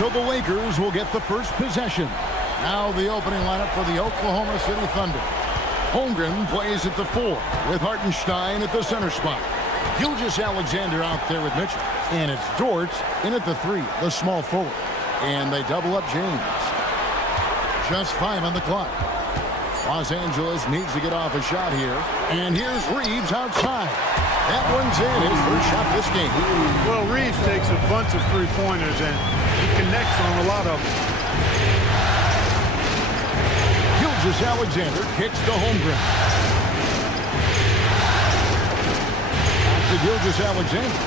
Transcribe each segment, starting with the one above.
So the Lakers will get the first possession. Now the opening lineup for the Oklahoma City Thunder. Holmgren plays at the 4 with Hartenstein at the center spot. Gilgeous-Alexander out there with Mitchell. And it's Dort in at the 3, the small forward. And they double up James. Just 5 on the clock. Los Angeles needs to get off a shot here. And here's Reeves outside. That one's in, his first shot this game. Well, Reeves takes a bunch of three-pointers, and he connects on a lot of them. Gilgeous-Alexander kicks to Holmgren. Back to Gilgeous-Alexander.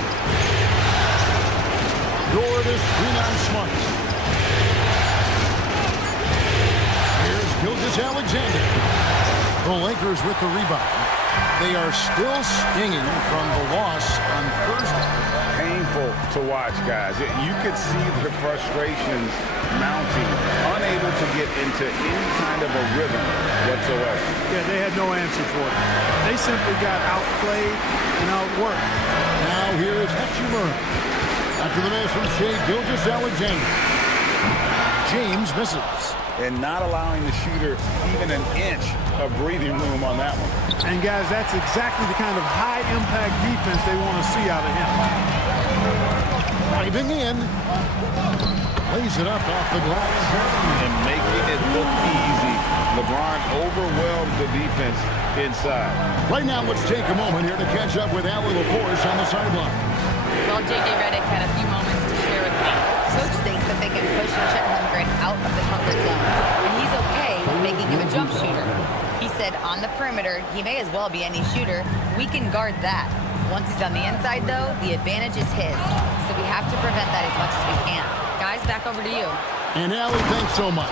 Dort is screen on Smart. Here's Gilgeous-Alexander. The Lakers with the rebound. They are still stinging from the loss on Thursday. Painful to watch, guys. You could see the frustrations mounting, unable to get into any kind of a rhythm whatsoever. Yeah, they had no answer for it. They simply got outplayed and outworked. Now here is Hachimura. After the miss from Shai Gilgeous-Alexander. James misses. And not allowing the shooter even an inch of breathing room on that one. And, guys, that's exactly the kind of high-impact defense they want to see out of him. Driving in. Lays it up off the glass. And making it look easy. LeBron overwhelmed the defense inside. Right now, let's take a moment here to catch up with Allie LaForce on the sideline. Well, J.J. Redick had a few moments to share with me. Coach thinks that they can push Chet Holmgren out of the comfort zones, and he's okay with making him a jump shooter. He said on the perimeter, he may as well be any shooter. We can guard that. Once he's on the inside, though, the advantage is his. So we have to prevent that as much as we can. Guys, back over to you. And Allie, thanks so much.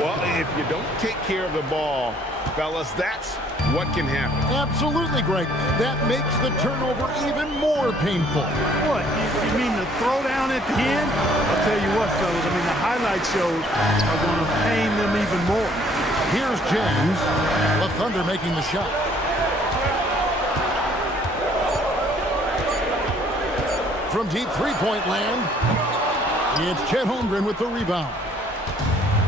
Well, if you don't take care of the ball, fellas, that's what can happen. Absolutely, Greg. That makes the turnover even more painful. What? You mean the throwdown at the end? I'll tell you what, fellas. I mean, the highlight shows are going to pain them even more. Here's James. The Thunder making the shot. From deep three-point land, it's Chet Holmgren with the rebound.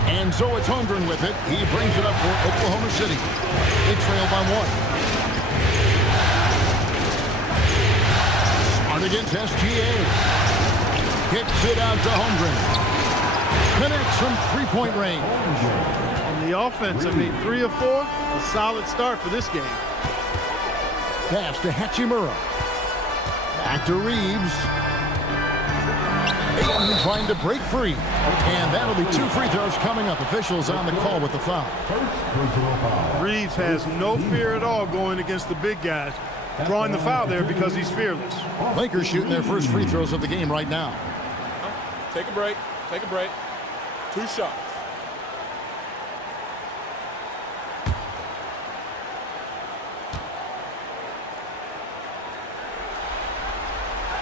And so it's Holmgren with it. He brings it up for Oklahoma City. They trail by 1. Smart against SGA. Kicks it out to Holmgren. Connects from three-point range. On the offense, I mean, 3 or 4, a solid start for this game. Pass to Hachimura. Back to Reeves. Ayton trying to break free. And that'll be 2 free throws coming up. Officials on the call with the foul. Reeves has no fear at all going against the big guys. Drawing the foul there because he's fearless. Lakers shooting their first free throws of the game right now. Take a break. Take a break. 2 shots.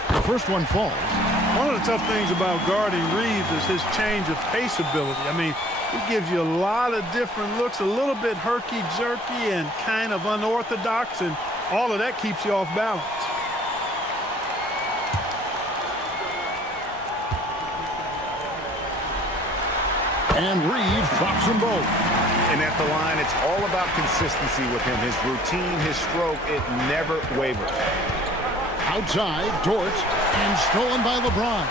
The first one falls. One of the tough things about guarding Reeves is his change of pace ability. I mean, he gives you a lot of different looks, a little bit herky-jerky and kind of unorthodox, and all of that keeps you off balance. And Reeves drops them both. And at the line, it's all about consistency with him. His routine, his stroke, it never wavers. Outside, Dort, and stolen by LeBron.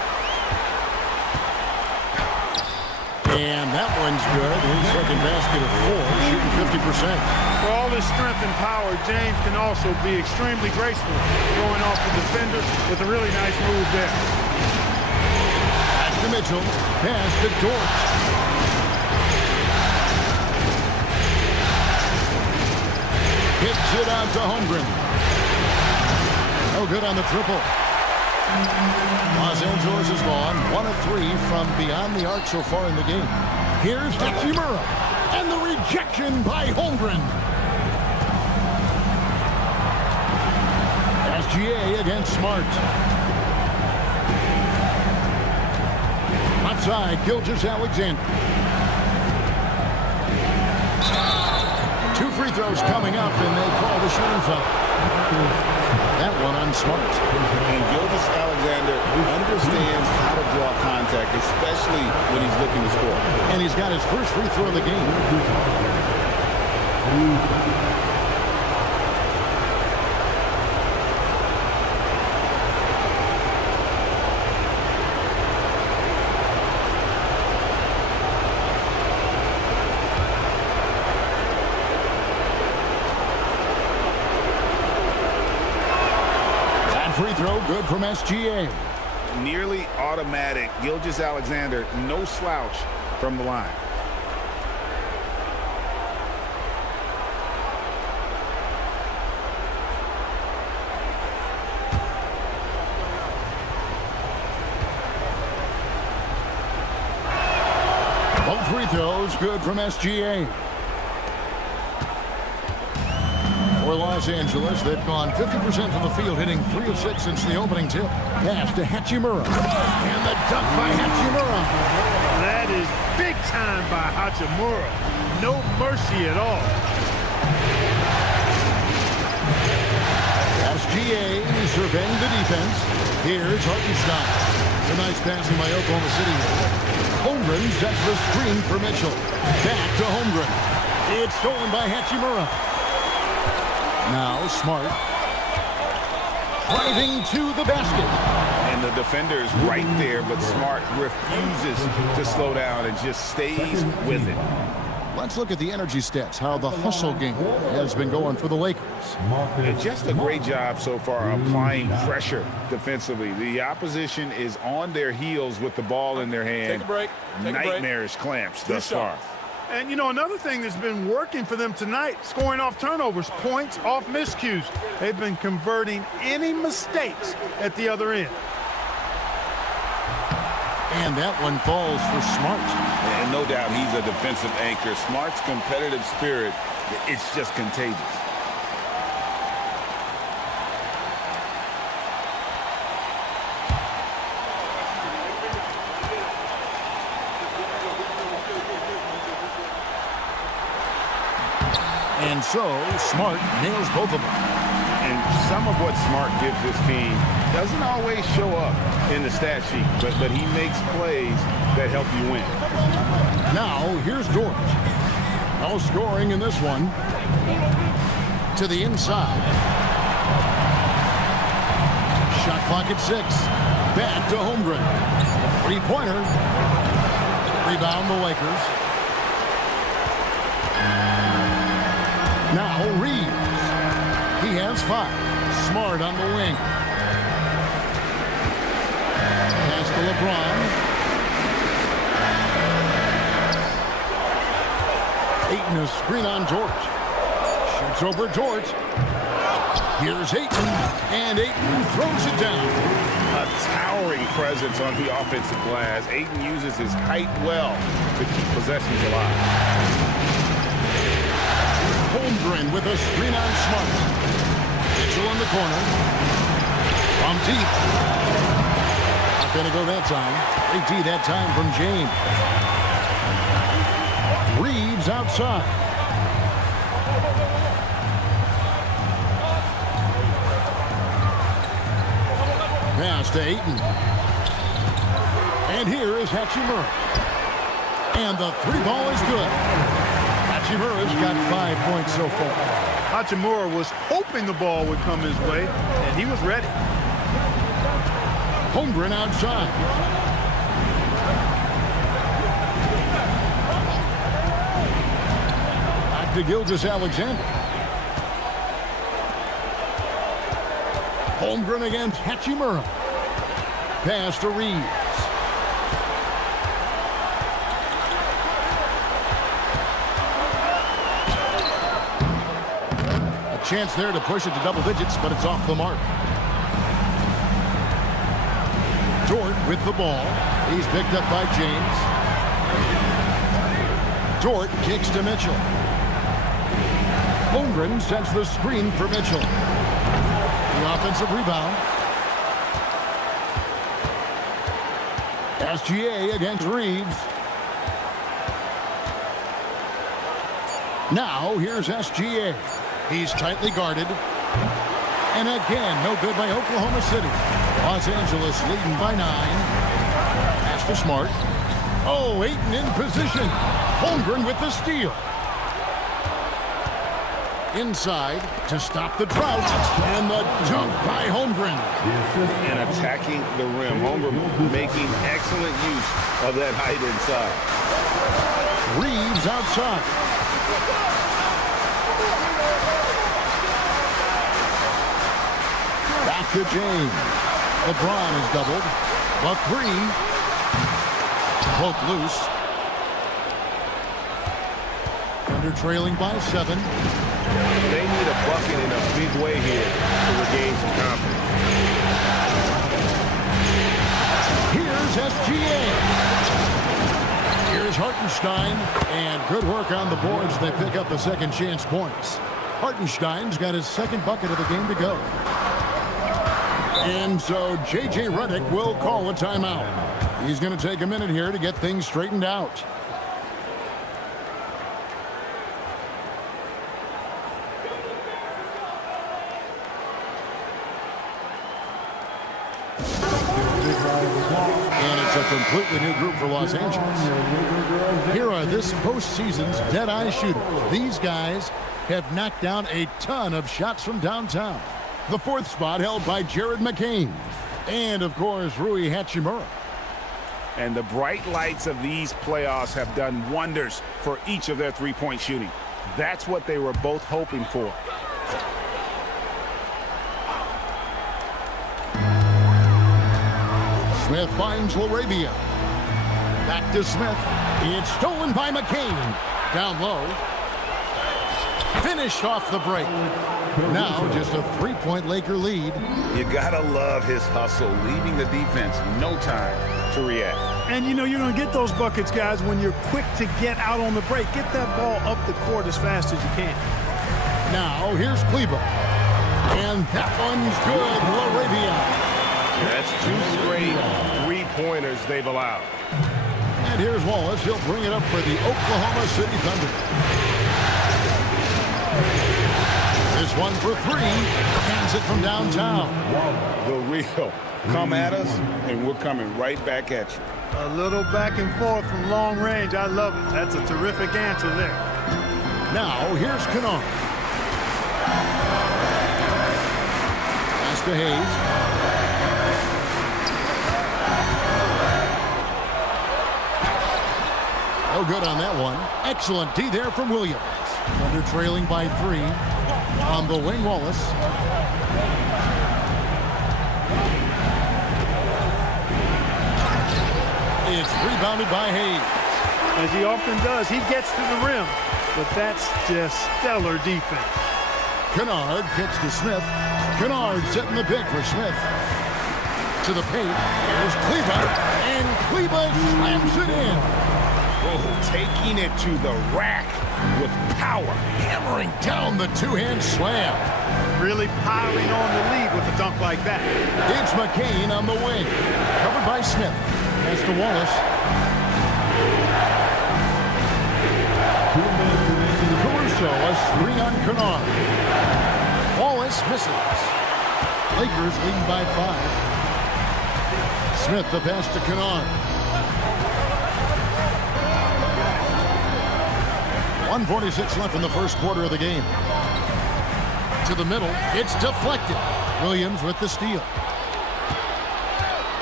And that one's good. His second basket of 4, shooting 50%. For all his strength and power, James can also be extremely graceful, throwing off the defender with a really nice move there. Back to Mitchell. Pass to Dort. Kicks it out to Holmgren. No good on the triple. Los Angeles is gone 1 of 3 from beyond the arc so far in the game. Here's Hachimura. And the rejection by Holmgren. SGA against Smart. Outside, Gilgeous-Alexander. 2 free throws coming up, and they call the shooting foul. That one on Smart. And Gilgeous-Alexander understands how to draw contact, especially when he's looking to score. And he's got his first free throw of the game. Free throw good from SGA. Nearly automatic. Gilgeous-Alexander, no slouch from the line. Both free throws good from SGA. For Los Angeles, they've gone 50% from the field, hitting 3 of 6 since the opening tip. Pass to Hachimura. And the dunk by Hachimura. That is big time by Hachimura. No mercy at all. SGA surveying the defense. Here's Hartenstein. It's a nice passing by Oklahoma City. Holmgren sets the screen for Mitchell. Back to Holmgren. It's stolen by Hachimura. Now Smart driving to the basket. And the defender is right there, but Smart refuses to slow down and just stays with it. Let's look at the energy stats, how the hustle game has been going for the Lakers. And just a great job so far applying pressure defensively. The opposition is on their heels with the ball in their hand. Take a break. Nightmarish clamps thus far. And, you know, another thing that's been working for them tonight, scoring off turnovers, points off miscues. They've been converting any mistakes at the other end. And that one falls for Smart. And no doubt he's a defensive anchor. Smart's competitive spirit, it's just contagious. And so, Smart nails both of them. And some of what Smart gives this team doesn't always show up in the stat sheet, but he makes plays that help you win. Now, here's Dort. No scoring in this one. To the inside. Shot clock at 6. Back to Holmgren. Three-pointer. Rebound the Lakers. Now Reeves. He has 5. Smart on the wing. Pass to LeBron. Ayton a screen on Dort. Shoots over Dort. Here's Ayton. And Ayton throws it down. A towering presence on the offensive glass. Ayton uses his height well to keep possessions alive. Holmgren with a screen on Smart. Mitchell in the corner. From deep. Not going to go that time. 3D that time from James. Reeves outside. Pass to Ayton. And here is Hachimura. And the 3 ball is good. Hachimura's got 5 points so far. Hachimura was hoping the ball would come his way, and he was ready. Holmgren outside. Back to Gilgeous-Alexander. Holmgren against Hachimura. Pass to Reeves. Chance there to push it to double digits, but it's off the mark. Dort with the ball. He's picked up by James. Dort kicks to Mitchell. Holmgren sets the screen for Mitchell. The offensive rebound. SGA against Reeves. Now here's SGA. He's tightly guarded. And again, no good by Oklahoma City. Los Angeles leading by 9. Pass to Smart. Oh, Ayton in position. Holmgren with the steal. Inside to stop the drought. And the dunk by Holmgren. And attacking the rim. Holmgren making excellent use of that height inside. Reeves outside. Back to James. LeBron is doubled. The three. Poke loose. Thunder trailing by 7. They need a bucket in a big way here to regain some confidence. Here's SGA. Here's Hartenstein. And good work on the boards. They pick up the second chance points. Hartenstein's got his second bucket of the game to go. And so J.J. Redick will call a timeout. He's going to take a minute here to get things straightened out. And it's a completely new group for Los Angeles. Here are this postseason's dead-eye shooters. These guys have knocked down a ton of shots from downtown. The fourth spot held by Jared McCain. And, of course, Rui Hachimura. And the bright lights of these playoffs have done wonders for each of their three-point shooting. That's what they were both hoping for. Smith finds LaRavia. Back to Smith. It's stolen by McCain. Down low. Finished off the break. Now just a three-point Laker lead. You gotta love his hustle, leaving the defense no time to react. And you know you're going to get those buckets, guys, when you're quick to get out on the break. Get that ball up the court as fast as you can. Now here's Kleber. And that one's good. LaRavia. That's 2 straight three-pointers they've allowed. And here's Wallace. He'll bring it up for the Oklahoma City Thunder. This one for 3. Hands it from downtown. The real. Come at us, and we're coming right back at you. A little back and forth from long range. I love it. That's a terrific answer there. Now here's Kennard. Pass to Hayes. No good on that one. Excellent D there from Williams. Thunder trailing by 3. On the wing, Wallace. It's rebounded by Hayes. As he often does, he gets to the rim. But that's just stellar defense. Kennard kicks to Smith. Kennard setting the pick for Smith. To the paint. Here's Kleber. And Kleber slams it in. Oh, taking it to the rack with power. Hammering down the two-hand slam. Really piling on the lead with a dunk like that. It's McCain on the wing. Covered by Smith. Pass to Wallace. Caruso, a screen on Kennard. Wallace misses. Lakers leading by 5. Smith the pass to Kennard. 1:46 left in the first quarter of the game. To the middle. It's deflected. Williams with the steal.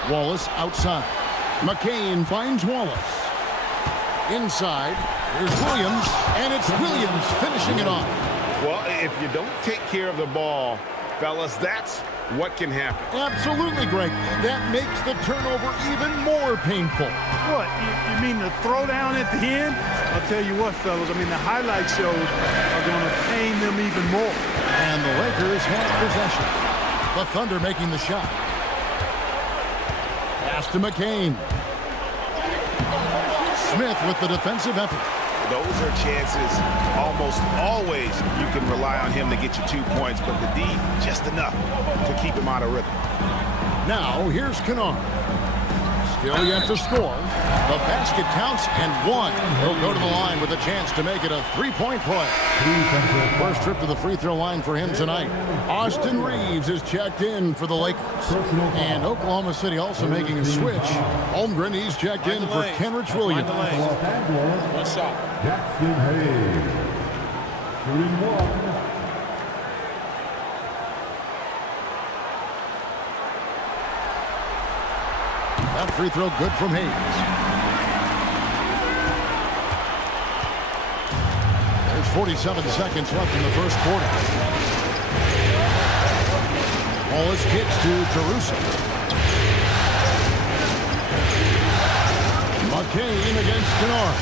Wallace outside. McCain finds Wallace. Inside. Here's Williams. And it's Williams finishing it off. Well, if you don't take care of the ball, fellas, that's what can happen. Absolutely, Greg. That makes the turnover even more painful. What, you mean the throwdown at the end? I'll tell you what, fellas, I mean, the highlight shows are going to pain them even more. And the Lakers have possession. The Thunder making the shot. Pass to McCain. Smith with the defensive effort. Those are chances almost always you can rely on him to get you 2 points, but the D, just enough to keep him out of rhythm. Now, here's Kennard. Still yet to score. The basket counts and one. He'll go to the line with a chance to make it a three-point play. First trip to the free throw line for him tonight. Austin Reeves is checked in for the Lakers. And Oklahoma City also making a switch. Holmgren, he's checked in for Kenrich Williams. One shot. Jackson Hayes. Shooting one. That free throw good from Hayes. There's 47 seconds left in the first quarter. Wallace kicks to Caruso. McCain against Kennard.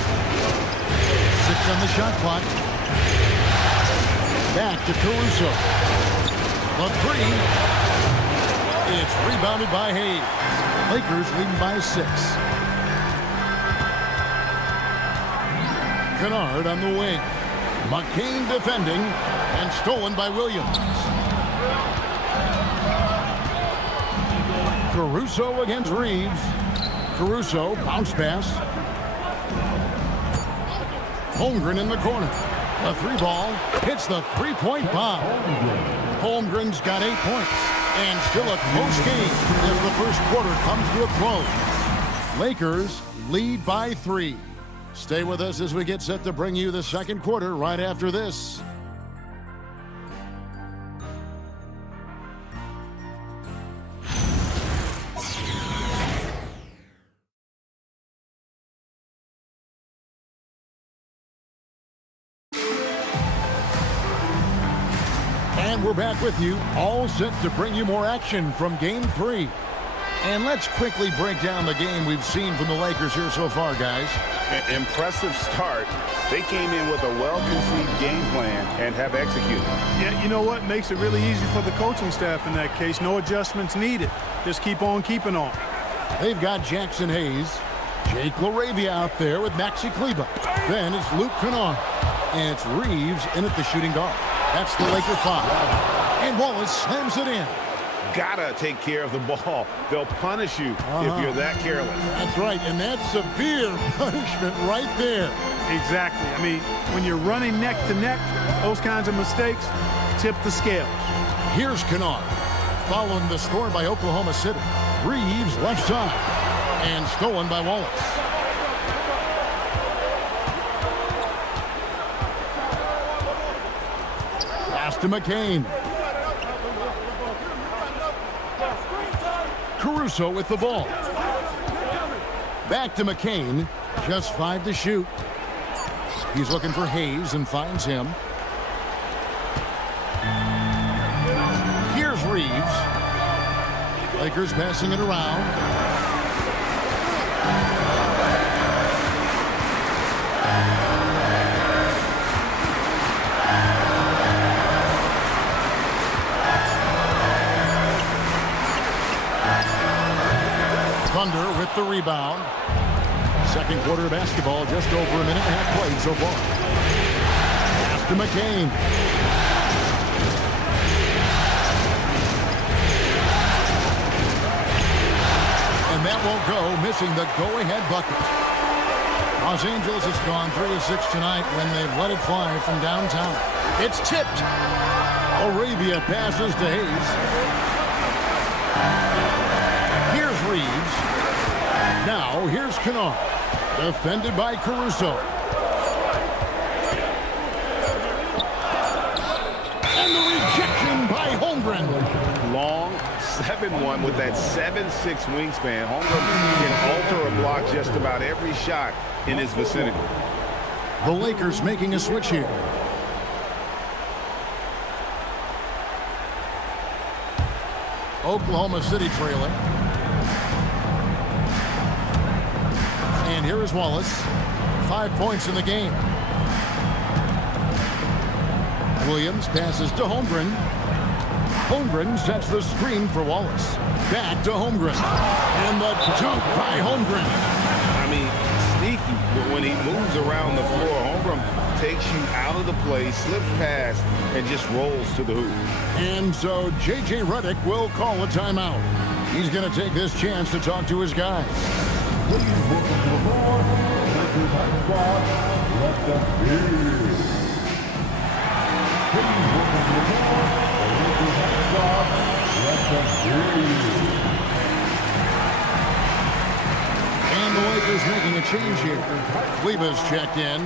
6 on the shot clock. Back to Caruso. The three. It's rebounded by Hayes. Lakers leading by 6. Kennard on the wing. McCain defending and stolen by Williams. Caruso against Reeves. Caruso bounce pass. Holmgren in the corner. The three ball hits the three-point bomb. Holmgren's got 8 points. And still a close game as the first quarter comes to a close. Lakers lead by 3. Stay with us as we get set to bring you the second quarter right after this. And we're back with you, all set to bring you more action from Game 3. And let's quickly break down the game we've seen from the Lakers here so far, guys. Impressive start. They came in with a well-conceived game plan and have executed. Yeah, you know what? Makes it really easy for the coaching staff in that case. No adjustments needed. Just keep on keeping on. They've got Jackson Hayes, Jake LaRavia out there with Maxi Kleber. Then it's Luke Kennard. And it's Reeves in at the shooting guard. That's the Laker 5. And Wallace slams it in. Gotta take care of the ball. They'll punish you if you're that careless. That's right, and that's severe punishment right there. Exactly. I mean, when you're running neck to neck, those kinds of mistakes tip the scales. Here's Kennard. Following the score by Oklahoma City. Reeves left side. And stolen by Wallace. Pass to McCain. Caruso with the ball. Back to McCain. Just 5 to shoot. He's looking for Hayes and finds him. Here's Reeves. Lakers passing it around. Thunder with the rebound. Second quarter of basketball, just over a minute and a half played so far. Pass to McCain. And that won't go, missing the go-ahead bucket. Los Angeles has gone 3 of 6 tonight when they've let it fly from downtown. It's tipped. Arabia passes to Hayes. Here's Reeves. Now, here's Kennard. Defended by Caruso. And the rejection by Holmgren. Long 7-1 with that 7'6" wingspan. Holmgren can alter a block just about every shot in his vicinity. The Lakers making a switch here. Oklahoma City trailing. And here is Wallace. 5 points in the game. Williams passes to Holmgren. Holmgren sets the screen for Wallace. Back to Holmgren. And the dunk by Holmgren. I mean, sneaky, but when he moves around the floor, Holmgren takes you out of the play, slips past, and just rolls to the hoop. And so J.J. Redick will call a timeout. He's going to take this chance to talk to his guys. Please welcome to the floor, Lakers hot squad, let them hear. Please welcome to the floor, Lakers hot squad, let them hear. And the Lakers making a change here. Kleber's checked in.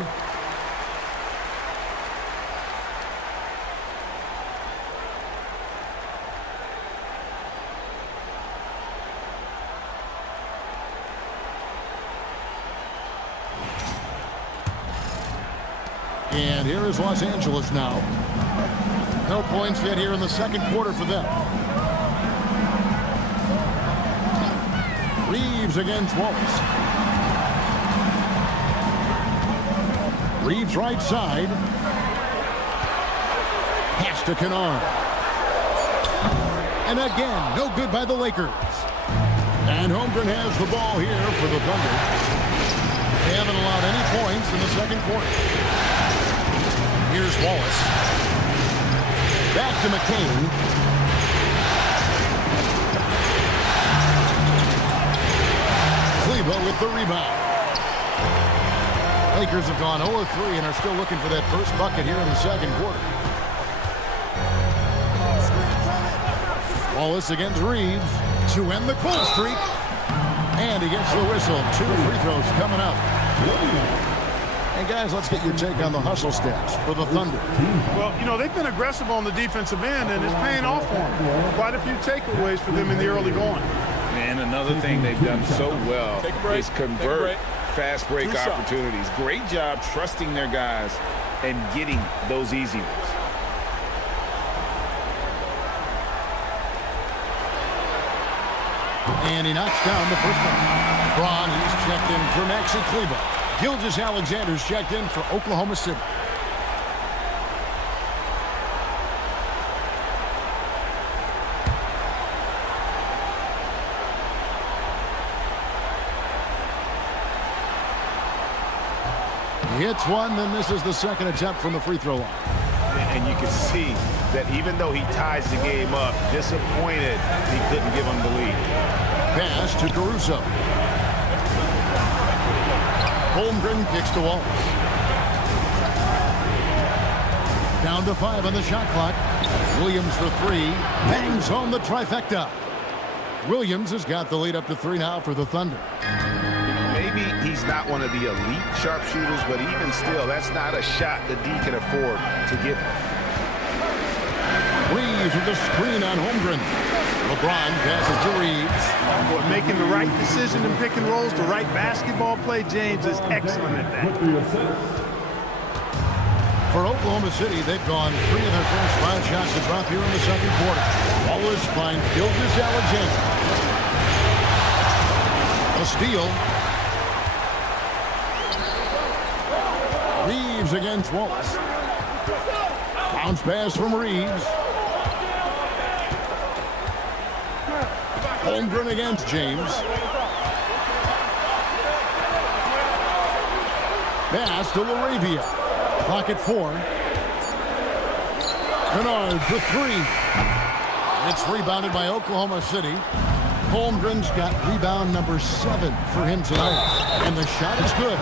And here is Los Angeles now. No points yet here in the second quarter for them. Reeves against Wallace. Reeves right side. Pass to Kennard. And again, no good by the Lakers. And Holmgren has the ball here for the Thunder. They haven't allowed any points in the second quarter. Here's Wallace. Back to McCain. Kleber with the rebound. Lakers have gone 0-3 and are still looking for that first bucket here in the second quarter. Wallace against Reeves to end the cold streak. And he gets the whistle. 2 free throws coming up. And guys, let's get your take on the hustle stats for the Thunder. Well, you know, they've been aggressive on the defensive end, and it's paying off for them. Quite a few takeaways for them in the early going. And another thing they've done so well is convert fast break opportunities. Great job trusting their guys and getting those easy ones. And he knocks down the first one. Braun, he's checked in for Maxi Kleber. Gilgeous-Alexander's checked in for Oklahoma City. He hits one, then misses the second attempt from the free throw line. And you can see that even though he ties the game up, disappointed he couldn't give him the lead. Pass to Caruso. Holmgren kicks to Wallace. Down to 5 on the shot clock. Williams for 3. Bangs home the trifecta. Williams has got the lead up to 3 now for the Thunder. Maybe he's not one of the elite sharpshooters, but even still, that's not a shot that D can afford to give. Reeves with the screen on Holmgren. LeBron passes to Reeves. But making the right decision in pick and rolls, the right basketball play, James is excellent at that. For Oklahoma City, they've gone 3 of their first 5 shots to drop here in the second quarter. Wallace finds Gilgeous-Alexander. A steal. Reeves against Wallace. Bounce pass from Reeves. Holmgren against James. Pass to LaRavia. Clock at 4. Kennard for 3. It's rebounded by Oklahoma City. Holmgren's got rebound number 7 for him tonight. And the shot is good.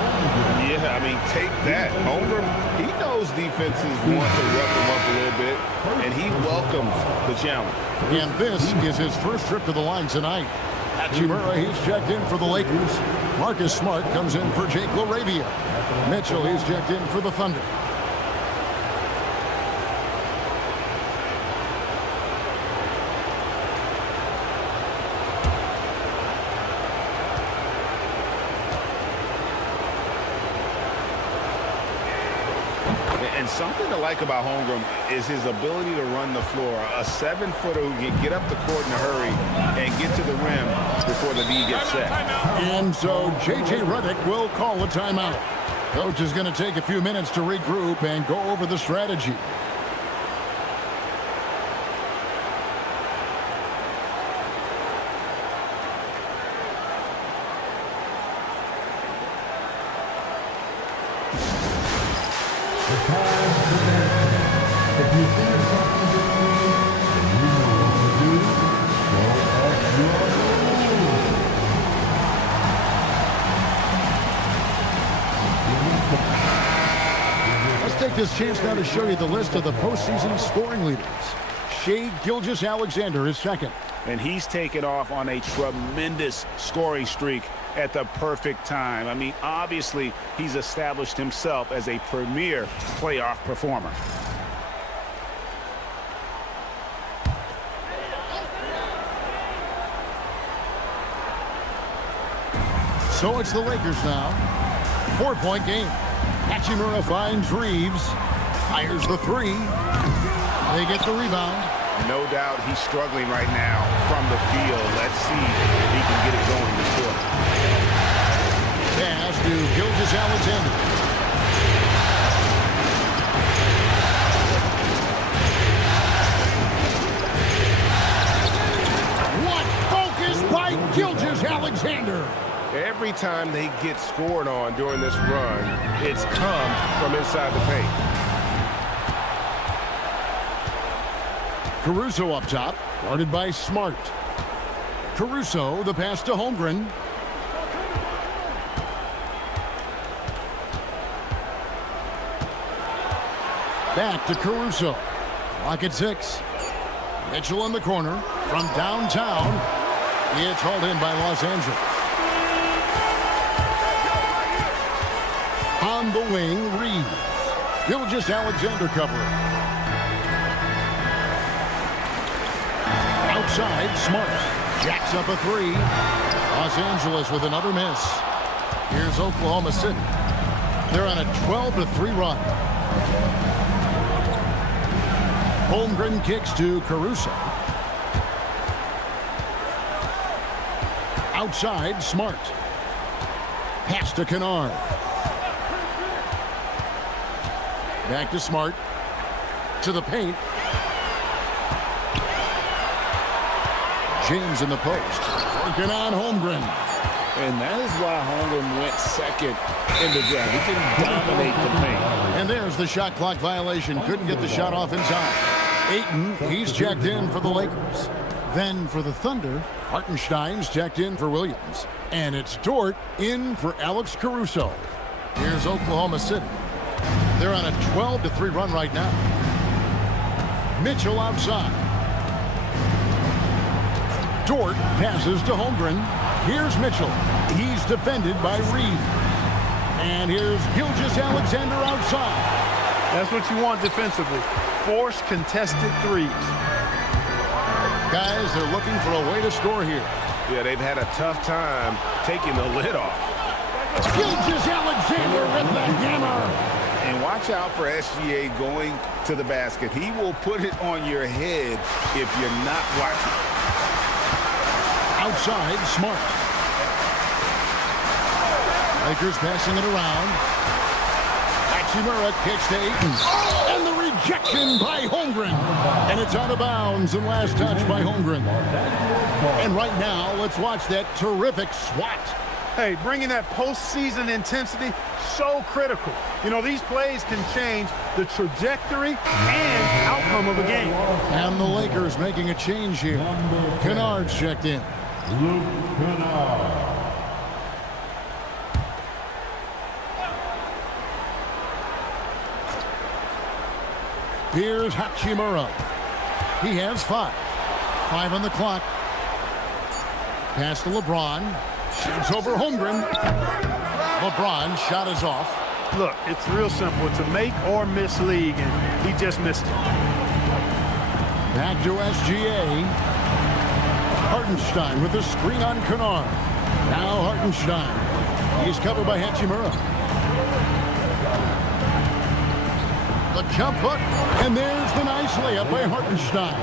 Yeah, I mean, take that. Holmgren, he knows defenses want to rough him up a little bit, and he welcomes the challenge. And this is his first trip to the line tonight. Hachimura, he's checked in for the Lakers. Marcus Smart comes in for Jake LaRavia. Mitchell, he's checked in for the Thunder. And something to like about Holmgren is his ability to run the floor. A 7-footer who can get up the court in a hurry and get to the rim before the D gets set. And so J.J. Redick will call a timeout. Coach is going to take a few minutes to regroup and go over the strategy. If you see something different, and you know what to do, show us your take this chance now to show you the list of the postseason scoring leaders. Shai Gilgeous-Alexander is second. And he's taken off on a tremendous scoring streak at the perfect time. I mean, obviously, he's established himself as a premier playoff performer. So it's the Lakers now. 4-point game. Hachimura finds Reeves. Fires the three. They get the rebound. No doubt he's struggling right now from the field. Let's see if he can get it going this quarter. Pass to Gilgeous-Alexander. What focus by Gilgeous-Alexander! Every time they get scored on during this run, it's come from inside the paint. Caruso up top, guarded by Smart. Caruso, the pass to Holmgren. Back to Caruso. Clock at 6. Mitchell in the corner from downtown. It's hauled in by Los Angeles. On the wing, Reeves. Gilgeous-Alexander covering. Outside, Smart. Jacks up a three. Los Angeles with another miss. Here's Oklahoma City. They're on a 12-3 run. Holmgren kicks to Caruso. Outside, Smart. Pass to Kennard. Back to Smart. To the paint. James in the post. Working on Holmgren. And that is why Holmgren went second in the draft. He can dominate the paint. And there's the shot clock violation. Couldn't get the shot off in time. Ayton, he's checked in for the Lakers. Then for the Thunder, Hartenstein's checked in for Williams. And it's Dort in for Alex Caruso. Here's Oklahoma City. They're on a 12-3 run right now. Mitchell outside. Dort passes to Holmgren. Here's Mitchell. He's defended by Reed. And here's Gilgeous-Alexander outside. That's what you want defensively. Force contested threes. Guys, they're looking for a way to score here. Yeah, they've had a tough time taking the lid off. Gilgeous-Alexander with the hammer. And watch out for SGA going to the basket. He will put it on your head if you're not watching. Outside, Smart. Lakers passing it around. Hachimura kicks to Ayton. And the rejection by Holmgren. And it's out of bounds and last touch by Holmgren. And right now, let's watch that terrific swat. Hey, bringing that postseason intensity, so critical. You know, these plays can change the trajectory and outcome of a game. And the Lakers making a change here. Kennard's checked in. Luke Kennard. Here's Hachimura. He has 5. 5 on the clock. Pass to LeBron. Shoots over Holmgren. LeBron shot is off. Look, it's real simple. It's a make or miss league, and he just missed it. Back to SGA. Hartenstein with the screen on Kennard. Now Hartenstein. He's covered by Hachimura. The jump hook, and there's the nice layup by Hartenstein.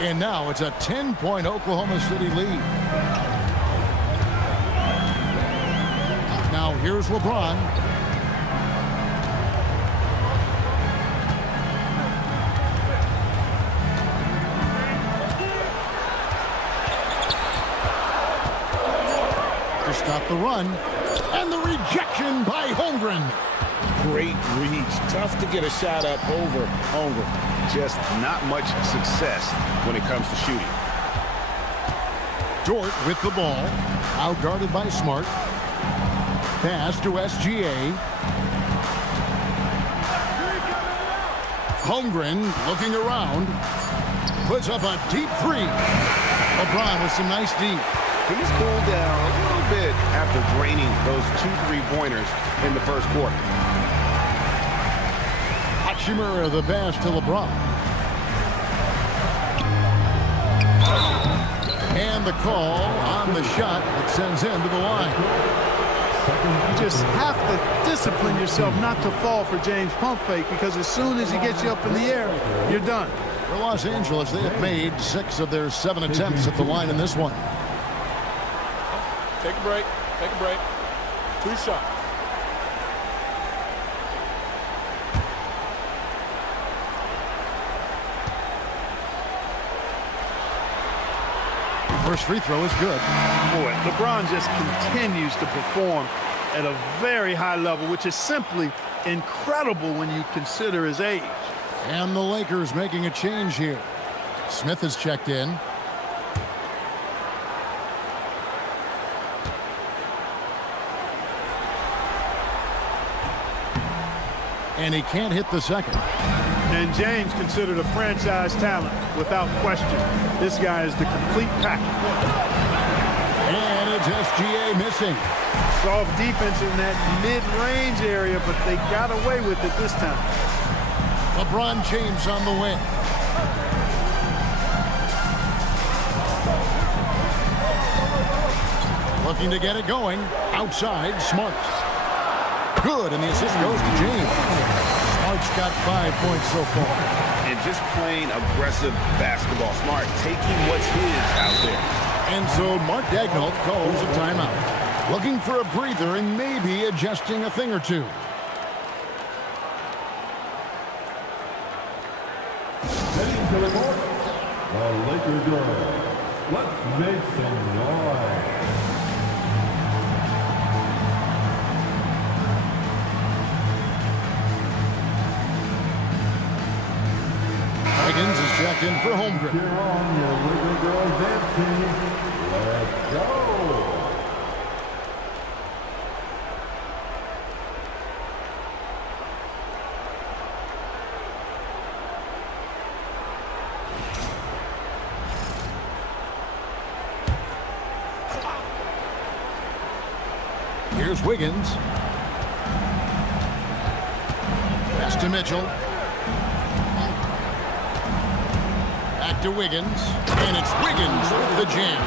And now it's a 10-point Oklahoma City lead. Now here's LeBron. To stop the run. And the rejection by Holmgren. Great reach. Tough to get a shot up over Holmgren. Just not much success when it comes to shooting. Dort with the ball. Out guarded by Smart. Pass to SGA. Holmgren looking around. Puts up a deep three. LeBron with some nice deep. He's cooled down a little bit after draining those 2 3-pointers in the first quarter. Hachimura the pass to LeBron. And the call on the shot that sends him to the line. You just have to discipline yourself not to fall for James' pump fake, because as soon as he gets you up in the air, you're done. For Los Angeles, they have made 6 of their 7 attempts at the line in this one. Take a break. Take a break. 2 shots. First free throw is good. Boy, LeBron just continues to perform at a very high level, which is simply incredible when you consider his age. And the Lakers making a change here. Smith has checked in. And he can't hit the second. And James considered a franchise talent without question. This guy is the complete package. And it's SGA missing. Soft defense in that mid-range area, but they got away with it this time. LeBron James on the win. Looking to get it going. Outside, Smart. Good, and the assist goes to James. Smart's got 5 points so far. And just playing aggressive basketball. Smart taking what's his out there. And so Mark Daigneault calls a timeout. Looking for a breather and maybe adjusting a thing or two. Heading to the court, the Lakers girls. Let's make some noise. Wiggins is checked in for Holmgren. Cheer on your Laker girls dancing. Let's go. Here's Wiggins. Pass to Mitchell. Back to Wiggins. And it's Wiggins with the jam.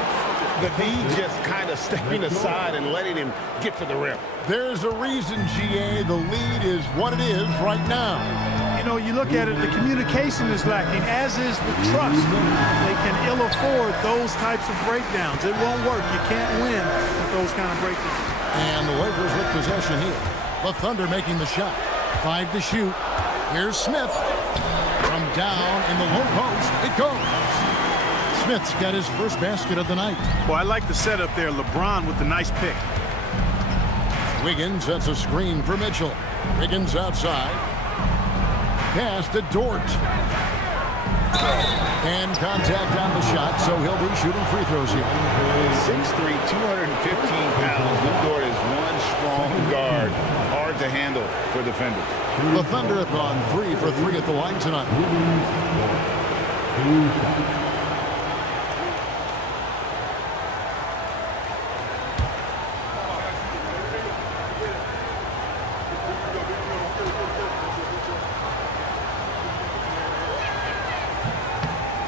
The D just kind of stepping aside and letting him get to the rim. There's a reason, GA. The lead is what it is right now. You know, you look at it, the communication is lacking, as is the trust. They can ill afford those types of breakdowns. It won't work. You can't win with those kind of breakdowns. And the Lakers with possession here. The Thunder making the shot. 5 to shoot. Here's Smith. From down in the low post, it goes. Smith's got his first basket of the night. Well, I like the setup there. LeBron with the nice pick. Wiggins sets a screen for Mitchell. Wiggins outside. Pass to Dort. And contact on the shot, so he'll be shooting free throws here. 6'3", 215 pounds. Lou Dort is one strong guard. Hard to handle for defenders. The Thunder have gone 3 for 3 at the line tonight.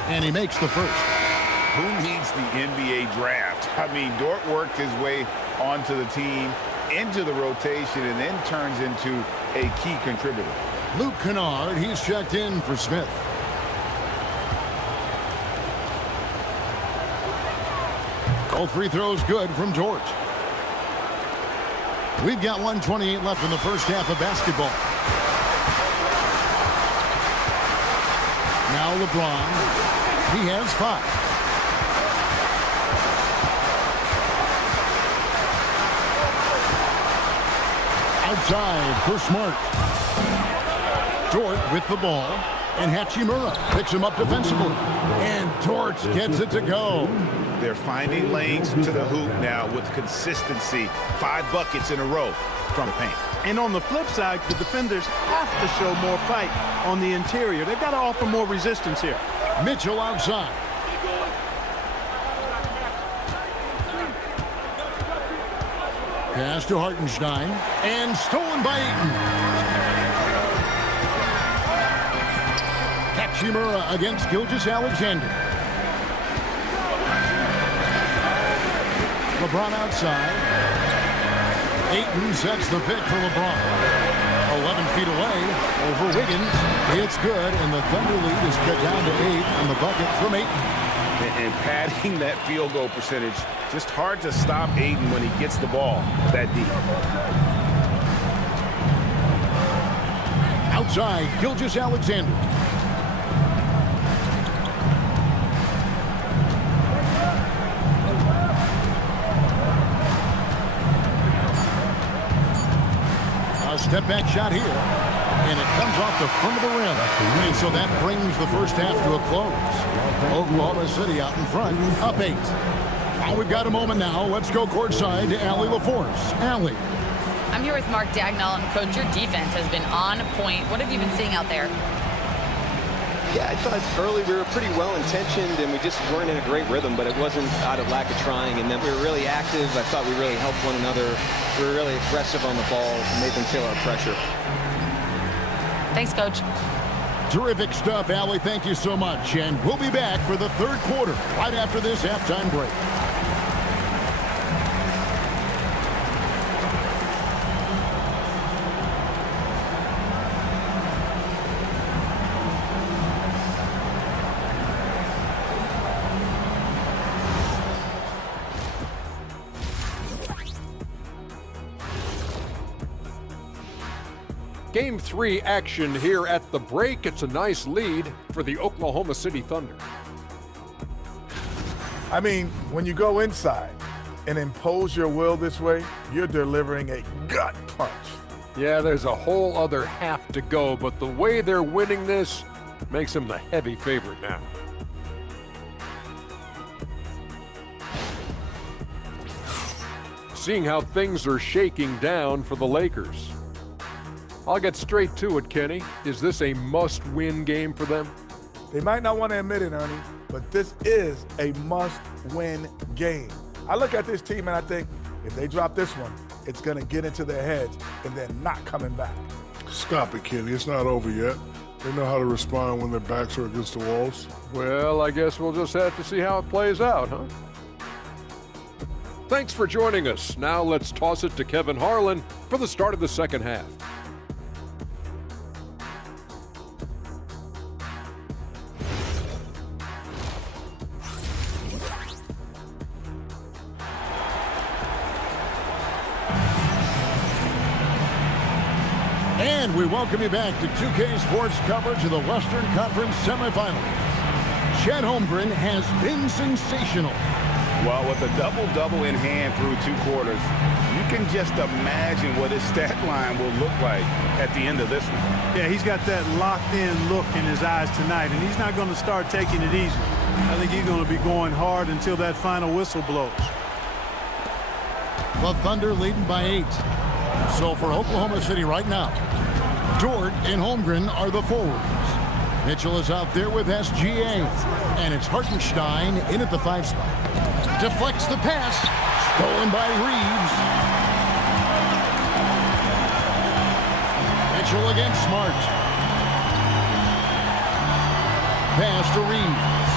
And he makes the first. Who needs the NBA draft? I mean, Dort worked his way onto the team, into the rotation, and then turns into a key contributor. Luke Kennard, he's checked in for Smith. Both free throws good from Dort. We've got 1:28 left in the first half of basketball. Now LeBron. He has 5. Outside for Smart. Dort with the ball. And Hachimura picks him up defensively. And Dort gets it to go. They're finding lanes to the hoop now with consistency. 5 buckets in a row from the paint. And on the flip side, the defenders have to show more fight on the interior. They've got to offer more resistance here. Mitchell outside. Pass to Hartenstein, and stolen by Ayton. Hachimura against Gilgeous-Alexander. LeBron outside. Ayton sets the pick for LeBron. 11 feet away, over Wiggins. It's good, and the Thunder lead is cut down to 8 on the bucket from Ayton. And padding that field goal percentage, just hard to stop Ayton when he gets the ball that deep. Outside, Gilgeous-Alexander. A step-back shot here, and it comes off the front of the rim. And so that brings the first half to a close. Oklahoma City out in front, up 8. Well, we've got a moment now. Let's go courtside to Allie LaForce. Allie. I'm here with Mark Dagnall, and Coach, your defense has been on point. What have you been seeing out there? Yeah, I thought early we were pretty well-intentioned, and we just weren't in a great rhythm, but it wasn't out of lack of trying. And then we were really active. I thought we really helped one another. We were really aggressive on the ball, made them feel our pressure. Thanks, Coach. Terrific stuff, Allie. Thank you so much. And we'll be back for the third quarter right after this halftime break. Game 3 action here at the break. It's a nice lead for the Oklahoma City Thunder. I mean, when you go inside and impose your will this way, you're delivering a gut punch. Yeah, there's a whole other half to go, but the way they're winning this makes them the heavy favorite now. Seeing how things are shaking down for the Lakers. I'll get straight to it, Kenny. Is this a must-win game for them? They might not want to admit it, Ernie, but this is a must-win game. I look at this team and I think, if they drop this one, it's going to get into their heads and they're not coming back. Stop it, Kenny. It's not over yet. They know how to respond when their backs are against the walls. Well, I guess we'll just have to see how it plays out, huh? Thanks for joining us. Now let's toss it to Kevin Harlan for the start of the second half. And we welcome you back to 2K Sports coverage of the Western Conference semifinals. Chet Holmgren has been sensational. Well, with a double-double in hand through 2 quarters, you can just imagine what his stat line will look like at the end of this one. Yeah, he's got that locked-in look in his eyes tonight, and he's not going to start taking it easy. I think he's going to be going hard until that final whistle blows. The Thunder leading by 8. So for Oklahoma City right now, Dort and Holmgren are the forwards. Mitchell is out there with SGA. And it's Hartenstein in at the 5 spot. Deflects the pass. Stolen by Reeves. Mitchell against Smart. Pass to Reeves.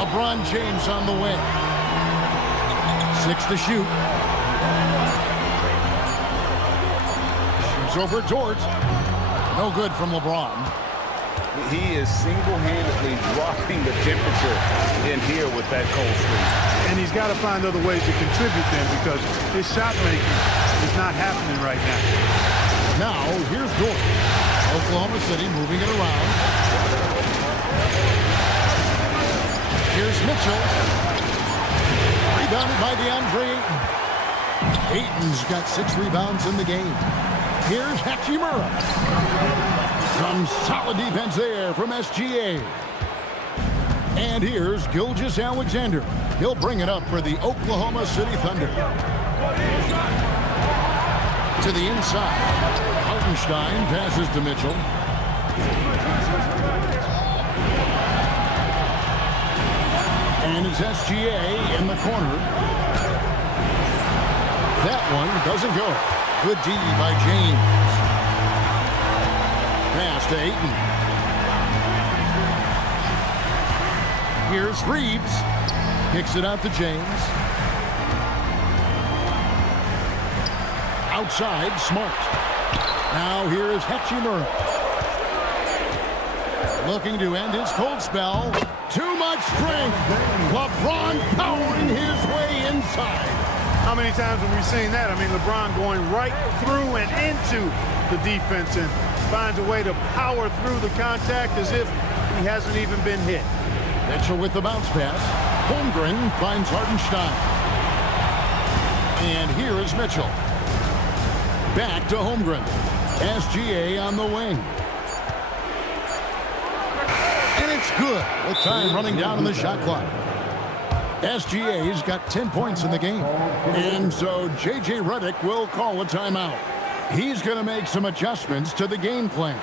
LeBron James on the wing. 6 to shoot. Shoots over Dort. No good from LeBron. He is single-handedly dropping the temperature in here with that cold streak. And he's got to find other ways to contribute then, because his shot making is not happening right now. Now, here's Dort. Oklahoma City moving it around. Here's Mitchell. Rebounded by DeAndre Ayton. Ayton's got 6 rebounds in the game. Here's Hachimura. Some solid defense there from SGA. And here's Gilgeous-Alexander. He'll bring it up for the Oklahoma City Thunder. To the inside. Hartenstein passes to Mitchell. And it's SGA in the corner. That one doesn't go. Good D by James. Pass to Ayton. Here's Reeves. Kicks it out to James. Outside, Smart. Now here is Hachimura. Looking to end his cold spell. Too much strength. LeBron powering his way inside. How many times have we seen that? I mean, LeBron going right through and into the defense and finds a way to power through the contact as if he hasn't even been hit. Mitchell with the bounce pass. Holmgren finds Hartenstein. And here is Mitchell. Back to Holmgren. SGA on the wing. And it's good with time running down on the shot clock. SGA's got 10 points in the game. And so J.J. Redick will call a timeout. He's going to make some adjustments to the game plan.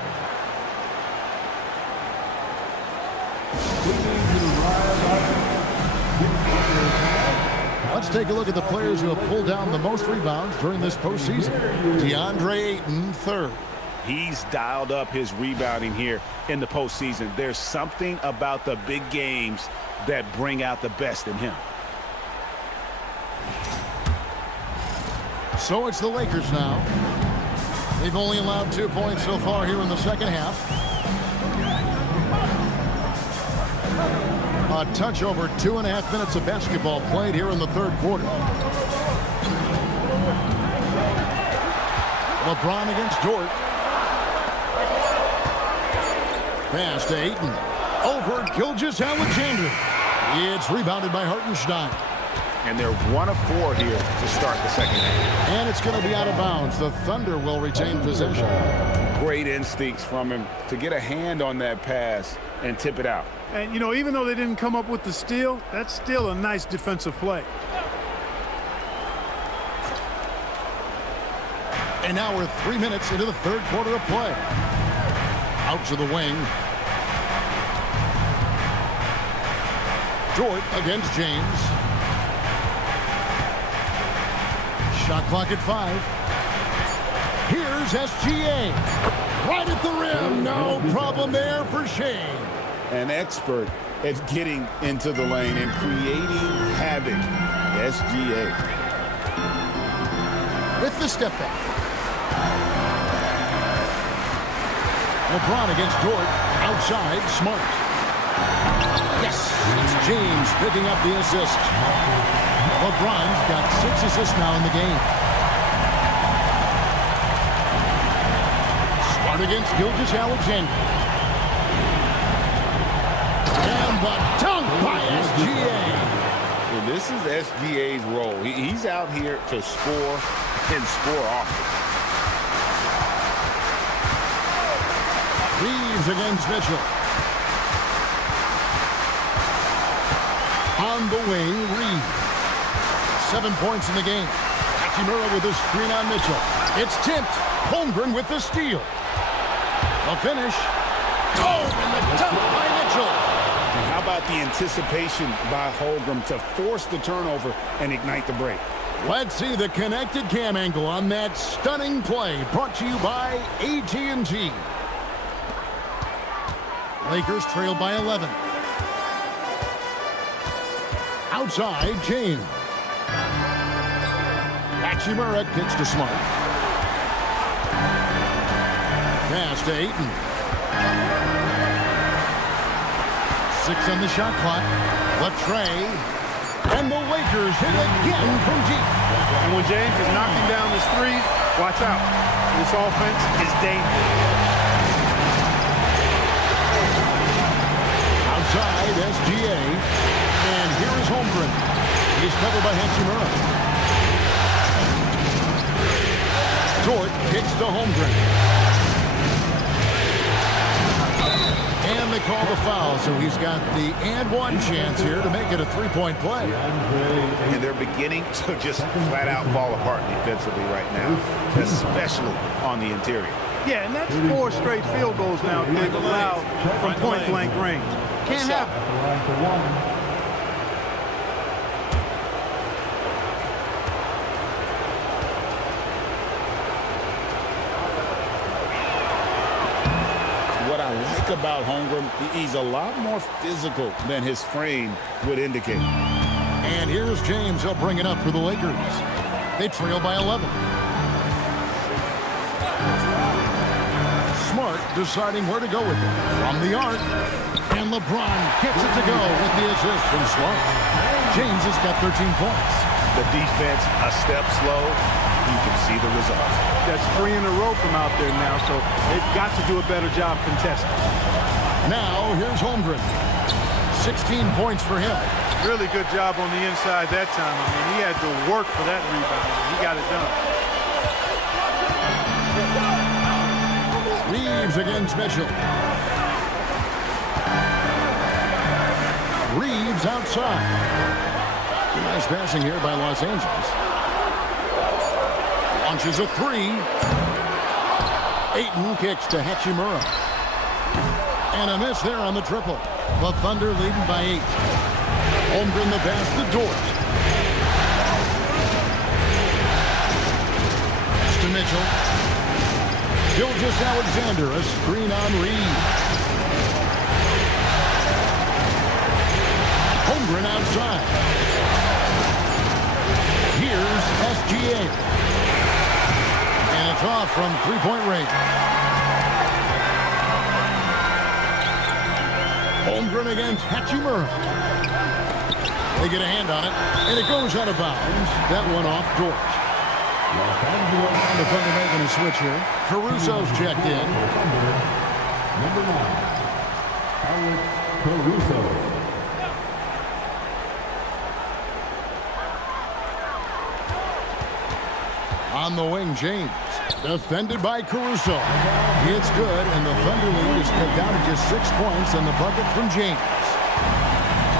Let's take a look at the players who have pulled down the most rebounds during this postseason. DeAndre Ayton, third. He's dialed up his rebounding here in the postseason. There's something about the big games that bring out the best in him. So it's the Lakers now. They've only allowed 2 points so far here in the second half. A touch over 2.5 minutes of basketball played here in the third quarter. LeBron against Dort. Pass to Ayton. Over Gilgeous-Alexander. It's rebounded by Hartenstein. And they're 1 of 4 here to start the second half. And it's going to be out of bounds. The Thunder will retain possession. Great instincts from him to get a hand on that pass and tip it out. And, you know, even though they didn't come up with the steal, that's still a nice defensive play. And now we're 3 minutes into the third quarter of play. Out to the wing. Dort against James. Shot clock at 5. Here's SGA. Right at the rim. No problem there for Shane. An expert at getting into the lane and creating havoc. SGA. With the step back. LeBron against Dort. Outside, Smart. Yes, it's James picking up the assist. LeBron's got 6 assists now in the game. Smart against Gilgeous-Alexander. And the dunk by SGA. And this is SGA's role. He's out here to score and score often. Reeves against Mitchell. On the wing, Reeves. 7 points in the game. Hachimura with a screen on Mitchell. It's tipped. Holmgren with the steal. The finish. Oh, and the dunk by Mitchell. And how about the anticipation by Holmgren to force the turnover and ignite the break? Let's see the connected cam angle on that stunning play. Brought to you by AT&T. Lakers trail by 11. Outside, James. Hachimura kicks to Smart. Pass to Ayton. 6 on the shot clock. Latrey. And the Lakers hit again from deep. And when James is knocking down his threes, watch out. This offense is dangerous. Outside, SGA. And here is Holmgren. He's covered by Hachimura. Dort kicks to Holmgren. And they call the foul, so he's got the and one chance here to make it a three-point play. And they're beginning to just flat out fall apart defensively right now, especially on the interior. Yeah, and that's 4 straight field goals now they've allowed from point-blank range. Can't happen. What I like about Holmgren, he's a lot more physical than his frame would indicate. And here's James. He'll bring it up for the Lakers. They trail by 11. Smart deciding where to go with it. From the arc. And LeBron gets it to go with the assist from Smart. James has got 13 points. The defense a step slow. You can see the results. That's 3 in a row from out there now, so they've got to do a better job contesting. Now, here's Holmgren. 16 points for him. Really good job on the inside that time. I mean, he had to work for that rebound. He got it done. Reeves against Mitchell. Reeves outside. Nice passing here by Los Angeles. Launches a 3. Ayton kicks to Hachimura. And a miss there on the triple. The Thunder leading by 8. Holmgren the pass to Dort. To Mitchell. Gilgeous-Alexander, a screen on Reed. Holmgren outside. Here's SGA. And it's off from three-point range. Holmgren against Hachimura. They get a hand on it, and it goes out of bounds. That one off Dort. The Thunder making a switch here. Caruso's checked in. Number 9, Alex Caruso. On the wing, James. Defended by Caruso. It's good, and the Thunder lead is cut down to just 6 points on the bucket from James.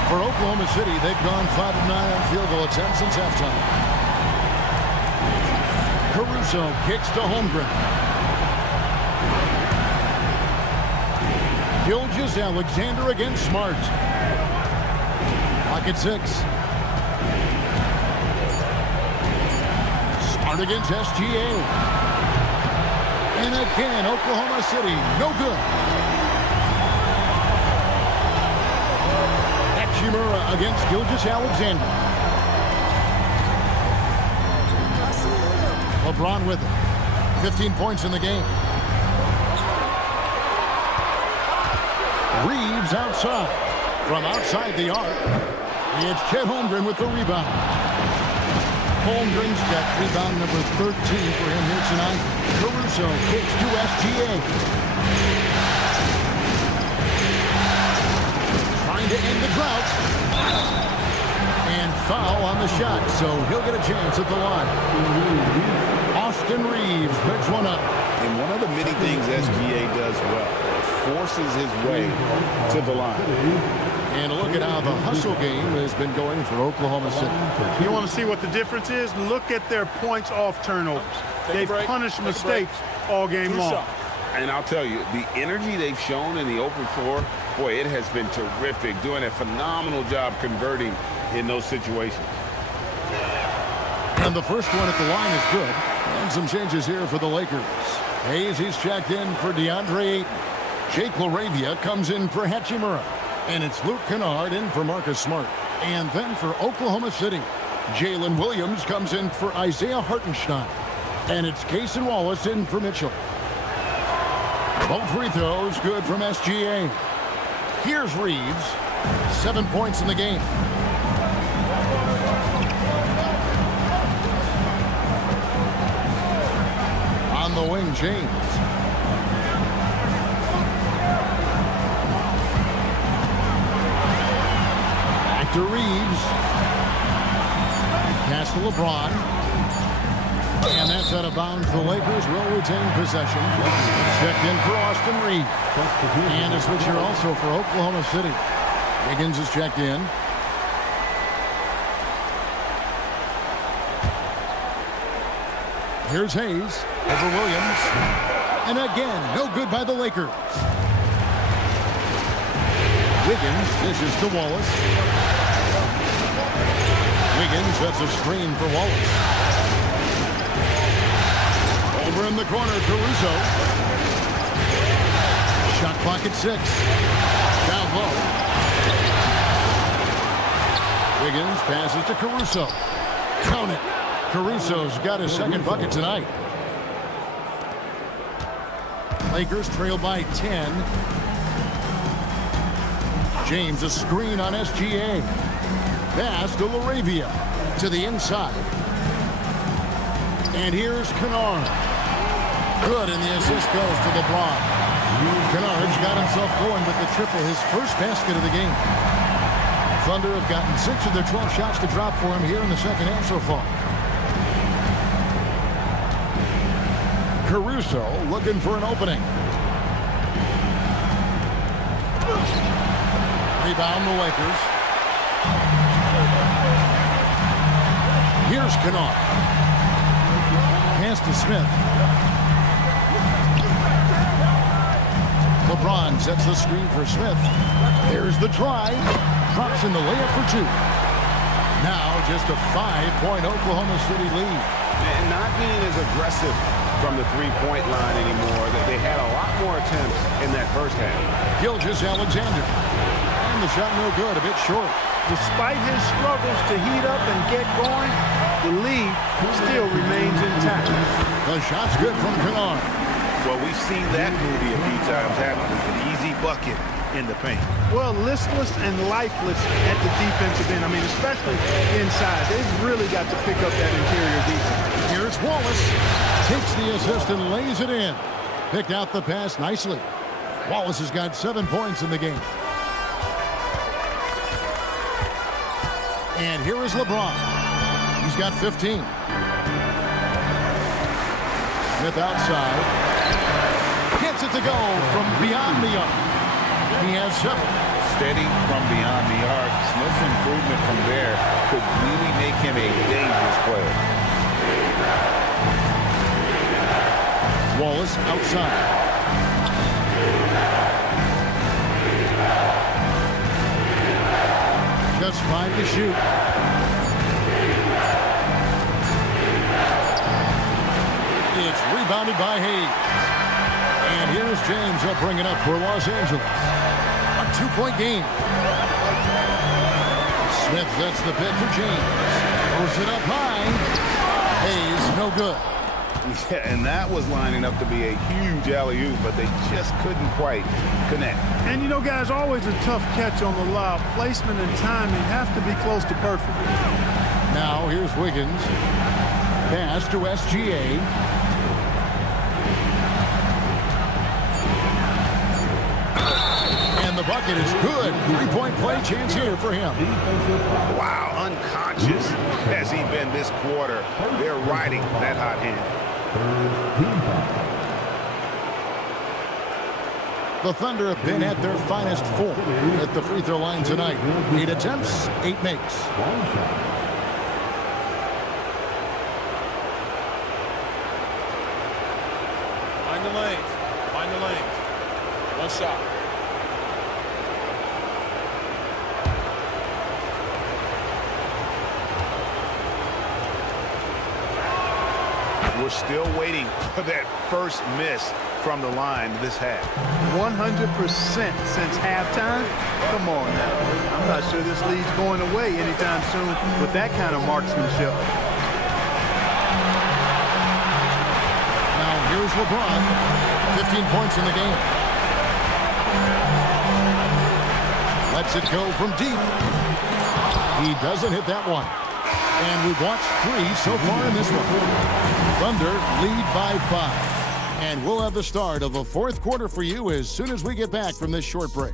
For Oklahoma City, they've gone 5 of 9 on field goal attempts since halftime. Caruso kicks to Holmgren. Gilgeous-Alexander against Smart. Clock at 6. Smart against SGA. And again, Oklahoma City, no good. Hachimura against Gilgeous-Alexander. LeBron with it. 15 points in the game. Reeves outside. From outside the arc, it's Chet Holmgren with the rebound. Holmgren's got rebound number 13 for him here tonight. Caruso kicks to SGA. Trying to end the drought. And foul on the shot, so he'll get a chance at the line. Austin Reeves picks one up. And one of the many things SGA does well, forces his way to the line. And a look at how the hustle game has been going for Oklahoma City. You want to see what the difference is? Look at their points off turnovers. They've punished mistakes all game long. And I'll tell you, the energy they've shown in the open floor, boy, it has been terrific. Doing a phenomenal job converting in those situations. And the first one at the line is good. And some changes here for the Lakers. Hayes, he's checked in for DeAndre Ayton. Jake LaRavia comes in for Hachimura. And it's Luke Kennard in for Marcus Smart. And then for Oklahoma City, Jalen Williams comes in for Isaiah Hartenstein. And it's Cason Wallace in for Mitchell. Both free throws good from SGA. Here's Reeves. 7 points in the game. On the wing, James. Back to Reeves. Pass to LeBron. And that's out of bounds. The Lakers will retain possession. Checked in for Austin Reed. And a switch here also for Oklahoma City. Wiggins is checked in. Here's Hayes over Williams. And again, no good by the Lakers. Wiggins dishes to Wallace. Wiggins sets a screen for Wallace. Over in the corner, Caruso. Shot clock at 6. Down low. Wiggins passes to Caruso. Count it. Caruso's got his second bucket tonight. Lakers trail by 10. James a screen on SGA. Pass to Laravia to the inside. And here's Kennard. Good, and the assist goes to LeBron. Kennard's got himself going with the triple, his first basket of the game. Thunder have gotten 6 of their 12 shots to drop for him here in the second half so far. Caruso looking for an opening. Rebound the Lakers. Here's Kennard. Pass to Smith. LeBron sets the screen for Smith. There's the drive. Drops in the layup for 2. Now just a 5-point Oklahoma City lead. And not being as aggressive from the three-point line anymore. They had a lot more attempts in that first half. Gilgeous-Alexander. And the shot no good, a bit short. Despite his struggles to heat up and get going, the lead still remains intact. The shot's good from Kennard. Well, we've seen that movie a few times, haven't we? An easy bucket in the paint. Well, listless and lifeless at the defensive end. I mean, especially inside. They've really got to pick up that interior defense. Here's Wallace. Takes the assist and lays it in. Picked out the pass nicely. Wallace has got 7 points in the game. And here is LeBron. He's got 15. Smith outside. Gets it to go from beyond the arc. He has 7. Steady from beyond the arc. Smith's improvement from there could really make him a dangerous player. Wallace outside. Just 5 to shoot. It's rebounded by Hayes. And here's James. He'll bring it up for Los Angeles. A 2-point game. Smith sets the pick for James. Throws it up high. Hayes, no good. Yeah, and that was lining up to be a huge alley-oop, but they just couldn't quite connect. And you know, guys, always a tough catch on the lob. Placement and timing have to be close to perfect. Now here's Wiggins. Pass to SGA. And the bucket is good. 3-point play chance here for him. Wow, unconscious has he been this quarter. They're riding that hot hand. The Thunder have been at their finest 4 at the free throw line tonight. 8 attempts, 8 makes. Mind the lanes. Mind the lanes. One shot. We're still waiting for that first miss from the line this half. 100% since halftime? Come on now. I'm not sure this lead's going away anytime soon with that kind of marksmanship. Now here's LeBron. 15 points in the game. Lets it go from deep. He doesn't hit that one. And we've watched 3 so far in this one. Thunder lead by 5. And we'll have the start of the 4th quarter for you as soon as we get back from this short break.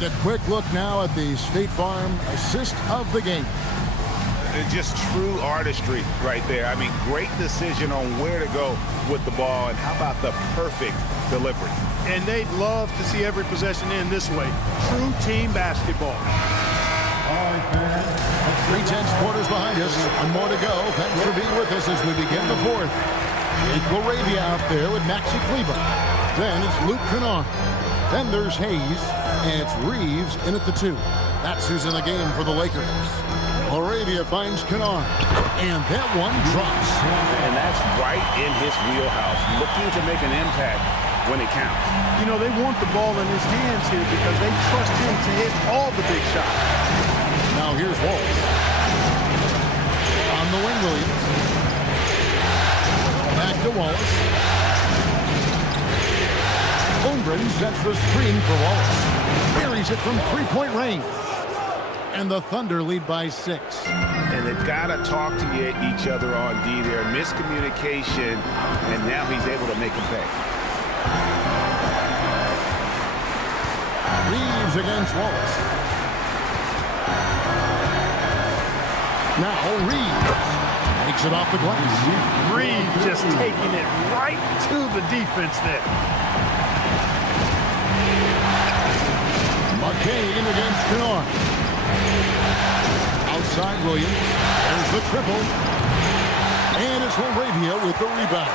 And a quick look now at the State Farm assist of the game. Just true artistry right there. I mean, great decision on where to go with the ball, and how about the perfect delivery. And they'd love to see every possession end this way. True team basketball. 3/10 quarters behind us. One more to go. Thanks for being with us as we begin the fourth. Laravia out there with Maxi Kleba. Then it's Luke Kennard. Then there's Hayes, and it's Reeves in at the 2. That's who's in the game for the Lakers. Laravia finds Kennard, and that one drops. And that's right in his wheelhouse, looking to make an impact when it counts. You know, they want the ball in his hands here because they trust him to hit all the big shots. Now here's Wallace. On the wing, Williams. Back to Wallace. Holmgren sets the screen for Wallace. Buries it from three-point range. And the Thunder lead by 6. And they've got to talk to each other on D there. Miscommunication, and now he's able to make him pay. Reeves against Wallace. Now Reeves makes it off the glass. Reeves just taking it right to the defense there. McCain against Kennard. Outside Williams. There's the triple. And it's Laravia with the rebound.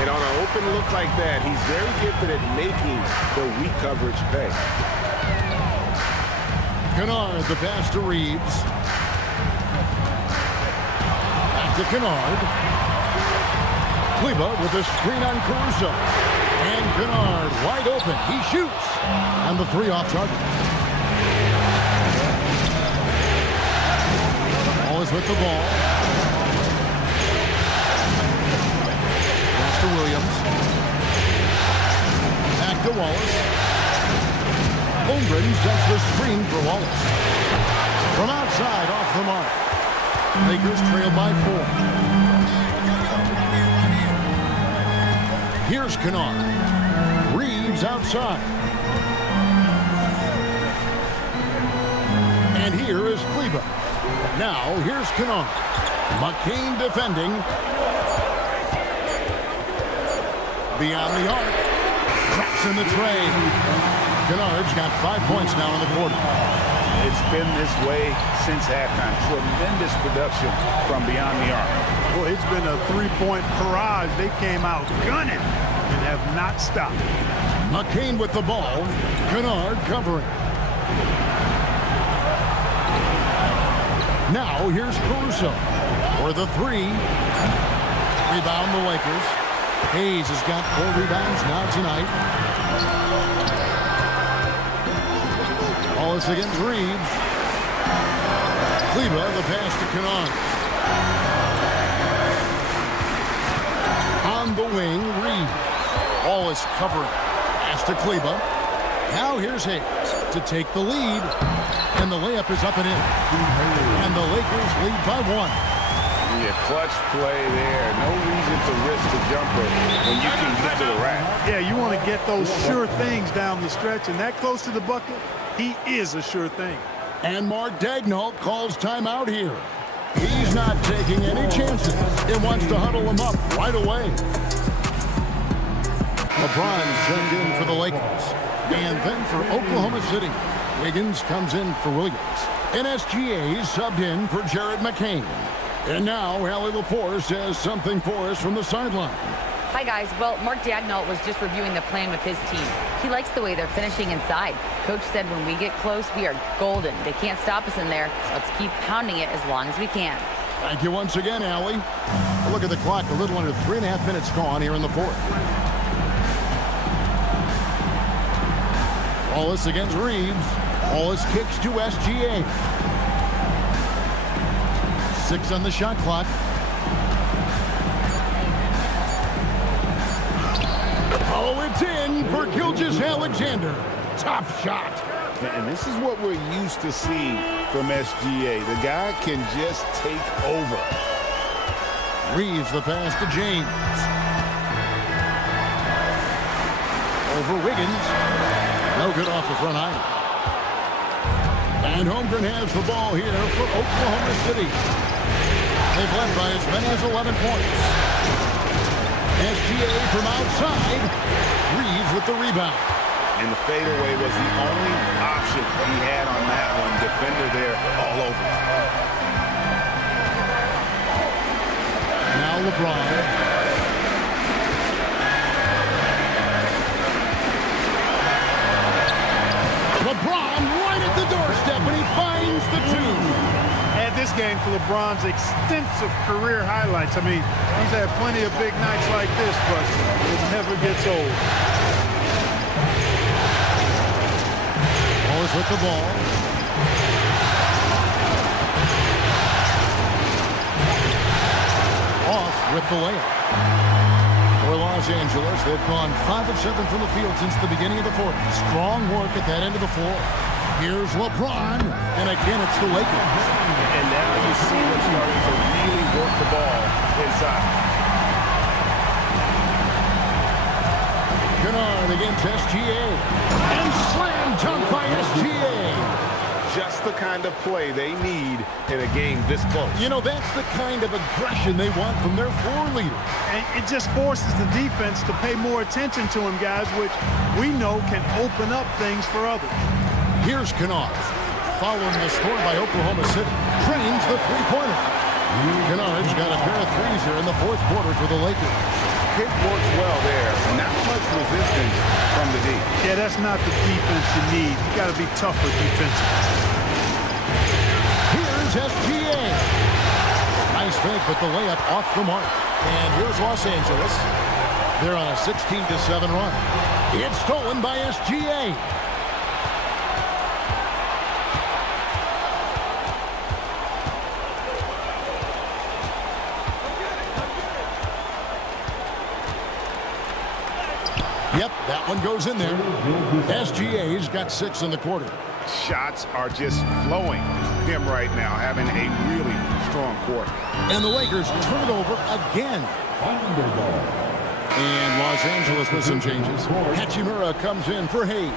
And on an open look like that, he's very gifted at making the weak coverage pay. Kennard, the pass to Reeves. Back to Kennard. Kleba with a screen on Caruso. And Kennard wide open. He shoots. And the 3 off target. Wallace with the ball. Pass to Williams. Back to Wallace. Holmgren sets the screen for Wallace. From outside, off the mark. Lakers trail by 4. Here's Kennard. Reeves outside. And here is Kleba. Now, here's Kennard. McCain defending. Beyond the arc. Traps in the tray. Kennard's got 5 points now in the quarter. It's been this way since halftime. Tremendous production from beyond the arc. Well, it's been a 3-point barrage. They came out gunning and have not stopped. McCain with the ball. Kennard covering. Now here's Caruso for the 3. Rebound the Lakers. Hayes has got 4 rebounds now tonight. Wallace against Reeves. Kleba, the pass to Kennard. On the wing, Reeves. Wallace covering. Pass to Kleba. Now here's Hayes to take the lead. And the layup is up and in. And the Lakers lead by 1. Yeah, clutch play there. No reason to risk the jumper when you can get to the rack. Yeah, you want to get those sure things down the stretch, and that close to the bucket, he is a sure thing. And Mark Daigneault calls timeout here. He's not taking any chances. He wants to huddle him up right away. LeBron checked in for the Lakers. And then for Oklahoma City, Wiggins comes in for Williams. And SGA subbed in for Jared McCain. And now Allie LaForce has something for us from the sideline. Hi, guys. Well, Mark Daigneault was just reviewing the plan with his team. He likes the way they're finishing inside. Coach said when we get close, we are golden. They can't stop us in there. Let's keep pounding it as long as we can. Thank you once again, Allie. Look at the clock. A little under 3.5 minutes gone here in the 4th. Wallace against Reeves. Wallace kicks to SGA. 6 on the shot clock. Oh, it's in for Gilgeous-Alexander. Tough shot. And this is what we're used to seeing from SGA. The guy can just take over. Reeves the pass to James. Over Wiggins. No good off the front iron. And Holmgren has the ball here for Oklahoma City. They've led by as many as 11 points. SGA from outside. Reeves with the rebound. And the fadeaway was the only option he had on that one. Defender there all over. Now LeBron. LeBron right at the doorstep, and he finds the two. Add this game to LeBron's extensive career highlights. I mean, he's had plenty of big nights like this, but it never gets old. Always with the ball. Off with the layup. For Los Angeles, they've gone 5 of 7 from the field since the beginning of the fourth. Strong work at that end of the floor. Here's LeBron, and again it's the Lakers. And now you see them starting to really work the ball inside. Kennard against SGA. And slam dunk by SGA. Just the kind of play they need in a game this close. You know, that's the kind of aggression they want from their floor leader. And it just forces the defense to pay more attention to him, guys, which we know can open up things for others. Here's Kennard. Following the score by Oklahoma City. Drains the three-pointer. Kennard's got a pair of threes here in the fourth quarter for the Lakers. Pick works well there. Not much resistance from the D. Yeah, that's not the defense you need. You got to be tougher defensively. Here's SGA. Nice fake, but the layup off the mark. And here's Los Angeles. They're on a 16-7 run. It's stolen by SGA. Yep, that one goes in there. SGA's got 6 in the quarter. Shots are just flowing for him right now, having a really strong quarter. And the Lakers turn it over again. And Los Angeles with some changes. Hachimura comes in for Hayes.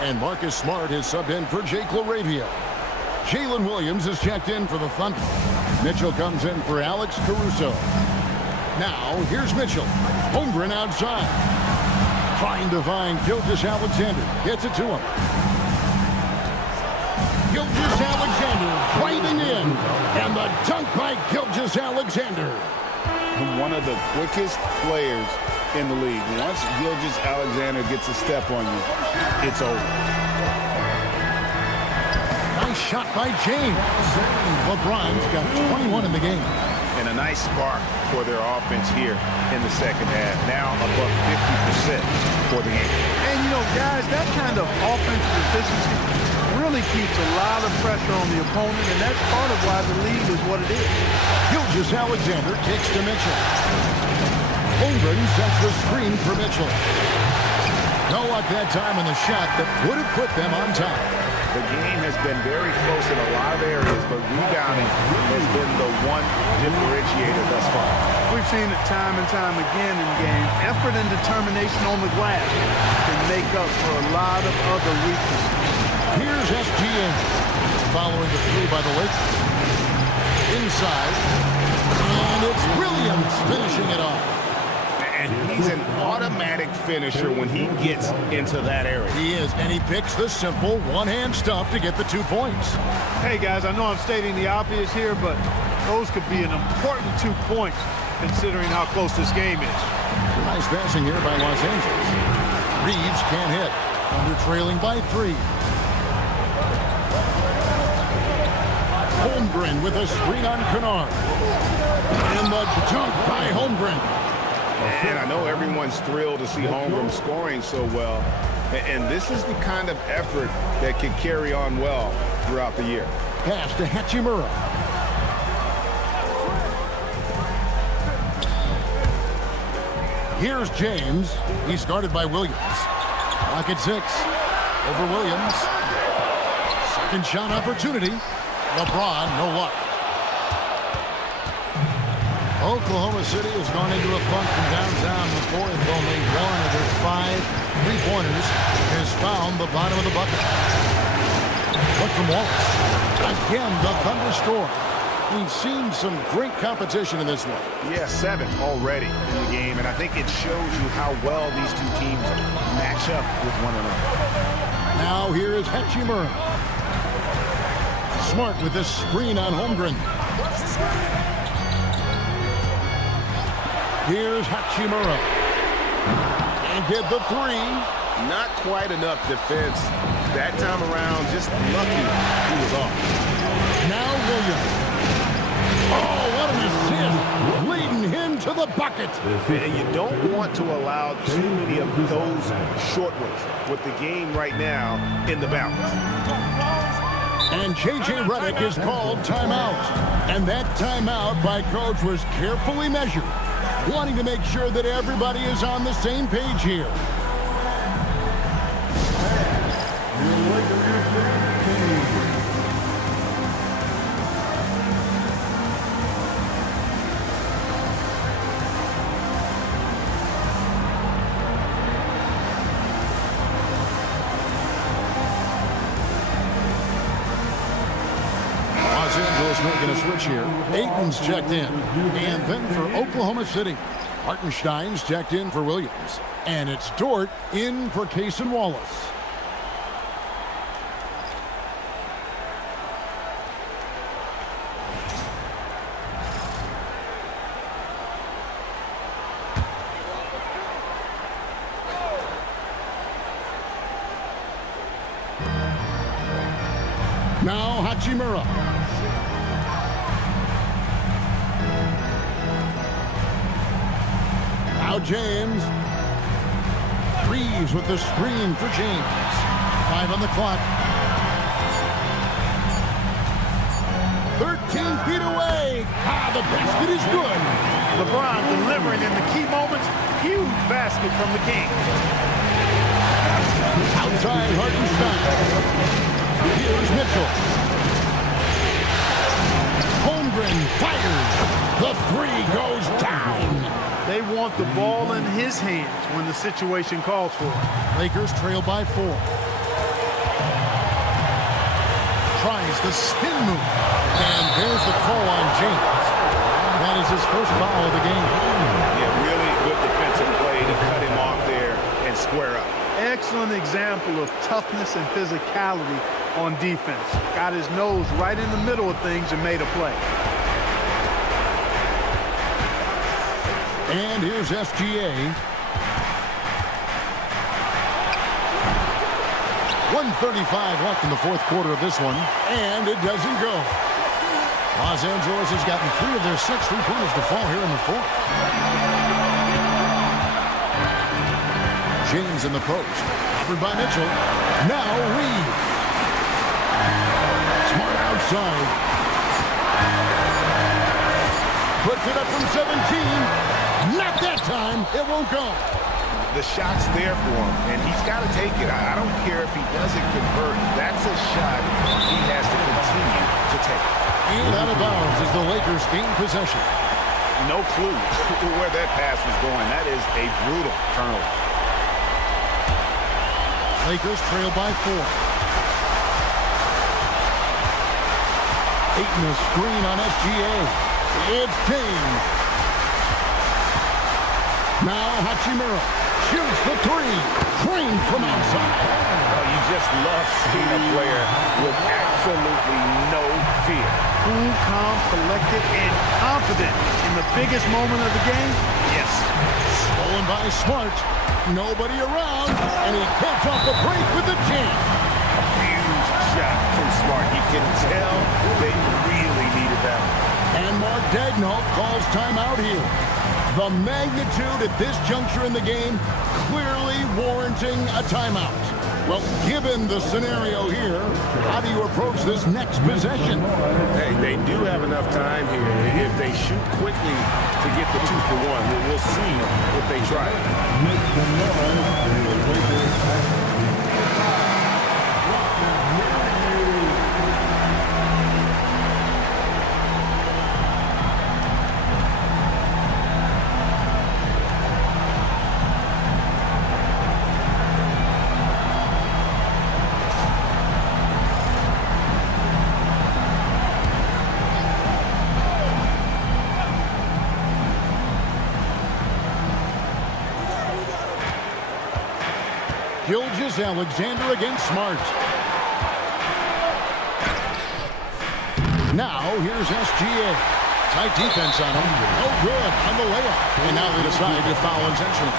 And Marcus Smart is subbed in for Jake LaRavia. Jalen Williams is checked in for the Thunder. Mitchell comes in for Alex Caruso. Now, here's Mitchell. Holmgren outside. Trying to find Gilgeous-Alexander. Gets it to him. Gilgeous-Alexander driving in. And the dunk by Gilgeous-Alexander. One of the quickest players in the league. Once Gilgeous-Alexander gets a step on you, it's over. Nice shot by James. LeBron's got 21 in the game. And a nice spark for their offense here in the second half. Now above 50% for the game. And, you know, guys, that kind of offensive efficiency really keeps a lot of pressure on the opponent, and that's part of why the lead is what it is. Gilgeous-Alexander kicks to Mitchell. Holmgren sets the screen for Mitchell. No luck that time on the shot that would have put them on top. The game has been very close in a lot of areas, but rebounding has been the one differentiator thus far. We've seen it time and time again in games. Effort and determination on the glass can make up for a lot of other weaknesses. Here's SGA following the three by the Lakers. Inside, and it's Williams finishing it off. And he's an automatic finisher when he gets into that area. He is, and he picks the simple one-hand stuff to get the 2 points. Hey, guys, I know I'm stating the obvious here, but those could be an important 2 points considering how close this game is. Nice passing here by Los Angeles. Reeves can't hit. Thunder trailing by 3. Holmgren with a screen on Kennard. And the dunk by Holmgren. And I know everyone's thrilled to see Holmgren scoring so well. And this is the kind of effort that can carry on well throughout the year. Pass to Hachimura. Here's James. He's guarded by Williams. Clock at 6. Over Williams. Second shot opportunity. LeBron, no luck. Oklahoma City has gone into a funk from downtown in the fourth. Only one of their 5 3-pointers has found the bottom of the bucket. Look from Wallace. Again, the Thunder score. We've seen some great competition in this one. Yeah, 7 already in the game, and I think it shows you how well these two teams match up with one another. Now here is Hachimura. Smart with this screen on Holmgren. Here's Hachimura. And get the 3. Not quite enough defense that time around. Just lucky he was off. Now Williams. Oh, what an assist! Leading him to the bucket. And you don't want to allow too many of those short ones with the game right now in the balance. And J.J. Redick is called timeout. And that timeout by coach was carefully measured, wanting to make sure that everybody is on the same page here. Los Angeles making a switch here. Ayton's checked in. And then for Oklahoma City, Hartenstein's checked in for Williams. And it's Dort in for Cason Wallace. Now Hachimura. Now James. Reeves with the screen for James. 5 on the clock. 13 feet away. The basket is good. LeBron delivering in the key moments. Huge basket from the King. Outside Hartenstein. Here's Mitchell. Holmgren fires. The 3 goes down. They want the ball in his hands when the situation calls for it. Lakers trail by 4. Tries the spin move. And there's the call on James. That is his first foul of the game. Yeah, really good defensive play to cut him off there and square up. Excellent example of toughness and physicality on defense. Got his nose right in the middle of things and made a play. And here's SGA. 1:35 left in the fourth quarter of this one. And it doesn't go. Los Angeles has gotten 3 of their 6 3-pointers to fall here in the fourth. James in the post. Covered by Mitchell. Now Reed. Smart outside. Puts it up from 17. Not that time. It won't go. The shot's there for him, and he's got to take it. I don't care if he doesn't convert. That's a shot he has to continue to take. And out of bounds as the Lakers gain possession. No clue where that pass was going. That is a brutal turnover. Lakers trail by 4. Ayton a screen on SGA. It's James. Now Hachimura shoots the 3. Trained from outside. Oh, you just love seeing a player with absolutely no fear. Cool, calm, collected, and confident in the biggest moment of the game. Yes. Stolen by Smart. Nobody around. And he takes off the break with the jam. Huge shot from Smart. You can tell they really needed that one. And Mark Daigneault calls timeout here. The magnitude at this juncture in the game clearly warranting a timeout. Well, given the scenario here, how do you approach this next possession? Hey, they do have enough time here. If they shoot quickly to get the 2 for 1, we'll see if they try it. Alexander against Smart. Now here's SGA. Tight defense on him. No good on the layup. And now they decide to foul intentionally.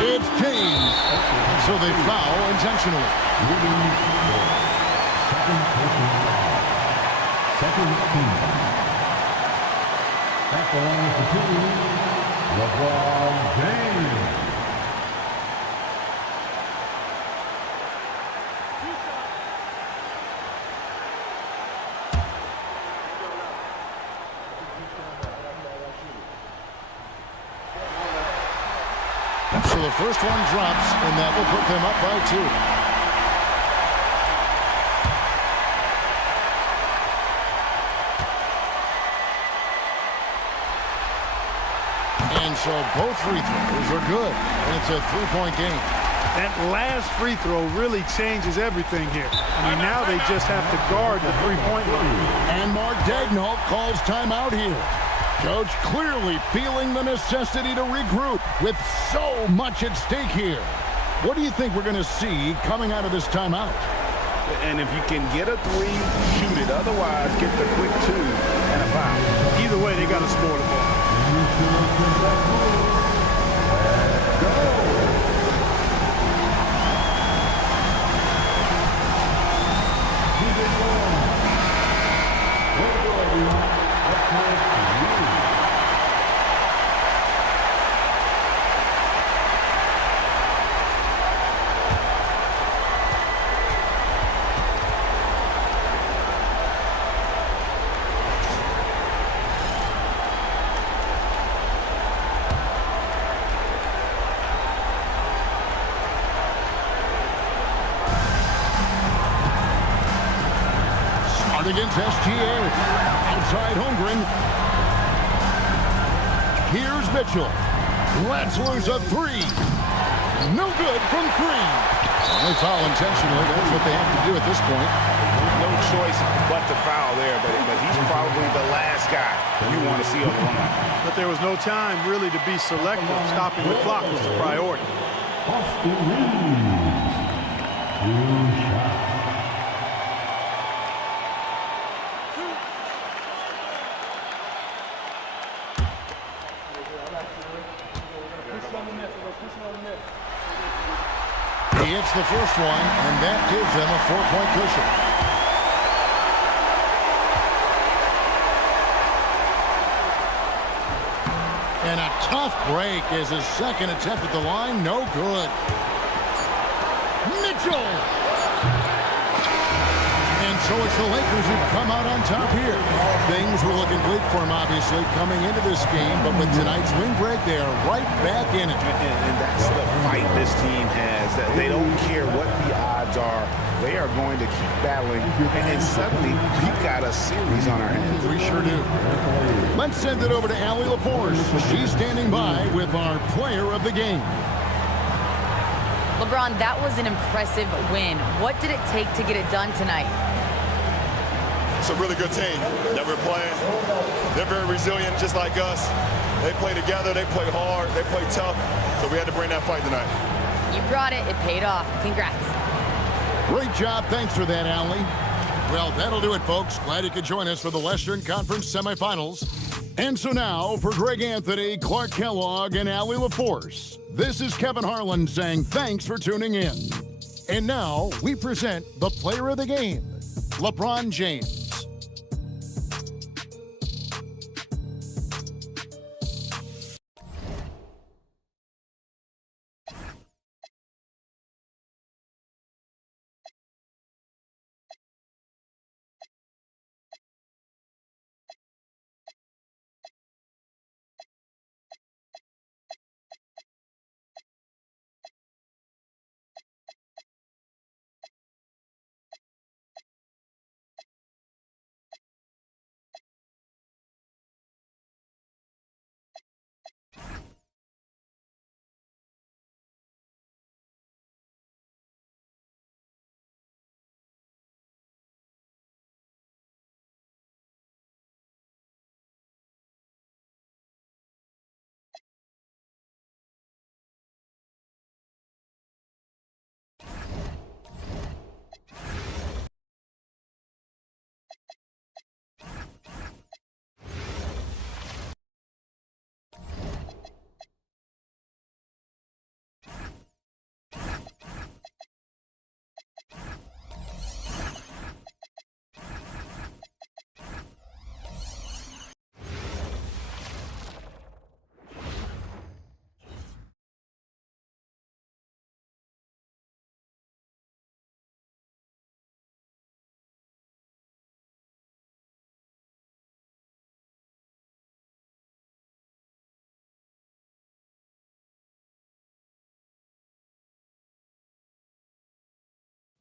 It's James. So they foul intentionally. Second team. At the line for two, LeBron James. So the first one drops, and that will put them up by 2. And so both free throws are good, and it's a three-point game. That last free throw really changes everything here. I mean, now they just have to guard the three-point line. And Mark Daigneault calls timeout here. Coach clearly feeling the necessity to regroup with so much at stake here. What do you think we're going to see coming out of this timeout? And if you can get a three, shoot it. Otherwise, get the quick two and a foul. Either way, they got to score the ball. Against SGA. Outside Holmgren. Here's Mitchell. Lets loose a three. No good from three. They foul intentionally. That's what they have to do at this point. No choice but to foul there, but he's probably the last guy you want to see on the line. But there was no time really to be selective. Stopping the clock was the priority. Austin Reeves. Two shots. He hits the first one, and that gives them a 4-point cushion. And a tough break is his second attempt at the line. No good. Mitchell! And so it's the Lakers who come out on top here. Things were looking bleak for him, obviously, coming into this game. But with tonight's win break, they are right back in it. And that's the fight this team has. That they don't care what the odds are. They are going to keep battling. And suddenly, we've got a series on our hands. We sure do. Let's send it over to Allie LaForce. She's standing by with our player of the game. LeBron, that was an impressive win. What did it take to get it done tonight? It's a really good team that we're playing. They're very resilient, just like us. They play together, they play hard, they play tough. So we had to bring that fight tonight. You brought it. It paid off. Congrats. Great job. Thanks for that, Allie. Well, that'll do it, folks. Glad you could join us for the Western Conference semifinals. And so now, for Greg Anthony, Clark Kellogg, and Allie LaForce, this is Kevin Harlan saying thanks for tuning in. And now, we present the player of the game, LeBron James.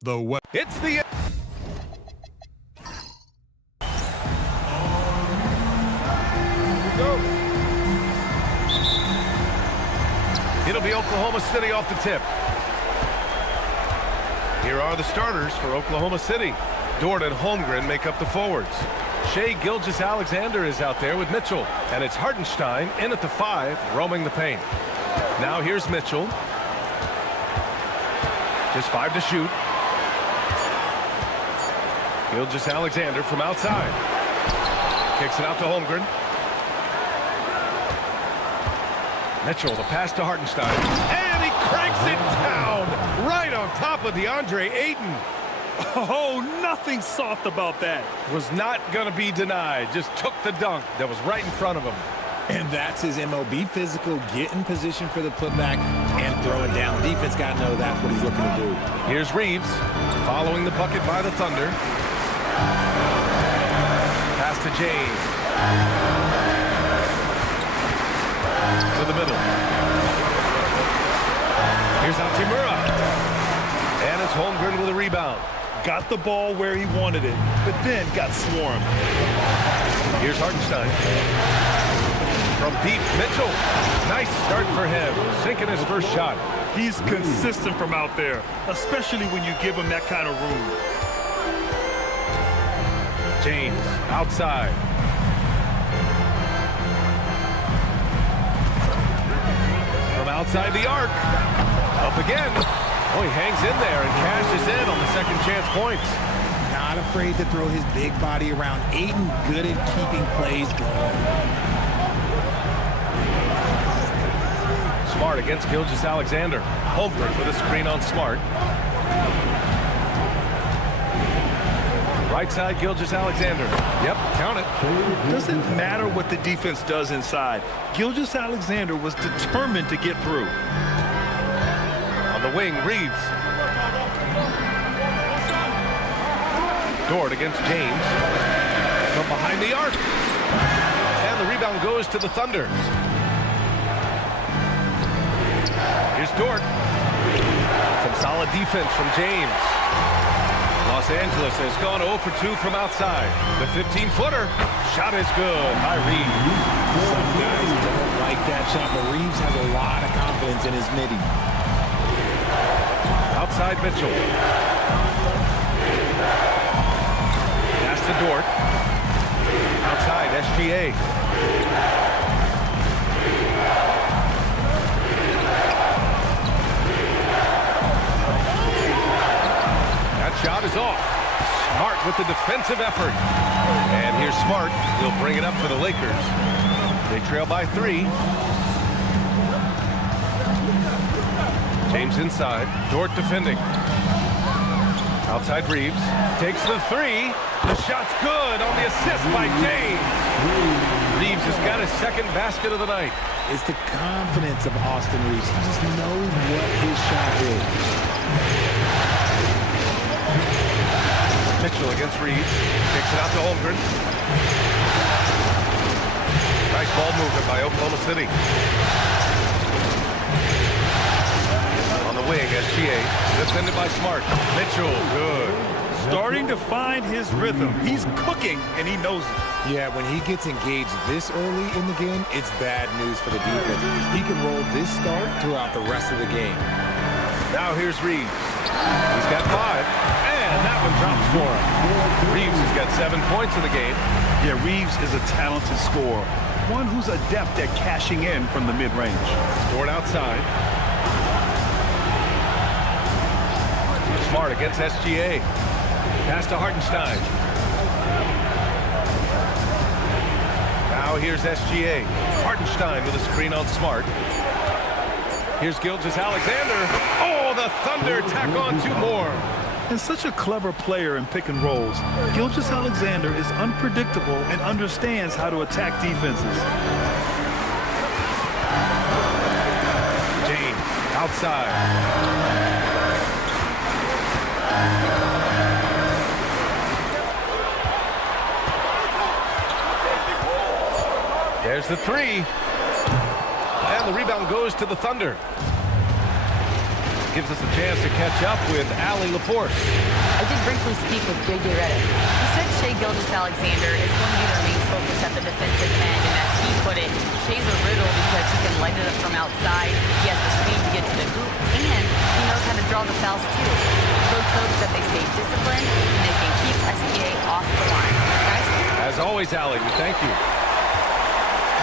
It's the... It'll be Oklahoma City off the tip. Here are the starters for Oklahoma City. Dort and Holmgren make up the forwards. Shai Gilgeous-Alexander is out there with Mitchell. And it's Hartenstein in at the 5, roaming the paint. Now here's Mitchell. Just 5 to shoot. Gilgeous-Alexander from outside. Kicks it out to Holmgren. Mitchell, the pass to Hartenstein. And he cranks it down right on top of DeAndre Ayton. Oh, nothing soft about that. Was not going to be denied. Just took the dunk that was right in front of him. And that's his MO. Be physical, get in position for the putback, and throw it down. The defense got to know that's what he's looking to do. Here's Reeves following the bucket by the Thunder. Pass to James. To the middle. Here's Hachimura. And it's Holmgren with a rebound. Got the ball where he wanted it, but then got swarmed. Here's Hartenstein. From deep, Mitchell. Nice start for him. Sinking his first shot. He's consistent from out there, especially when you give him that kind of room. James outside. From outside the arc. Up again. Oh, he hangs in there and cashes in on the second chance points. Not afraid to throw his big body around. Ayton good at keeping plays going. Smart against Gilgeous-Alexander. Holmgren with a screen on Smart. Right side, Gilgeous-Alexander. Yep, count it. It doesn't matter what the defense does inside. Gilgeous-Alexander was determined to get through. On the wing, Reeves. Dort against James. From behind the arc. And the rebound goes to the Thunder. Here's Dort. Some solid defense from James. Los Angeles has gone 0 for 2 from outside. The 15-footer. Shot is good by Reeves. Some guys don't like that shot, but Reeves has a lot of confidence in his midi. Outside Mitchell. Pass to Dort. Outside SGA. That shot is off. Smart with the defensive effort. And here's Smart. He'll bring it up for the Lakers. They trail by 3. James inside. Dort defending. Outside Reeves. Takes the 3. The shot's good on the assist by James. Reeves has got his second basket of the night. It's the confidence of Austin Reeves. He just knows what his shot is. Mitchell against Reeves. Kicks it out to Holmgren. Nice ball movement by Oklahoma City. On the wing, SGA. Defended by Smart. Mitchell, good. Starting to find his rhythm. He's cooking, and he knows it. Yeah, when he gets engaged this early in the game, it's bad news for the defense. He can roll this start throughout the rest of the game. Now here's Reeves. He's got 5, and that one drops for him. Reeves has got 7 points in the game. Yeah, Reeves is a talented scorer. One who's adept at cashing in from the mid-range. Dort outside. Smart against SGA. Pass to Hartenstein. Now here's SGA. Hartenstein with a screen on Smart. Here's Gilgeous-Alexander. Oh, the Thunder tack on 2 more. And such a clever player in pick and rolls. Gilgeous-Alexander is unpredictable and understands how to attack defenses. James outside. There's the 3. And the rebound goes to the Thunder. gives us a chance to catch up with Allie LaForce. I did briefly speak with J.J. Redick. He said Shai Gilgeous-Alexander is going to be their main focus at the defensive end, and as he put it, Shai's a riddle because he can light it up from outside, he has the speed to get to the hoop, and he knows how to draw the fouls too. Coach hopes that they stay disciplined and they can keep SBA off the line. Guys? As always, Allie, we thank you.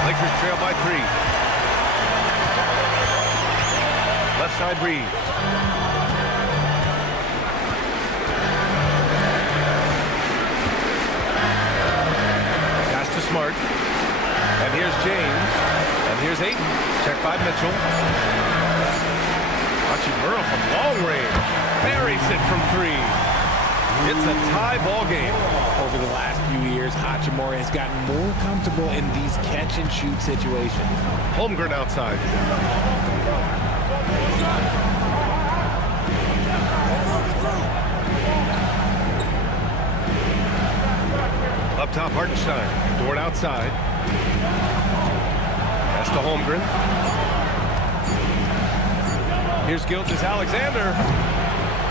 Lakers trail by 3. Left side Reeves. Pass to Smart. And here's James. And here's Ayton. Checked by Mitchell. Hachimura from long range. Buries it from 3. It's a tie ball game. Over the last few years, Hachimura has gotten more comfortable in these catch-and-shoot situations. Holmgren outside. Up top, Hartenstein. Dort outside. Pass to Holmgren. Here's Gilgeous-Alexander.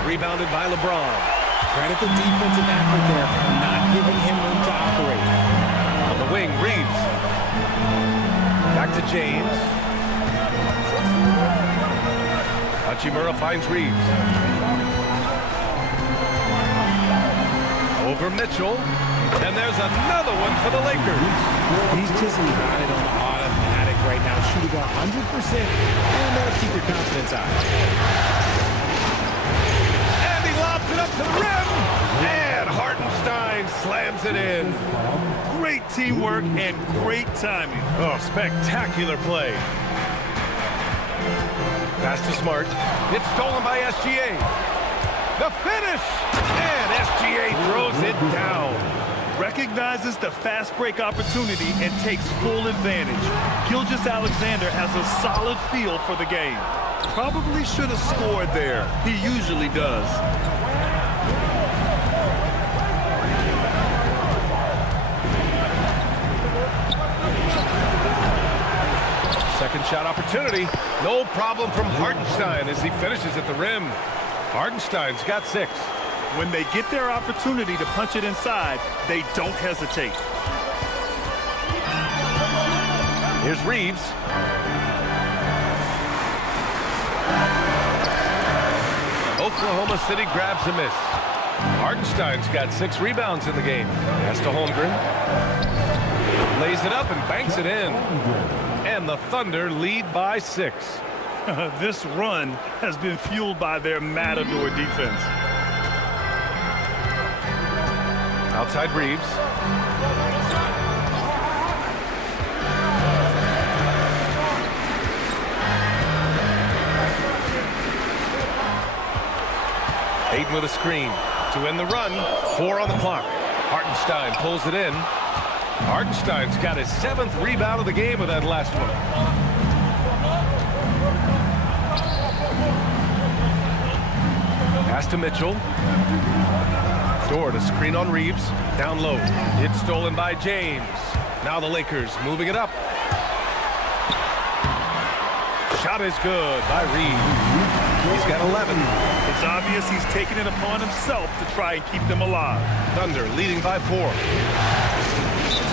Rebounded by LeBron. Credit the defensive effort there for not giving him room to operate. On the wing, Reeves. Back to James. Hachimura finds Reeves. Over Mitchell. And there's another one for the Lakers. He's just got it on automatic right now, shooting 100%, and that'll keep your confidence high. Lobs it up to the rim, and Hartenstein slams it in. Great teamwork and great timing. Oh, spectacular play. Pass to Smart. It's stolen by SGA. The finish, and SGA throws it down. Recognizes the fast break opportunity and takes full advantage. Gilgeous-Alexander has a solid feel for the game. Probably should have scored there. He usually does. Second shot opportunity. No problem from Hartenstein as he finishes at the rim. Hartenstein's got 6. When they get their opportunity to punch it inside, they don't hesitate. Here's Reeves. Oklahoma City grabs a miss. Hartenstein's got 6 rebounds in the game. Pass to Holmgren. Lays it up and banks it in. And the Thunder lead by 6. This run has been fueled by their matador defense. Outside Reeves. Ayton with a screen to end the run. 4 on the clock. Hartenstein pulls it in. Hartenstein's got his 7th rebound of the game with that last one. Pass to Mitchell. Dort, a screen on Reeves. Down low. It's stolen by James. Now the Lakers moving it up. Shot is good by Reeves. He's got 11. It's obvious he's taking it upon himself to try and keep them alive. Thunder leading by 4.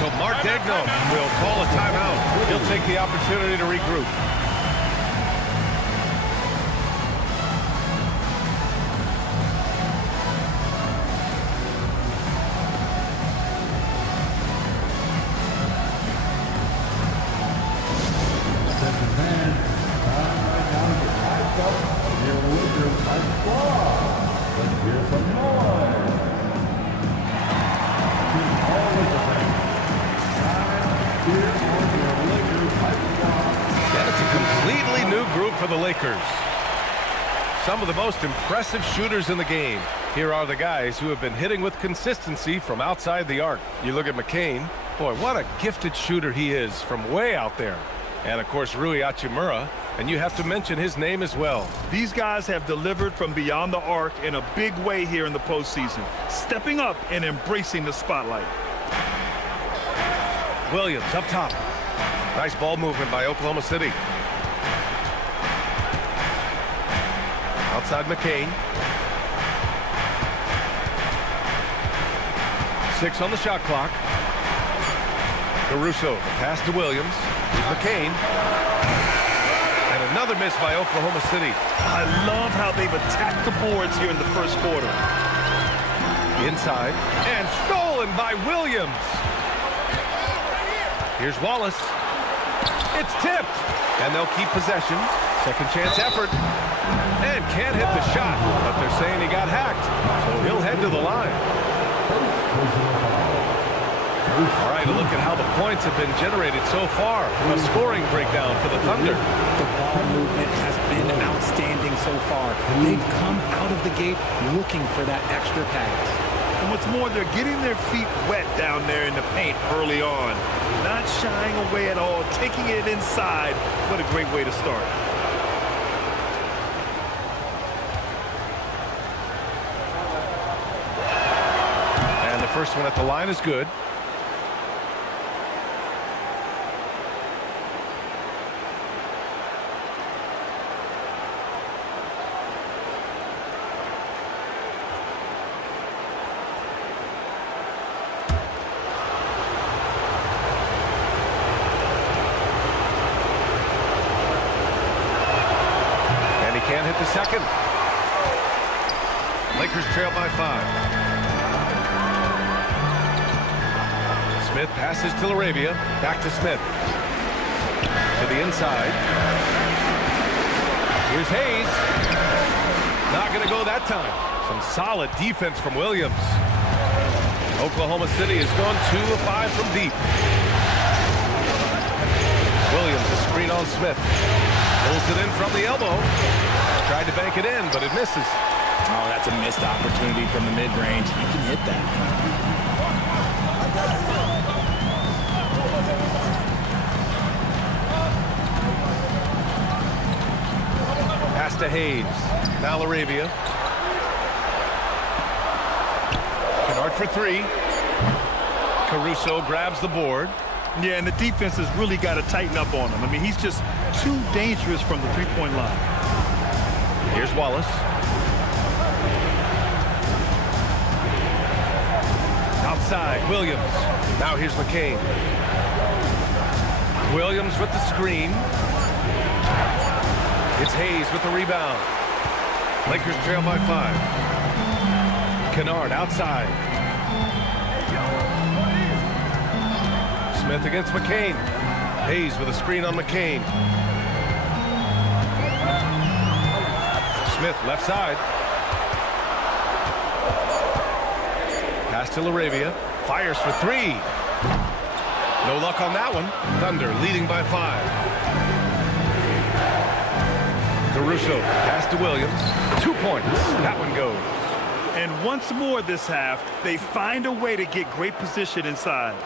So Mark Degno will call a timeout. He'll take the opportunity to regroup. For the Lakers. Some of the most impressive shooters in the game. Here are the guys who have been hitting with consistency from outside the arc. You look at McCain. Boy, what a gifted shooter he is from way out there. And, of course, Rui Hachimura. And you have to mention his name as well. These guys have delivered from beyond the arc in a big way here in the postseason, stepping up and embracing the spotlight. Williams up top. Nice ball movement by Oklahoma City. Outside McCain. 6 on the shot clock. Caruso, pass to Williams. Here's McCain. And another miss by Oklahoma City. I love how they've attacked the boards here in the first quarter. Inside. And stolen by Williams. Here's Wallace. It's tipped. And they'll keep possession. Second chance effort. And can't hit the shot. But they're saying he got hacked. So he'll head to the line. All right, a look at how the points have been generated so far. A scoring breakdown for the Thunder. The ball movement has been outstanding so far. They've come out of the gate looking for that extra pass. And what's more, they're getting their feet wet down there in the paint early on. Not shying away at all, taking it inside. What a great way to start. And the first one at the line is good. Can't hit the second. Lakers trail by 5. Smith passes to Laravia. Back to Smith. To the inside. Here's Hayes. Not going to go that time. Some solid defense from Williams. Oklahoma City has gone 2 of 5 from deep. Williams, a screen on Smith. Pulls it in from the elbow. Tried to bank it in, but it misses. Oh, that's a missed opportunity from the mid-range. You can hit that. Pass to Hayes. Now Laravia. Kennard for 3. Caruso grabs the board. Yeah, and the defense has really got to tighten up on him. I mean, he's just too dangerous from the three-point line. Here's Wallace. Outside, Williams. Now here's McCain. Williams with the screen. It's Hayes with the rebound. Lakers trail by 5. Kennard outside. Smith against McCain. Hayes with a screen on McCain. Smith left side. Pass to Laravia. Fires for 3. No luck on that one. Thunder leading by 5. Caruso. Pass to Williams. 2 points. That one goes. And once more this half, they find a way to get great position inside.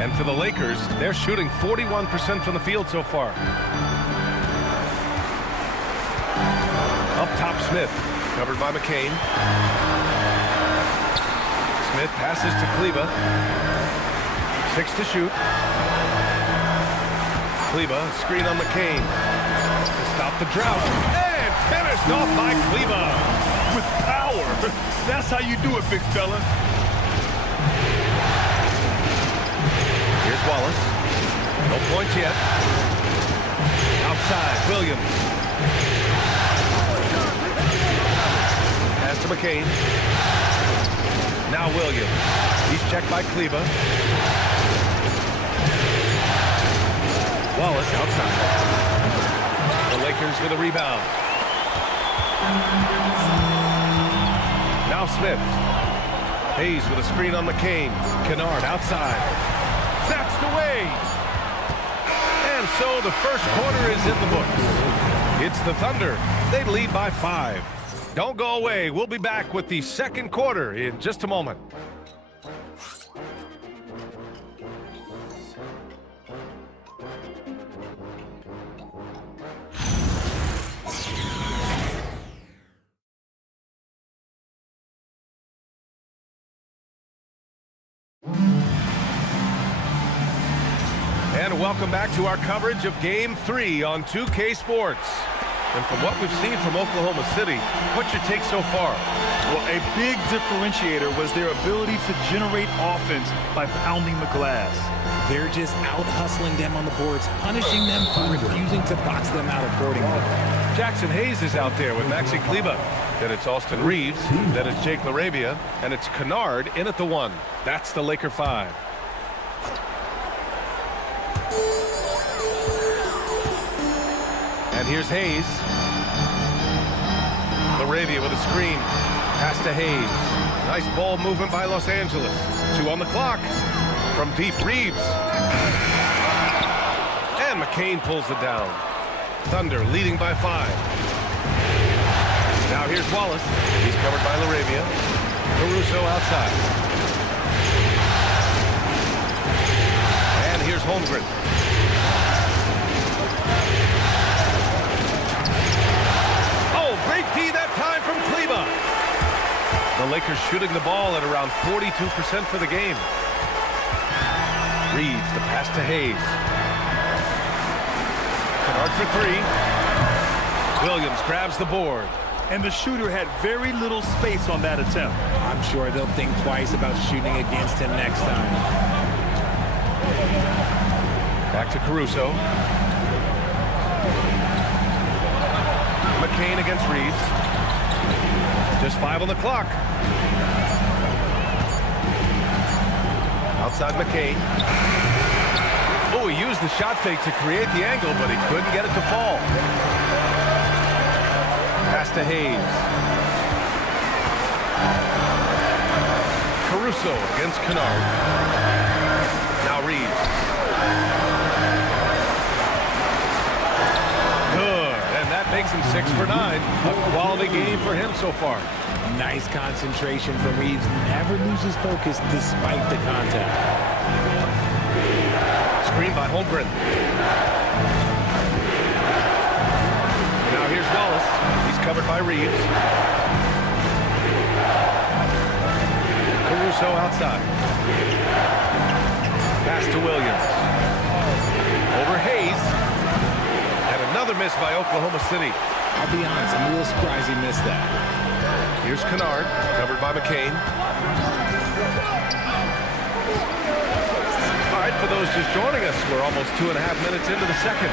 And for the Lakers, they're shooting 41% from the field so far. Up top, Smith. Covered by McCain. Smith passes to Kleba. 6 to shoot. Kleba, screen on McCain. To stop the drought. And finished off by Kleba. With power. That's how you do it, big fella. Here's Wallace. No points yet. Outside, Williams. Pass to McCain. Now Williams. He's checked by Kleba. Wallace outside. The Lakers with a rebound. Now Smith. Hayes with a screen on McCain. Kennard outside. Snatched away. And so the first quarter is in the books. It's the Thunder. They lead by 5. Don't go away. We'll be back with the second quarter in just a moment. And welcome back to our coverage of Game 3 on 2K Sports. And from what we've seen from Oklahoma City, what's your take so far? Well, a big differentiator was their ability to generate offense by pounding the glass. They're just out-hustling them on the boards, punishing them for refusing to box them out accordingly. Jackson Hayes is out there with Maxi Kleba. Then it's Austin Reeves. Then it's Jake LaRavia. And it's Kennard in at the 1. That's the Laker 5. And here's Hayes. LaRavia with a screen. Pass to Hayes. Nice ball movement by Los Angeles. 2 on the clock. From deep, Reeves. And McCain pulls it down. Thunder leading by 5. Now here's Wallace. He's covered by LaRavia. Caruso outside. And here's Holmgren. Oh, great D that time from Kleba. The Lakers shooting the ball at around 42% for the game. Reeves, the pass to Hayes. Kennard for 3. Williams grabs the board. And the shooter had very little space on that attempt. I'm sure they'll think twice about shooting against him next time. Back to Caruso. McCain against Reeves. Just 5 on the clock. Outside McCain. Oh, he used the shot fake to create the angle, but he couldn't get it to fall. Pass to Hayes. Caruso against Kennard. Now Reeves. Good, and that makes him 6 for 9. A quality game for him so far. Nice concentration from Reeves. Never loses focus despite the contact. Screen by Holmgren. Now here's Wallace. He's covered by Reeves. Caruso outside. Pass to Williams. Over Hayes. And another miss by Oklahoma City. I'll be honest, I'm a little surprised he missed that. Here's Kennard, covered by McCain. All right, for those just joining us, we're almost 2.5 minutes into the second.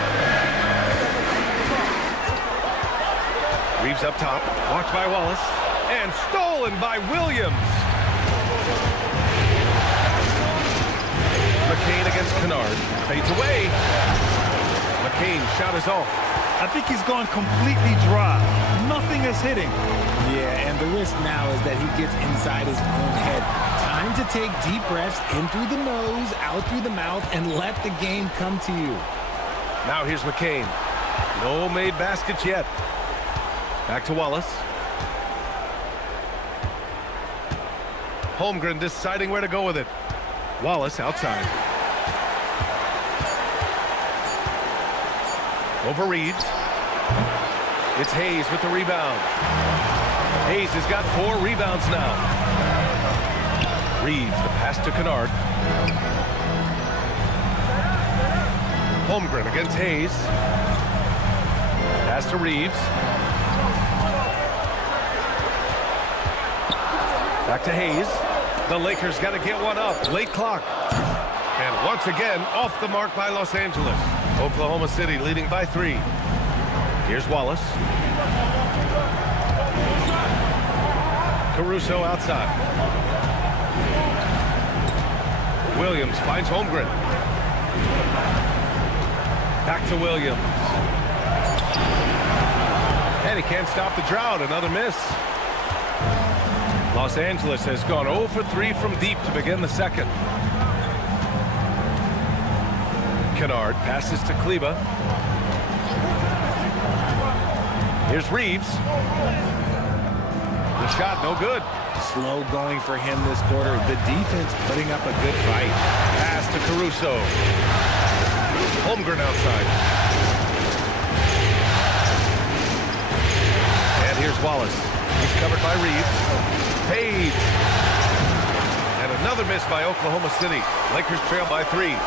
Reeves up top, watched by Wallace, and stolen by Williams. McCain against Kennard, fades away. McCain shot is off. I think he's gone completely dry. Nothing is hitting. Yeah, and the risk now is that he gets inside his own head. Time to take deep breaths in through the nose, out through the mouth, and let the game come to you. Now here's McCain. No made baskets yet. Back to Wallace. Holmgren deciding where to go with it. Wallace outside. Over Reeves. It's Hayes with the rebound. Hayes has got 4 rebounds now. Reeves, the pass to Kennard. Holmgren against Hayes. Pass to Reeves. Back to Hayes. The Lakers got to get one up. Late clock. And once again, off the mark by Los Angeles. Oklahoma City leading by 3. Here's Wallace. Caruso outside. Williams finds Holmgren. Back to Williams. And he can't stop the drought. Another miss. Los Angeles has gone 0 for 3 from deep to begin the second. Kennard passes to Kleba. Here's Reeves. The shot, no good. Slow going for him this quarter. The defense putting up a good fight. Pass to Caruso. Holmgren outside. And here's Wallace. He's covered by Reeves. Fades. And another miss by Oklahoma City. Lakers trail by 3.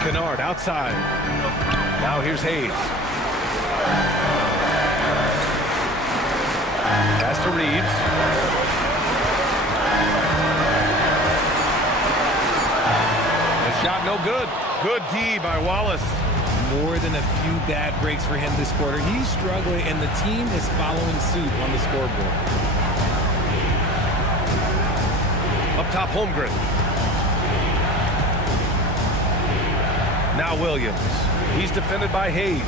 Kennard outside. Now here's Hayes. Pass to Reeves. The shot no good. Good D by Wallace. More than a few bad breaks for him this quarter. He's struggling, and the team is following suit on the scoreboard. Up top, Holmgren. Now Williams. He's defended by Hayes.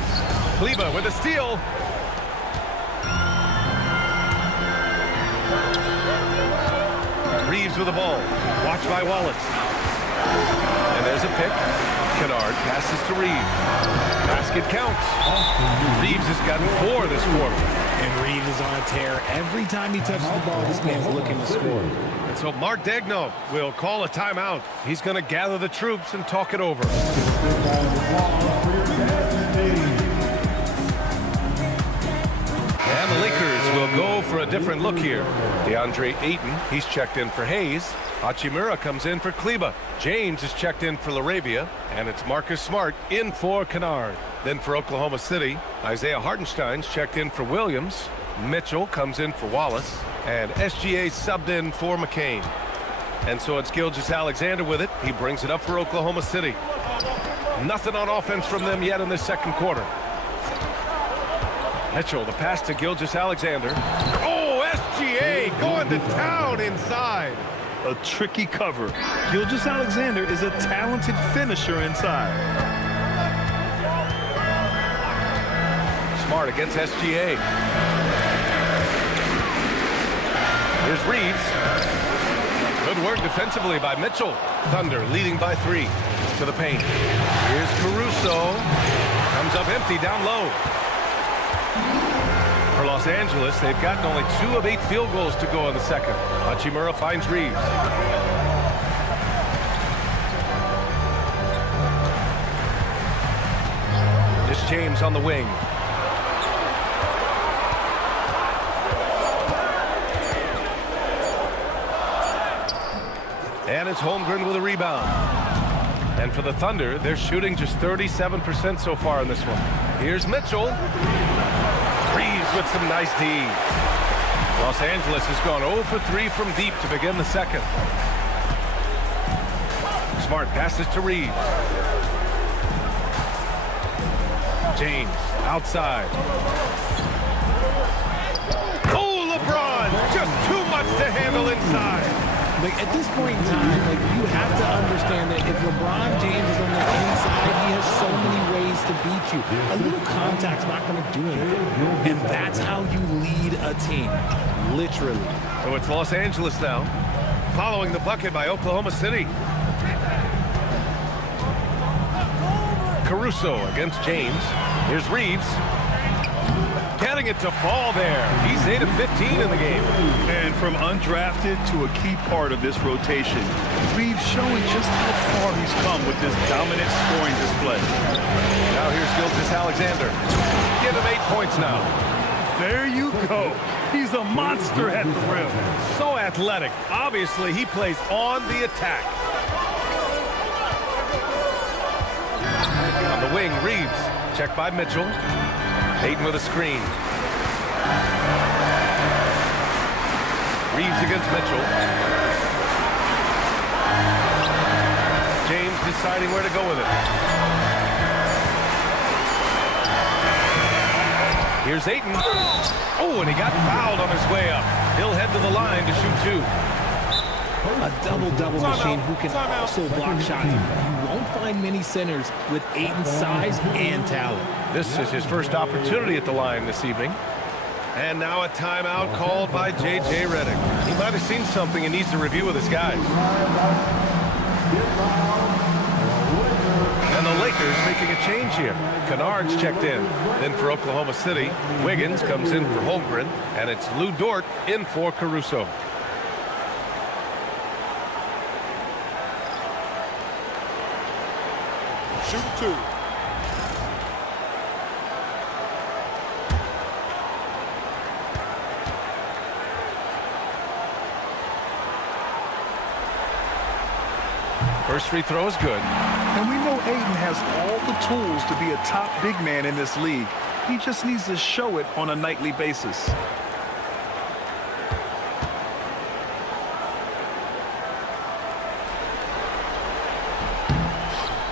Kleba with a steal. Reeves with the ball. Watched by Wallace. And there's a pick. Kennard passes to Reeves. Basket counts. Reeves has gotten 4 this quarter. And Reeves is on a tear. Every time he touches the ball, this man's looking to score. And so Mark Daigneault will call a timeout. He's going to gather the troops and talk it over. And the Lakers will go for a different look here. DeAndre Ayton, he's checked in for Hayes. Hachimura comes in for Kleba. James is checked in for LaRavia. And it's Marcus Smart in for Kennard. Then for Oklahoma City, Isaiah Hartenstein's checked in for Williams. Mitchell comes in for Wallace. And SGA subbed in for McCain. And so it's Gilgeous-Alexander with it. He brings it up for Oklahoma City. Nothing on offense from them yet in this second quarter. Mitchell, the pass to Gilgeous-Alexander. Oh, SGA going to town inside. A tricky cover. Gilgeous-Alexander is a talented finisher inside. Smart against SGA. Here's Reeves. Good work defensively by Mitchell. Thunder leading by 3 to the paint. Here's Caruso. Comes up empty down low. For Los Angeles, they've gotten only 2 of 8 field goals to go in the second. Hachimura finds Reeves. It's James on the wing. And it's Holmgren with a rebound. And for the Thunder, they're shooting just 37% so far in this one. Here's Mitchell. Reeves with some nice D. Los Angeles has gone 0 for 3 from deep to begin the second. Smart passes to Reeves. James outside. Oh, LeBron! Just too much to handle inside. Like, at this point in time, like, you have to understand that if LeBron James is on the inside, he has so many ways to beat you. A little contact's not going to do anything. And that's how you lead a team, literally. So it's Los Angeles now, following the bucket by Oklahoma City. Caruso against James. Here's Reeves. Getting it to fall there. He's 8 of 15 in the game. And from undrafted to a key part of this rotation, Reeves showing just how far he's come with this dominant scoring display. Now here's Gilgeous-Alexander. Give him 8 points now. There you go. He's a monster at the rim. So athletic. Obviously, he plays on the attack. On the wing, Reeves. Checked by Mitchell. Ayton with a screen. Reeves against Mitchell. James deciding where to go with it. Here's Ayton. Oh, and he got fouled on his way up. He'll head to the line to shoot 2. A double-double machine who can also block shots. You won't find many centers with Ayton's size and talent. This is his first opportunity at the line this evening. And now a timeout called by J.J. Redick. He might have seen something and needs to review with his guys. And the Lakers making a change here. Kennard's checked in. Then for Oklahoma City, Wiggins comes in for Holmgren. And it's Lou Dort in for Caruso. Shoot 2. First free throw is good. And we know Ayton has all the tools to be a top big man in this league. He just needs to show it on a nightly basis.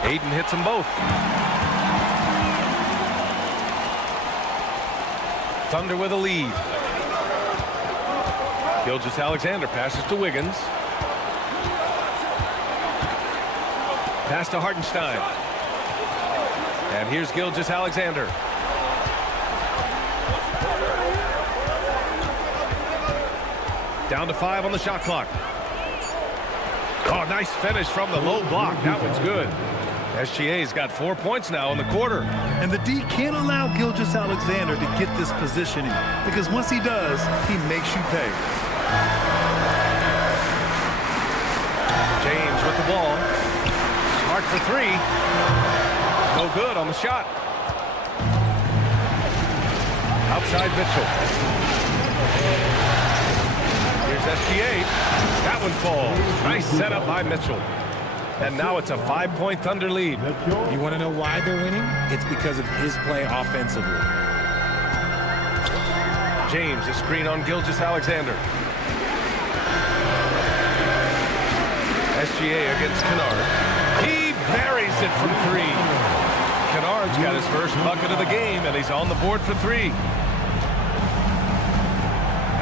Ayton hits them both. Thunder with a lead. Gilgeous-Alexander passes to Wiggins. Pass to Hartenstein. And here's Gilgeous-Alexander. Down to 5 on the shot clock. Oh, nice finish from the low block. That one's good. SGA's got 4 points now in the quarter. And the D can't allow Gilgeous-Alexander to get this positioning, because once he does, he makes you pay. James with the ball. Smart for 3. No good on the shot. Outside Mitchell. Here's SGA. That one falls. Nice setup by Mitchell. And now it's a 5-point Thunder lead. You want to know why they're winning? It's because of his play offensively. James, a screen on Gilgeous-Alexander. SGA against Kennard. He buries it from 3. Kennard's got his first bucket of the game, and he's on the board for 3.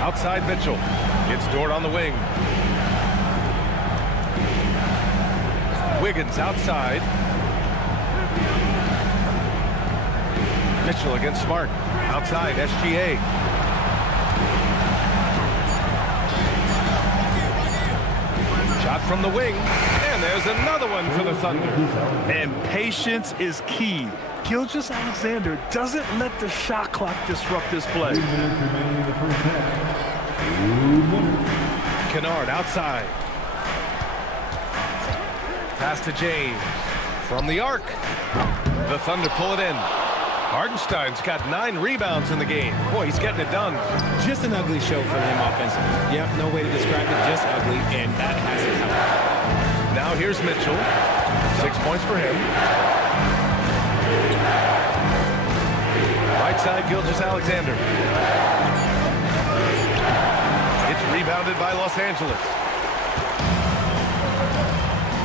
Outside Mitchell. It's Dort on the wing. Wiggins outside. Mitchell against Smart. Outside, SGA. Shot from the wing. And there's another one for the Thunder. And patience is key. Gilgeous-Alexander doesn't let the shot clock disrupt this play. Kennard outside. Pass to James. From the arc. The Thunder pull it in. Hartenstein's got 9 rebounds in the game. Boy, he's getting it done. Just an ugly show for him offensively. Yep, no way to describe it, just ugly, and that hasn't helped. Now here's Mitchell. 6 points for him. Right side, Gilgeous-Alexander. It's rebounded by Los Angeles.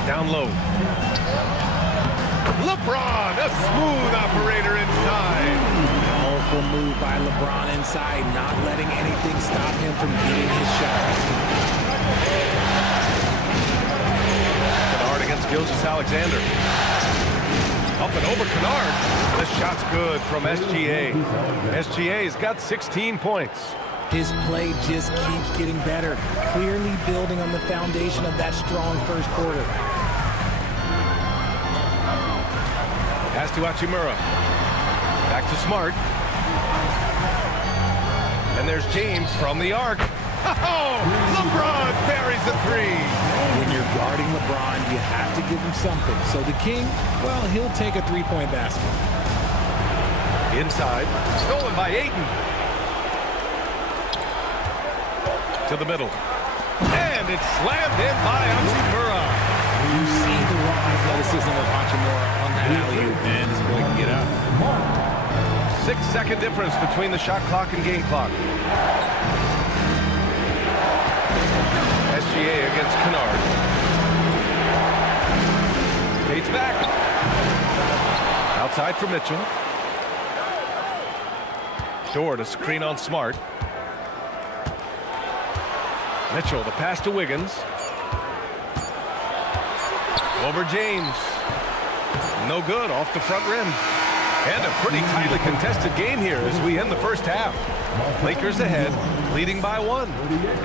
Down low. LeBron, a smooth operator inside. Powerful move by LeBron inside, not letting anything stop him from getting his shot. Kennard against Gilgeous-Alexander. Up and over Kennard. The shot's good from SGA. SGA's got 16 points. His play just keeps getting better, clearly building on the foundation of that strong first quarter. Pass to Hachimura. Back to Smart. And there's James from the arc. Oh, LeBron buries the 3. When you're guarding LeBron, you have to give him something. So the King, well, he'll take a 3-point basket. Inside. Stolen by Ayton. To the middle. And it's slammed in by Hachimura. You see the raw athleticism of Hachimura on that alley-oop, and this boy can get up. 6-second difference between the shot clock and game clock. SGA against Kennard. Fades back. Outside for Mitchell. Dort, a screen on Smart. Mitchell, the pass to Wiggins. Over James. No good, off the front rim. And a pretty tightly contested game here as we end the first half. Lakers ahead, leading by 1.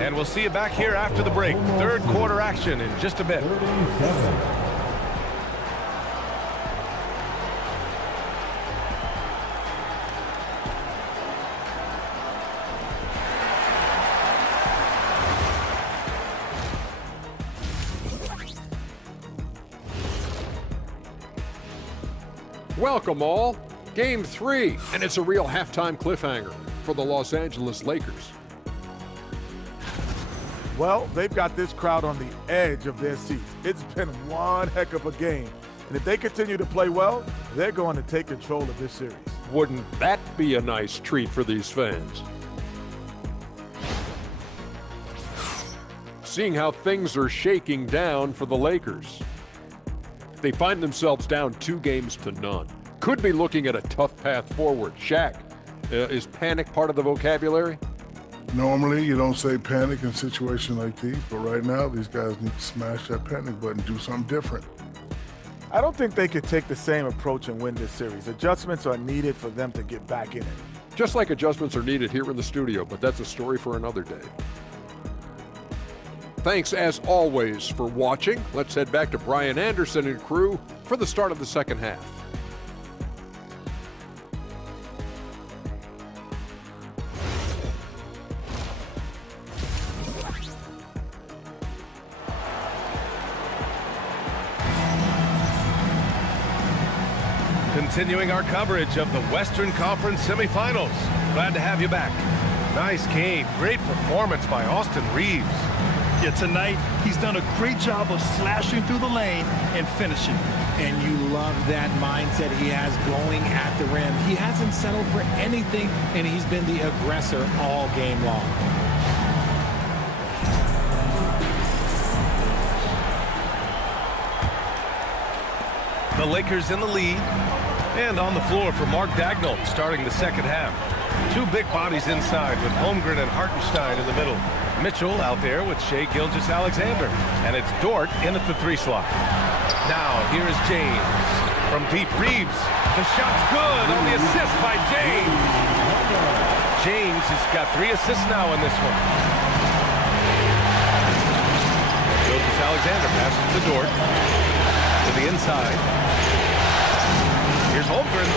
And we'll see you back here after the break. Third quarter action in just a bit. Welcome all. Game 3, and it's a real halftime cliffhanger for the Los Angeles Lakers. Well, they've got this crowd on the edge of their seats. It's been one heck of a game. And if they continue to play well, they're going to take control of this series. Wouldn't that be a nice treat for these fans? Seeing how things are shaking down for the Lakers. They find themselves down 2 games to none. Could be looking at a tough path forward. Shaq, is panic part of the vocabulary? Normally, you don't say panic in situations like these, but right now, these guys need to smash that panic button, do something different. I don't think they could take the same approach and win this series. Adjustments are needed for them to get back in it. Just like adjustments are needed here in the studio, but that's a story for another day. Thanks, as always, for watching. Let's head back to Brian Anderson and crew for the start of the second half. Continuing our coverage of the Western Conference semifinals. Glad to have you back. Nice game. Great performance by Austin Reeves. Yeah, tonight he's done a great job of slashing through the lane and finishing. And you love that mindset he has going at the rim. He hasn't settled for anything, and he's been the aggressor all game long. The Lakers in the lead. And on the floor for Mark Dagnall starting the second half. 2 big bodies inside with Holmgren and Hartenstein in the middle. Mitchell out there with Shai Gilgeous-Alexander. And it's Dort in at the 3 slot. Now here is James from deep. Reeves. The shot's good on the assist by James. James has got 3 assists now in this one. Gilgeous-Alexander passes to Dort. To the inside. Here's Holmgren.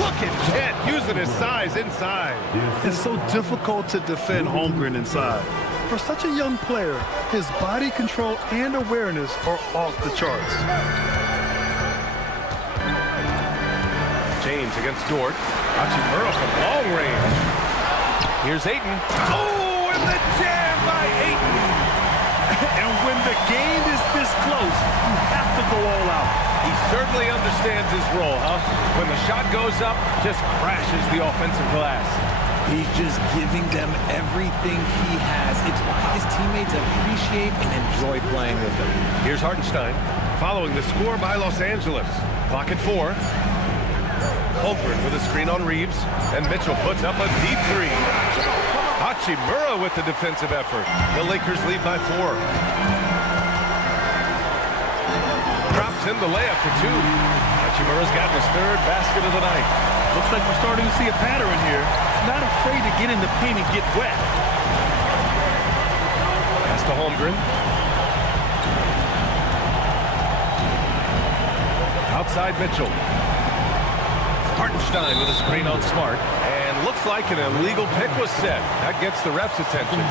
Look at Chet using his size inside. It's so difficult to defend Holmgren inside. For such a young player, his body control and awareness are off the charts. James against Dort. Hachimura from long range. Here's Ayton. Oh, and the jam by Ayton. And when the game is this close, you have to go all out. He certainly understands his role, huh? When the shot goes up, just crashes the offensive glass. He's just giving them everything he has. It's why his teammates appreciate and enjoy playing with him. Here's Hartenstein following the score by Los Angeles. Clock at 4. Holmgren with a screen on Reeves, and Mitchell puts up a deep 3. Hachimura with the defensive effort. The Lakers lead by 4. Drops in the layup for 2. Hachimura's got his 3rd basket of the night. Looks like we're starting to see a pattern here. Not afraid to get in the paint and get wet. Pass to Holmgren. Outside Mitchell. Hartenstein with a screen on Smart. And looks like an illegal pick was set. That gets the ref's attention.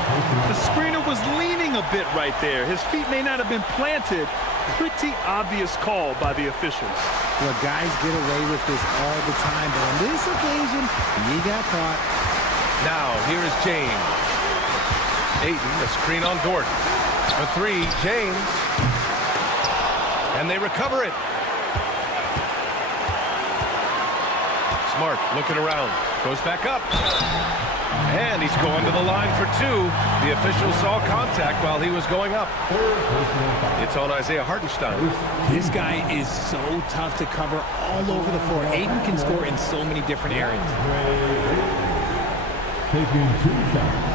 The screener was leaning a bit right there. His feet may not have been planted. Pretty obvious call by the officials. Well, guys get away with this all the time, but on this occasion, he got caught. Now, here is James. Ayton, a screen on Dort. A 3, James. And they recover it. Smart looking around. Goes back up. And he's going to the line for 2. The official saw contact while he was going up. It's on Isaiah Hartenstein. This guy is so tough to cover all over the floor. Ayton can score in so many different areas. Taking 2 shots.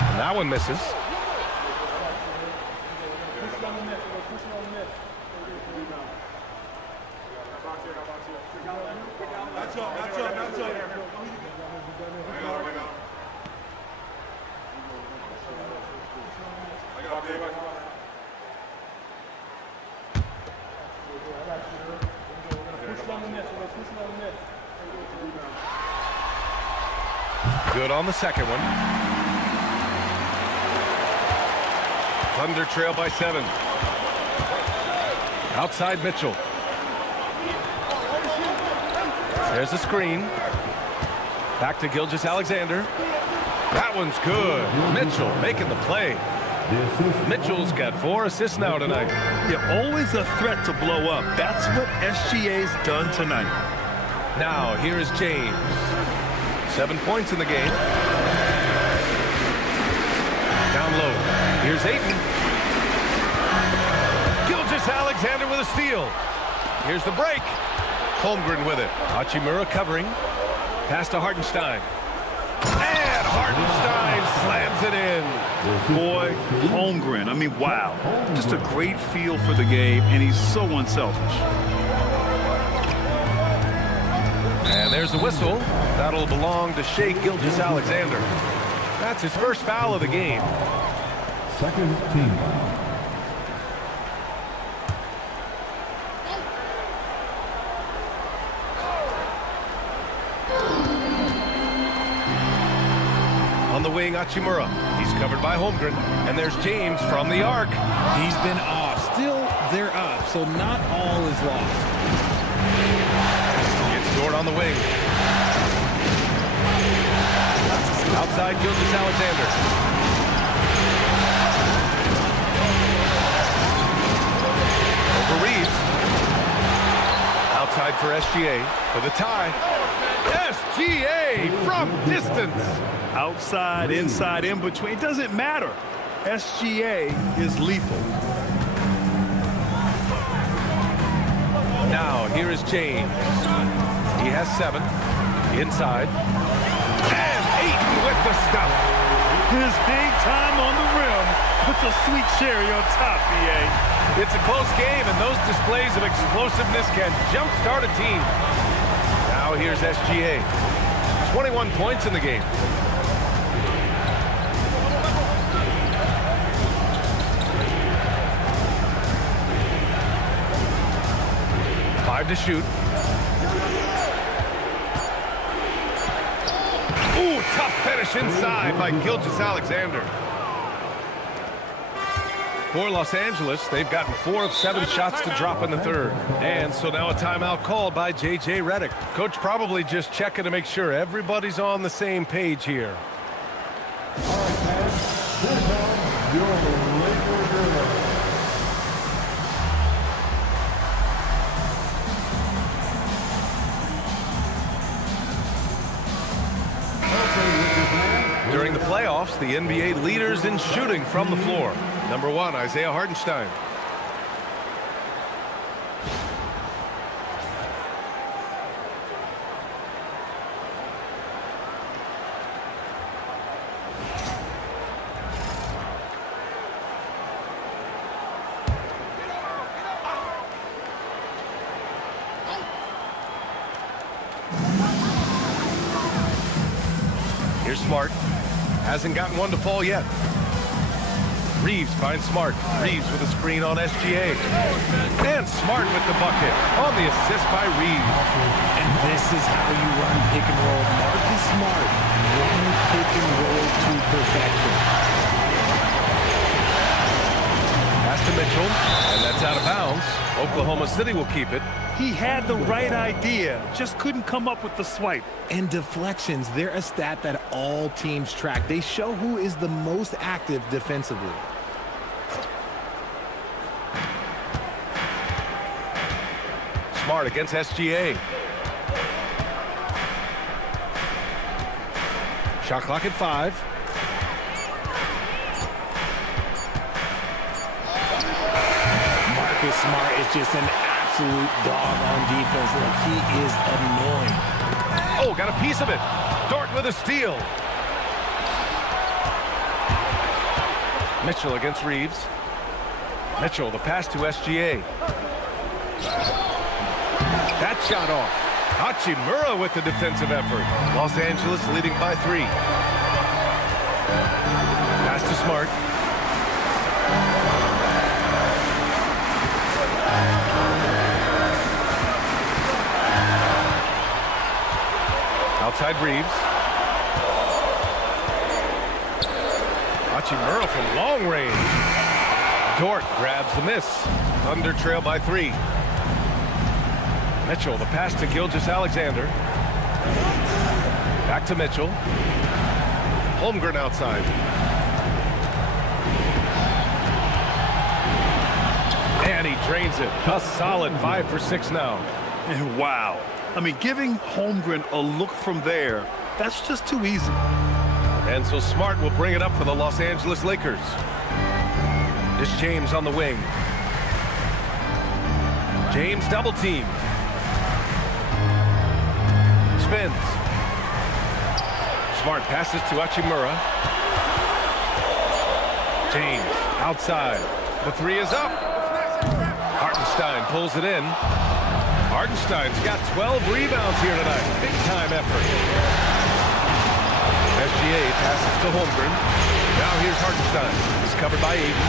And that one misses. Good on the second one. Thunder trail by 7. Outside Mitchell. There's a screen. Back to Gilgeous-Alexander. That one's good. Mitchell making the play. Mitchell's got 4 assists now tonight. Yeah, always a threat to blow up. That's what SGA's done tonight. Now, here is James. 7 points in the game. Down low. Here's Ayton. Gilgeous-Alexander with a steal. Here's the break. Holmgren with it. Hachimura covering. Pass to Hartenstein. And Hartenstein slams it in. Boy, Holmgren, I mean, wow. Just a great feel for the game, and he's so unselfish. And there's a whistle. That'll belong to Shai Gilgeous-Alexander. That's his first foul of the game. Second team. On the wing, Hachimura. He's covered by Holmgren. And there's James from the arc. He's been off. Still, they're up, so not all is lost. It's Dort on the wing. Outside, Gilgeous-Alexander. Over Reeves. Outside for SGA for the tie. SGA from distance. Outside, inside, in between, it doesn't matter. SGA is lethal. Now, here is James. He has 7. Inside. And Ayton with the stuff. His hang time on the rim puts a sweet cherry on top, BA. It's a close game, and those displays of explosiveness can jumpstart a team. Now here's SGA. 21 points in the game. To shoot. Ooh, tough finish inside by Gilgeous-Alexander. For Los Angeles, they've gotten 4 of 7 shots to drop in the third. And so now a timeout called by J.J. Redick. Coach probably just checking to make sure everybody's on the same page here. All right, guys. Here comes your Laker girl. During the playoffs, the NBA leaders in shooting from the floor. Number 1, Isaiah Hartenstein. Here's Smart. Hasn't gotten one to fall yet. Reeves finds Smart. Reeves with a screen on SGA. And Smart with the bucket on the assist by Reeves. And this is how you run pick and roll. Marcus Smart running pick and roll to perfection. Pass to Mitchell, and that's out of bounds. Oklahoma City will keep it. He had the right idea, just couldn't come up with the swipe. And deflections, they're a stat that all teams track. They show who is the most active defensively. Smart against SGA. Shot clock at 5. Marcus Smart is just an absolute dog on defense. Like, he is annoying. Oh, got a piece of it. Dort with a steal. Mitchell against Reeves. Mitchell, the pass to SGA. That shot off. Hachimura with the defensive effort. Los Angeles leading by 3. Pass to Smart. Outside Reeves. Hachimura from long range. Dort grabs the miss. Thunder trail by 3. Mitchell, the pass to Gilgeous-Alexander. Back to Mitchell. Holmgren outside. And he drains it. A solid 5 for 6 now. And wow. I mean, giving Holmgren a look from there, that's just too easy. And so Smart will bring it up for the Los Angeles Lakers. It's James on the wing. James double teamed. Spins. Smart passes to Hachimura. James outside. The 3 is up. Hartenstein pulls it in. Hartenstein's got 12 rebounds here tonight. Big time effort. SGA passes to Holmgren. Now here's Hartenstein. He's covered by Aiden.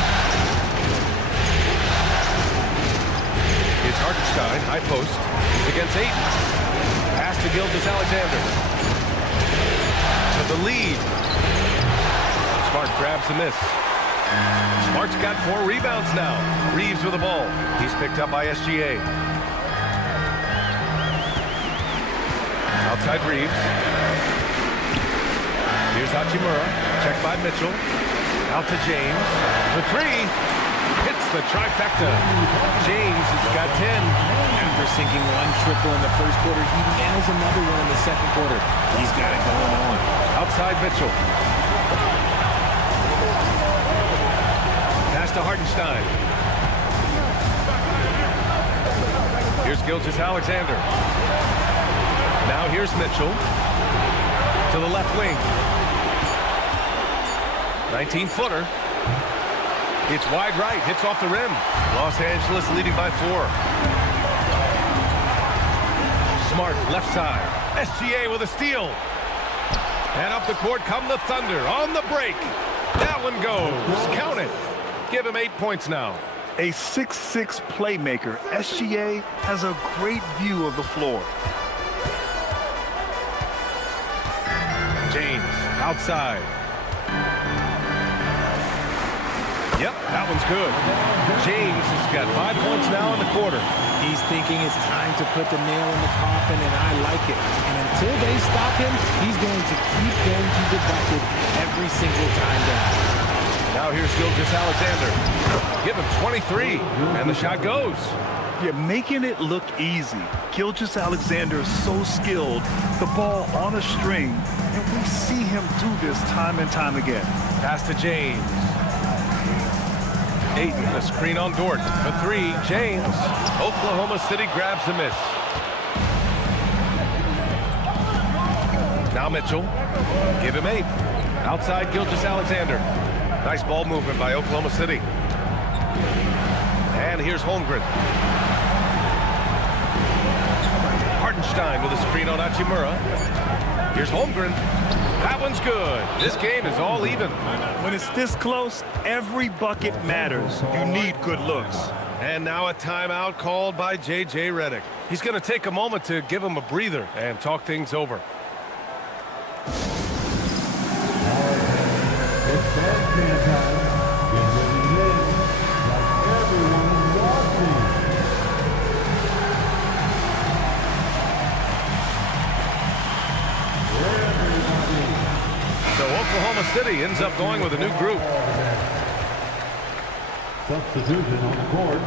It's Hartenstein, high post. He's against Aiden. Pass to Gilgeous-Alexander. To the lead. Smart grabs the miss. Smart's got 4 rebounds now. Reeves with the ball. He's picked up by SGA. Outside Reeves. Here's Hachimura. Checked by Mitchell. Out to James. The 3. Hits the trifecta. James has got 10. After sinking 1 triple in the first quarter, he nails another one in the second quarter. He's got it going on. Outside Mitchell. Pass to Hartenstein. Here's Gilgeous-Alexander. Now here's Mitchell. To the left wing. 19-footer. It's wide right. Hits off the rim. Los Angeles leading by 4. Smart left side. SGA with a steal. And up the court come the Thunder on the break. That one goes. Count it. Give him 8 points now. A 6'6" playmaker, SGA has a great view of the floor. James outside. Yep, that one's good. James has got 5 points now in the quarter. He's thinking it's time to put the nail in the coffin, and I like it. And until they stop him, he's going to keep going to the bucket every single time down. Now here's Gilgeous-Alexander. Give him 23, and the shot goes. Yeah, making it look easy. Gilgeous-Alexander is so skilled, the ball on a string, and we see him do this time and time again. Pass to James. Ayton, a screen on Dort. For 3, James. Oklahoma City grabs the miss. Now Mitchell. Give him 8. Outside Gilgeous-Alexander. Nice ball movement by Oklahoma City. And here's Holmgren. Hartenstein with a screen on Hachimura. Here's Holmgren. That one's good. This game is all even. When it's this close, every bucket matters. You need good looks. And now a timeout called by J.J. Redick. He's going to take a moment to give him a breather and talk things over. It's bad time. Get ready to win. Like everyone's watching. So Oklahoma City ends up going with a new group. Substitution on the court.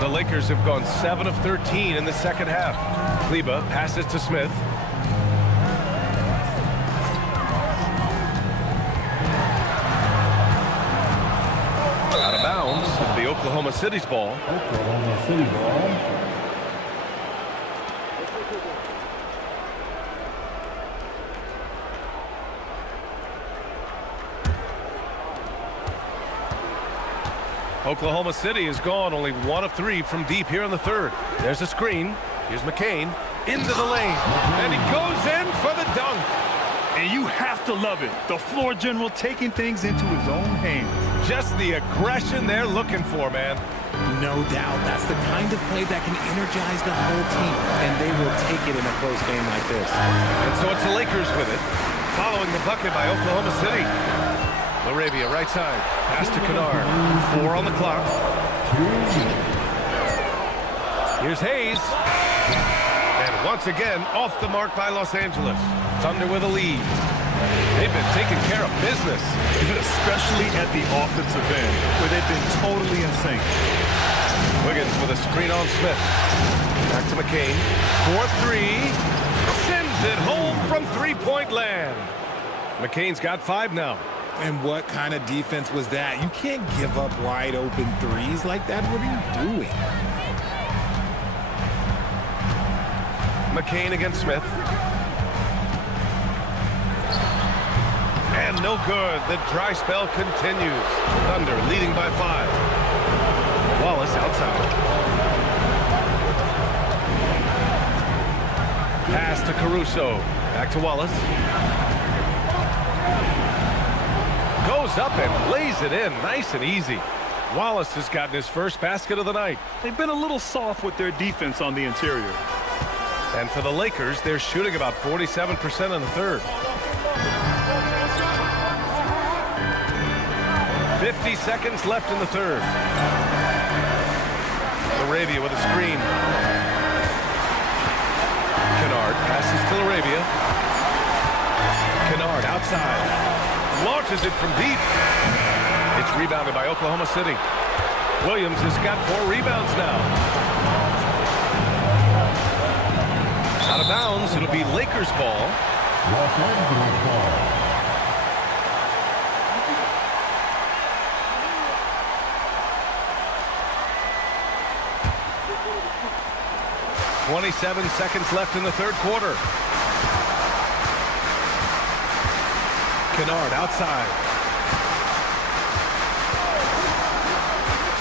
The Lakers have gone 7 of 13 in the second half. Kleba passes to Smith. Out of bounds. It'll be Oklahoma City's ball. Oklahoma City ball. Oklahoma City has gone only 1 of 3 from deep here in the third. There's a screen. Here's McCain into the lane. And he goes in for the dunk. And you have to love it. The floor general taking things into his own hands. Just the aggression they're looking for, man. No doubt. That's the kind of play that can energize the whole team, and they will take it in a close game like this. And so it's the Lakers with it, following the bucket by Oklahoma City. LaRavia, right side. Pass to Kennard. 4 on the clock. Here's Hayes. And once again, off the mark by Los Angeles. Thunder with a lead. They've been taking care of business. Especially at the offensive end, where they've been totally in sync. Wiggins with a screen on Smith. Back to McCain. 4-3. Sends it home from three-point land. McCain's got 5 now. And what kind of defense was that? You can't give up wide open threes like that. What are you doing? McCain against Smith. And no good. The dry spell continues. Thunder leading by 5. Wallace outside. Pass to Caruso. Back to Wallace. Goes up and lays it in. Nice and easy. Wallace has gotten his first basket of the night. They've been a little soft with their defense on the interior. And for the Lakers, they're shooting about 47% in the third. 50 seconds left in the third. LaRavia with a screen. Kennard passes to LaRavia. Kennard outside. Launches it from deep. It's rebounded by Oklahoma City. Williams has got 4 rebounds now. Out of bounds, it'll be Lakers ball. Los Angeles ball. 27 seconds left in the third quarter. Kennard outside.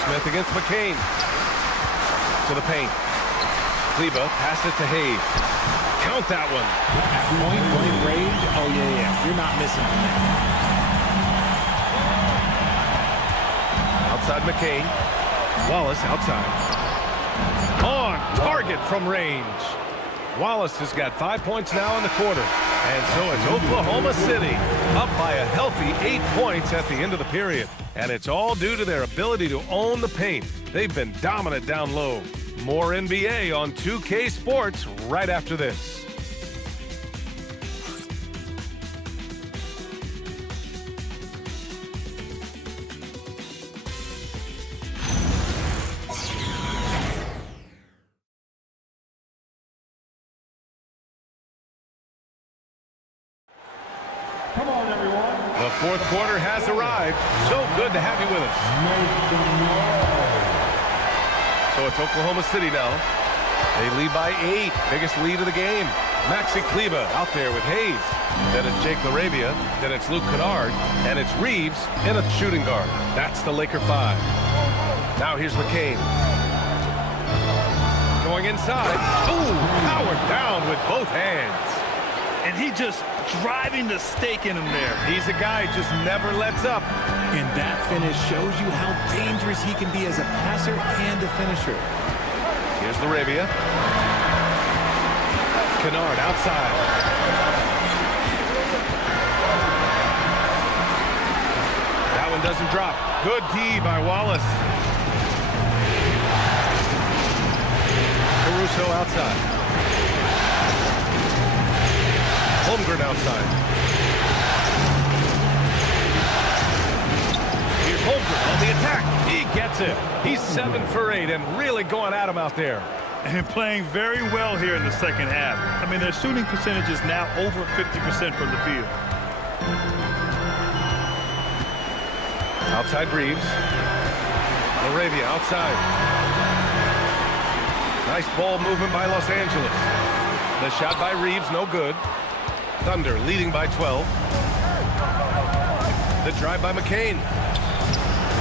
Smith against McCain. To the paint. Kleba passes to Hayes. Count that one. At point-blank range? Oh, yeah. You're not missing from that. Outside McCain. Wallace outside. On target from range. Wallace has got 5 points now in the quarter. And so it's Oklahoma City up by a healthy 8 points at the end of the period. And it's all due to their ability to own the paint. They've been dominant down low. More NBA on 2K Sports right after this. Come on, everyone. The fourth quarter has arrived. So good to have you with us. So it's Oklahoma City now. They lead by 8. Biggest lead of the game. Maxi Kleba out there with Hayes. Then it's Jake LaRavia. Then it's Luke Kennard. And it's Reeves in a shooting guard. That's the Laker 5. Now here's McCain. Going inside. Ooh, powered down with both hands. And he just driving the stake in him there. He's a guy who just never lets up. And that finish shows you how dangerous he can be as a passer and a finisher. Here's LaRavia. Kennard outside. That one doesn't drop. Good D by Wallace. Caruso outside. Holmgren outside. Here's Holmgren on the attack. He gets it. He's 7 for 8 and really going at him out there. And playing very well here in the second half. I mean, their shooting percentage is now over 50% from the field. Outside Reeves. LaRavia outside. Nice ball movement by Los Angeles. The shot by Reeves, no good. Thunder leading by 12. The drive by McCain.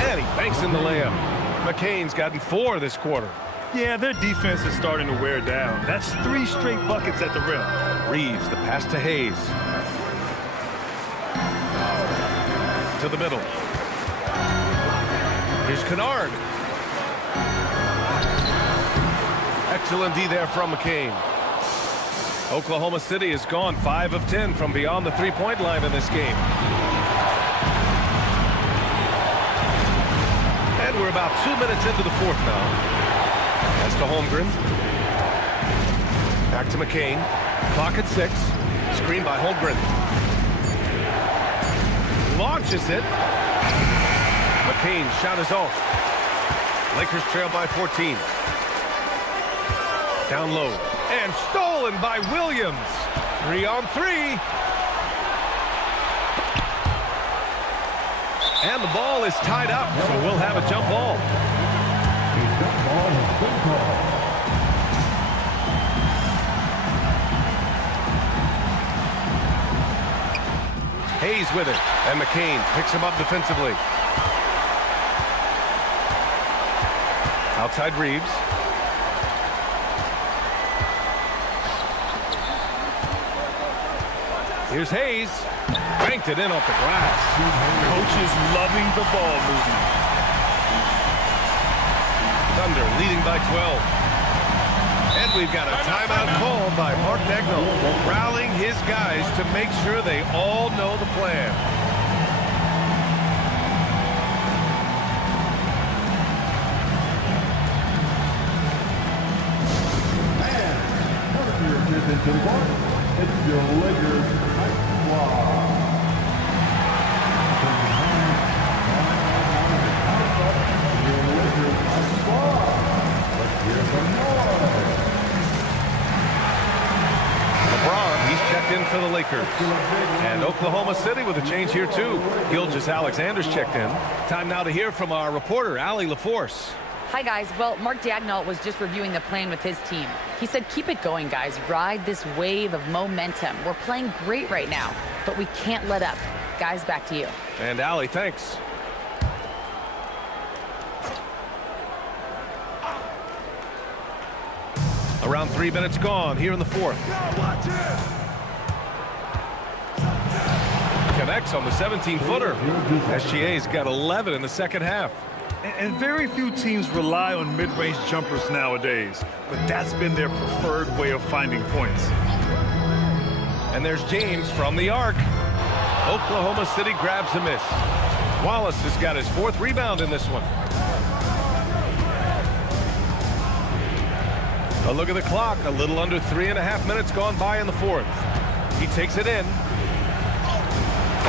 And he banks in the layup. McCain's gotten 4 this quarter. Yeah, their defense is starting to wear down. That's 3 straight buckets at the rim. Reeves, the pass to Hayes. To the middle. Here's Kennard. Excellent D there from McCain. Oklahoma City has gone 5 of 10 from beyond the three-point line in this game. We're about 2 minutes into the fourth now. Pass to Holmgren. Back to McCain. Clock at 6. Screen by Holmgren. Launches it. McCain shot is off. Lakers trail by 14. Down low. And stolen by Williams. 3 on 3. And the ball is tied up, so we'll have a jump ball. Hayes with it, and McCain picks him up defensively. Outside Reeves. Here's Hayes. Banked it in off the glass. Coach is loving the ball movement. Thunder leading by 12. And we've got a timeout called by Mark Dagnall, rallying his guys to make sure they all know the plan. And your attention to the board. It's your Lakers High Squad. Your Lakers High Squad. Let's hear some noise. LeBron, he's checked in for the Lakers. And Oklahoma City with a change here too. Gilgeous-Alexander's checked in. Time now to hear from our reporter, Allie LaForce. Hi, guys. Well, Mark Dagnall was just reviewing the plan with his team. He said, keep it going, guys. Ride this wave of momentum. We're playing great right now, but we can't let up. Guys, back to you. And Allie, thanks. Around 3 minutes gone here in the fourth. Connects on the 17-footer. SGA's got 11 in the second half. And very few teams rely on mid-range jumpers nowadays, but that's been their preferred way of finding points. And there's James from the arc. Oklahoma City grabs a miss. Wallace has got his 4th rebound in this one. A look at the clock. A little under 3.5 minutes gone by in the fourth. He takes it in.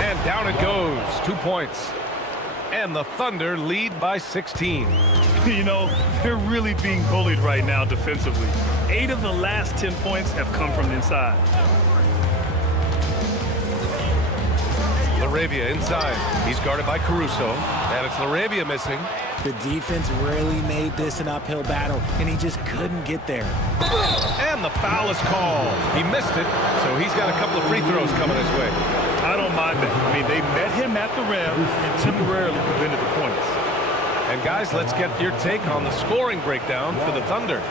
And down it goes. 2 points. And the Thunder lead by 16. You know, they're really being bullied right now defensively. 8 of the last 10 points have come from inside. LaRavia inside. He's guarded by Caruso. And it's LaRavia missing. The defense really made this an uphill battle, and he just couldn't get there. And the foul is called. He missed it, so he's got a couple of free throws coming his way. I don't mind that. I mean, they met him at the rim and temporarily prevented the points. And guys, let's get your take on the scoring breakdown for the Thunder.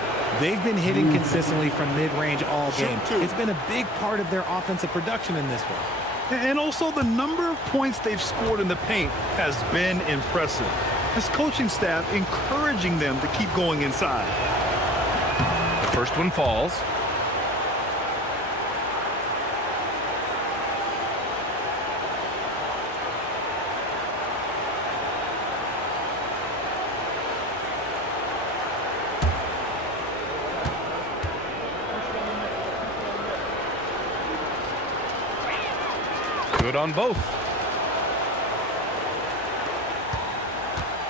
They've been hitting consistently from mid-range all game. It's been a big part of their offensive production in this one. And also the number of points they've scored in the paint has been impressive. This coaching staff encouraging them to keep going inside. The first one falls. Good on both.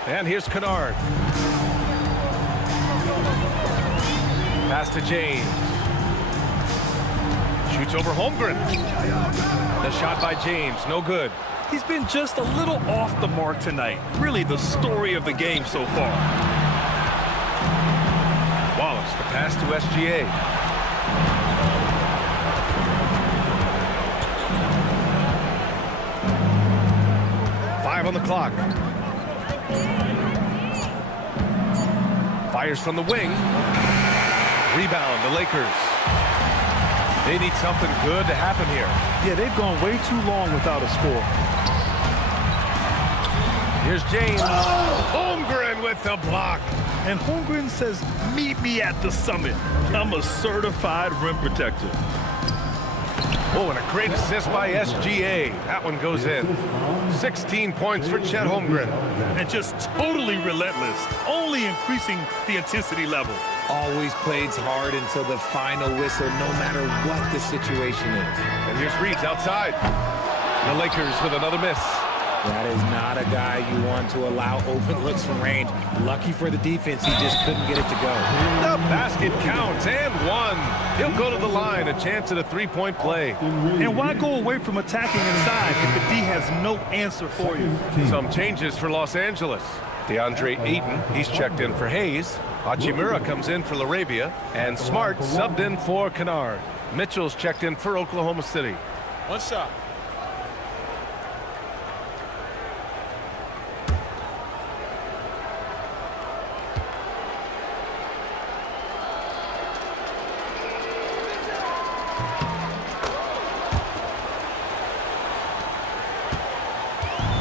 And here's Kennard. Pass to James. Shoots over Holmgren. The shot by James, no good. He's been just a little off the mark tonight. Really the story of the game so far. Wallace, the pass to SGA. On the clock. Fires from the wing. Rebound, the Lakers. They need something good to happen here. Yeah, they've gone way too long without a score. Here's James. Holmgren with the block. And Holmgren says, meet me at the summit. I'm a certified rim protector. Oh, and a great assist by SGA. That one goes in. 16 points for Chet Holmgren. And just totally relentless, only increasing the intensity level. Always plays hard until the final whistle, no matter what the situation is. And here's Reeves outside. The Lakers with another miss. That is not a guy you want to allow open looks from range. Lucky for the defense, he just couldn't get it to go. The basket counts, and one. He'll go to the line, a chance at a three-point play. And why go away from attacking inside if the D has no answer for you? Some changes for Los Angeles. DeAndre Ayton, he's checked in for Hayes. Hachimura comes in for LaRavia, and Smart subbed in for Kennard. Mitchell's checked in for Oklahoma City. One shot.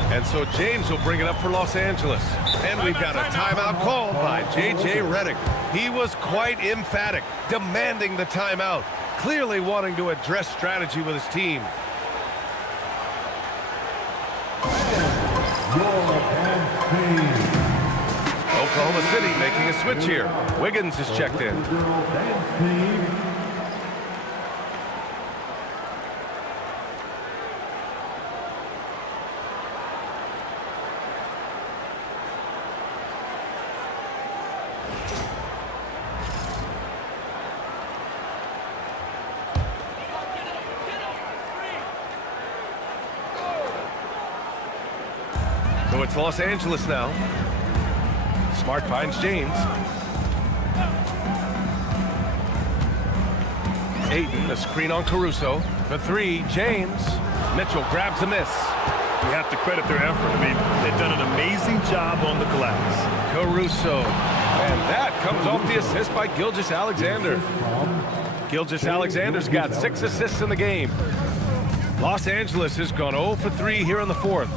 And so James will bring it up for Los Angeles. And we've got a timeout called by J.J. Redick. He was quite emphatic, demanding the timeout, clearly wanting to address strategy with his team. Oklahoma City making a switch here. Wiggins is checked in. So it's Los Angeles now. Smart finds James. Ayton, a screen on Caruso. For three, James. Mitchell grabs a miss. You have to credit their effort. I mean, they've done an amazing job on the glass. Caruso. And that comes off the assist by Gilgeous-Alexander. Gilgeous-Alexander's got 6 assists in the game. Los Angeles has gone 0 for 3 here in the fourth.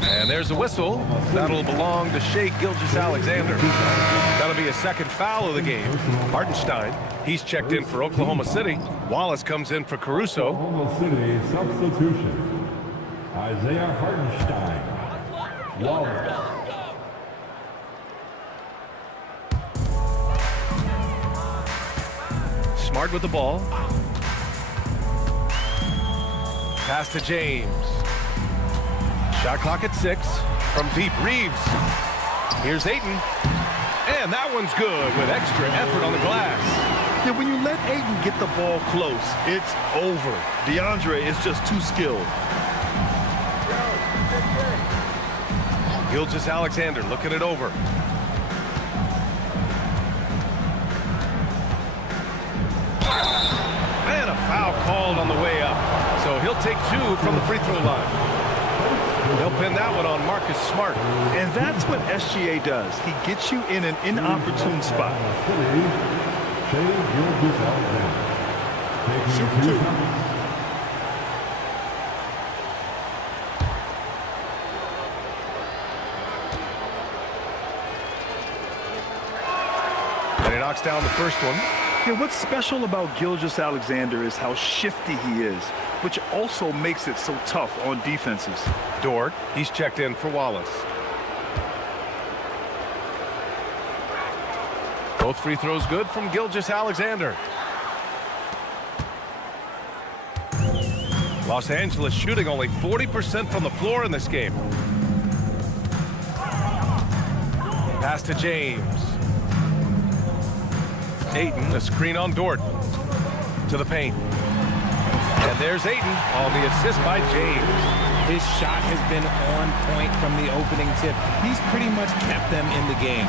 And there's a whistle. That'll belong to Shai Gilgeous-Alexander. That'll be a second foul of the game. Hartenstein, he's checked in for Oklahoma City. Wallace comes in for Caruso. Oklahoma City substitution. Isaiah Hartenstein. Wallace. Smart with the ball. Pass to James. Shot clock at 6. From deep, Reeves. Here's Ayton. And that one's good with extra effort on the glass. Yeah, when you let Ayton get the ball close, it's over. DeAndre is just too skilled. Gilgeous-Alexander looking it over. And a foul called on the way up. So he'll take 2 from the free throw line. They'll pin that one on Marcus Smart. And that's what SGA does. He gets you in an inopportune spot. Shoot 2. And he knocks down the first one. Yeah, what's special about Gilgeous-Alexander is how shifty he is, which also makes it so tough on defenses. Dort, he's checked in for Wallace. Both free throws good from Gilgeous-Alexander. Los Angeles shooting only 40% from the floor in this game. Pass to James. Ayton, a screen on Dort. To the paint. And there's Ayton on the assist by James. His shot has been on point from the opening tip. He's pretty much kept them in the game.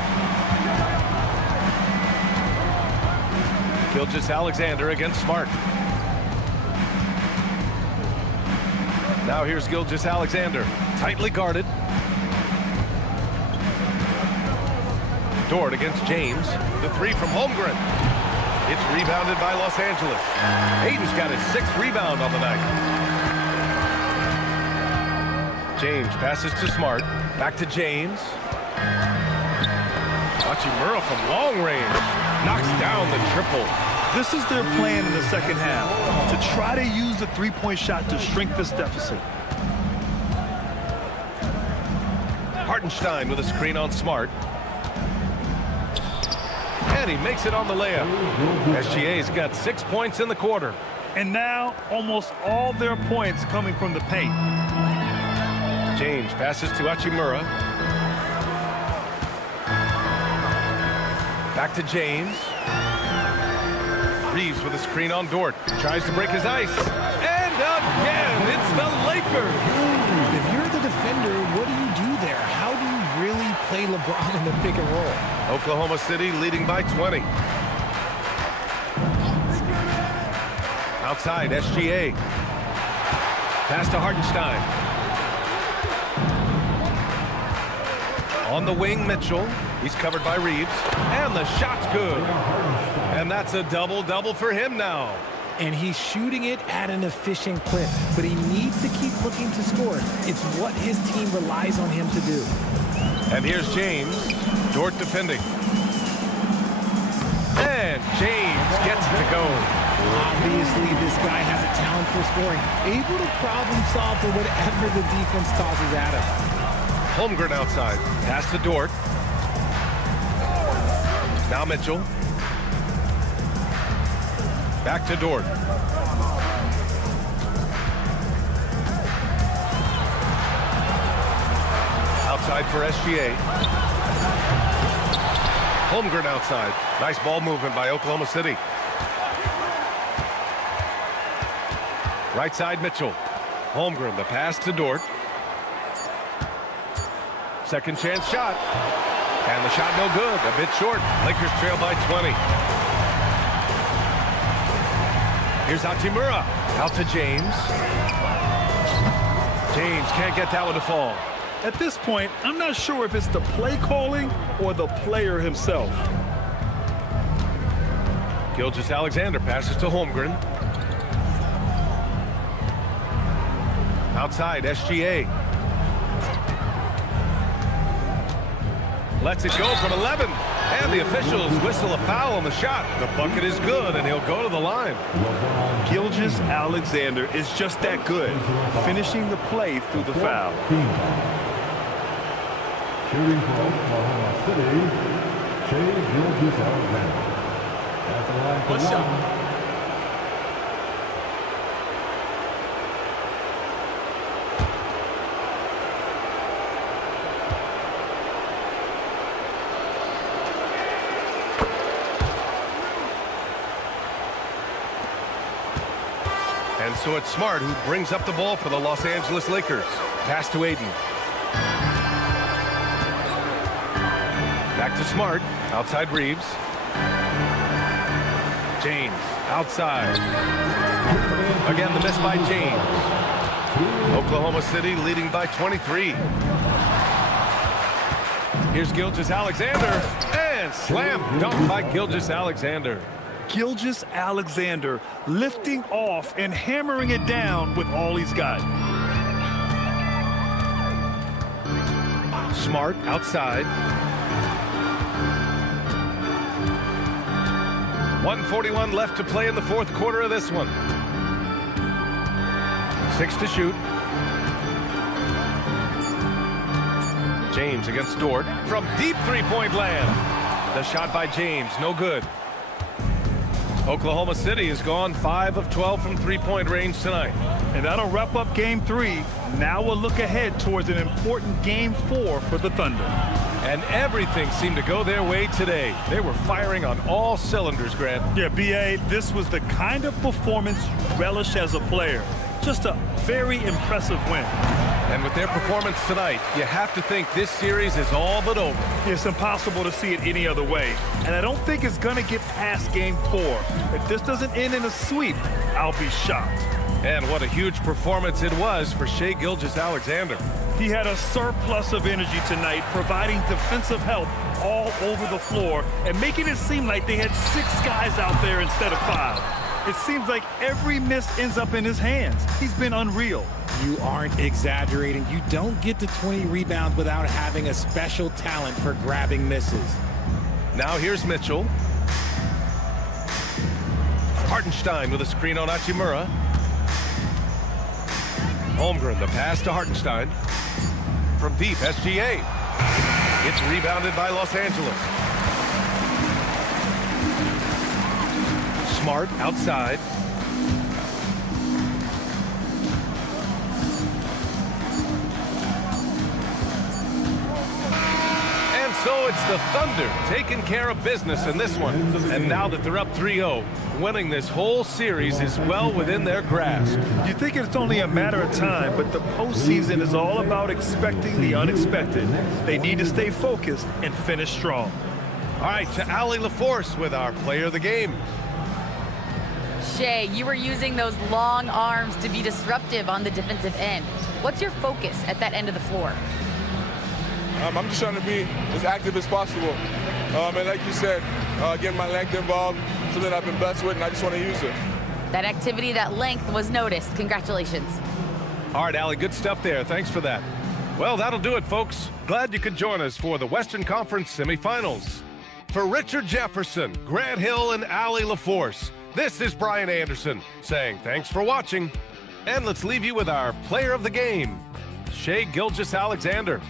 Gilgeous-Alexander against Smart. Now here's Gilgeous-Alexander, tightly guarded. Dort against James. The 3 from Holmgren. It's rebounded by Los Angeles. Ayton's got his 6th rebound on the night. James passes to Smart. Back to James. Hachimura from long range. Knocks down the triple. This is their plan in the second half, to try to use the three-point shot to shrink this deficit. Hartenstein with a screen on Smart. And he makes it on the layup. SGA's got 6 points in the quarter. And now almost all their points coming from the paint. James passes to Hachimura. Back to James. Reeves with a screen on Dort. Tries to break his ice. And again, it's the Lakers. If you're the defender, what do you do there? How do you really play LeBron in the pick and roll? Oklahoma City leading by 20. Outside, SGA. Pass to Hartenstein. On the wing, Mitchell. He's covered by Reeves. And the shot's good. And that's a double-double for him now. And he's shooting it at an efficient clip. But he needs to keep looking to score. It's what his team relies on him to do. And here's James. Dort defending. And James gets it to go. Obviously, this guy has a talent for scoring. Able to problem solve for whatever the defense tosses at him. Holmgren outside. Pass to Dort. Now Mitchell. Back to Dort. Outside for SGA. Holmgren outside. Nice ball movement by Oklahoma City. Right side Mitchell. Holmgren, the pass to Dort. Second chance shot. And the shot no good. A bit short. Lakers trail by 20. Here's Hachimura. Out to James. James can't get that one to fall. At this point, I'm not sure if it's the play calling or the player himself. Gilgeous-Alexander passes to Holmgren. Outside, SGA. Lets it go from 11. And the officials whistle a foul on the shot. The bucket is good, and he'll go to the line. Gilgeous-Alexander is just that good, finishing the play through the foul. Shooting for Oklahoma City, Shai Gilgeous-Alexander. At the line for one. And so it's Smart who brings up the ball for the Los Angeles Lakers. Pass to Aiden. Back to Smart. Outside Reeves. James. Outside. Again, the miss by James. Oklahoma City leading by 23. Here's Gilgeous-Alexander. And slam dunk by Gilgeous-Alexander. Gilgeous-Alexander lifting off and hammering it down with all he's got. Smart outside. 1:41 left to play in the fourth quarter of this one. 6 to shoot. James against Dort from deep three-point land. The shot by James, no good. Oklahoma City has gone 5 of 12 from three-point range tonight. And that'll wrap up Game 3. Now we'll look ahead towards an important Game 4 for the Thunder. And everything seemed to go their way today. They were firing on all cylinders, Grant. Yeah, B.A., this was the kind of performance you relish as a player. Just a very impressive win. And with their performance tonight, you have to think this series is all but over. It's impossible to see it any other way. And I don't think it's going to get past Game 4. If this doesn't end in a sweep, I'll be shocked. And what a huge performance it was for Shai Gilgeous-Alexander. He had a surplus of energy tonight, providing defensive help all over the floor and making it seem like they had 6 guys out there instead of 5. It seems like every miss ends up in his hands. He's been unreal. You aren't exaggerating. You don't get to 20 rebounds without having a special talent for grabbing misses. Now here's Mitchell. Hartenstein with a screen on Hachimura. Holmgren, the pass to Hartenstein. From deep, SGA. It's rebounded by Los Angeles. Smart outside. And so it's the Thunder taking care of business in this one. And now that they're up 3-0, winning this whole series is well within their grasp. You think it's only a matter of time, but the postseason is all about expecting the unexpected. They need to stay focused and finish strong. All right, to Allie LaForce with our player of the game. Shea, you were using those long arms to be disruptive on the defensive end. What's your focus at that end of the floor? I'm just trying to be as active as possible. And like you said, getting my length involved, something I've been blessed with, and I just want to use it. That activity, that length was noticed. Congratulations. All right, Allie, good stuff there. Thanks for that. Well, that'll do it, folks. Glad you could join us for the Western Conference semifinals. For Richard Jefferson, Grant Hill, and Allie LaForce, this is Brian Anderson saying thanks for watching. And let's leave you with our player of the game, Shai Gilgeous-Alexander.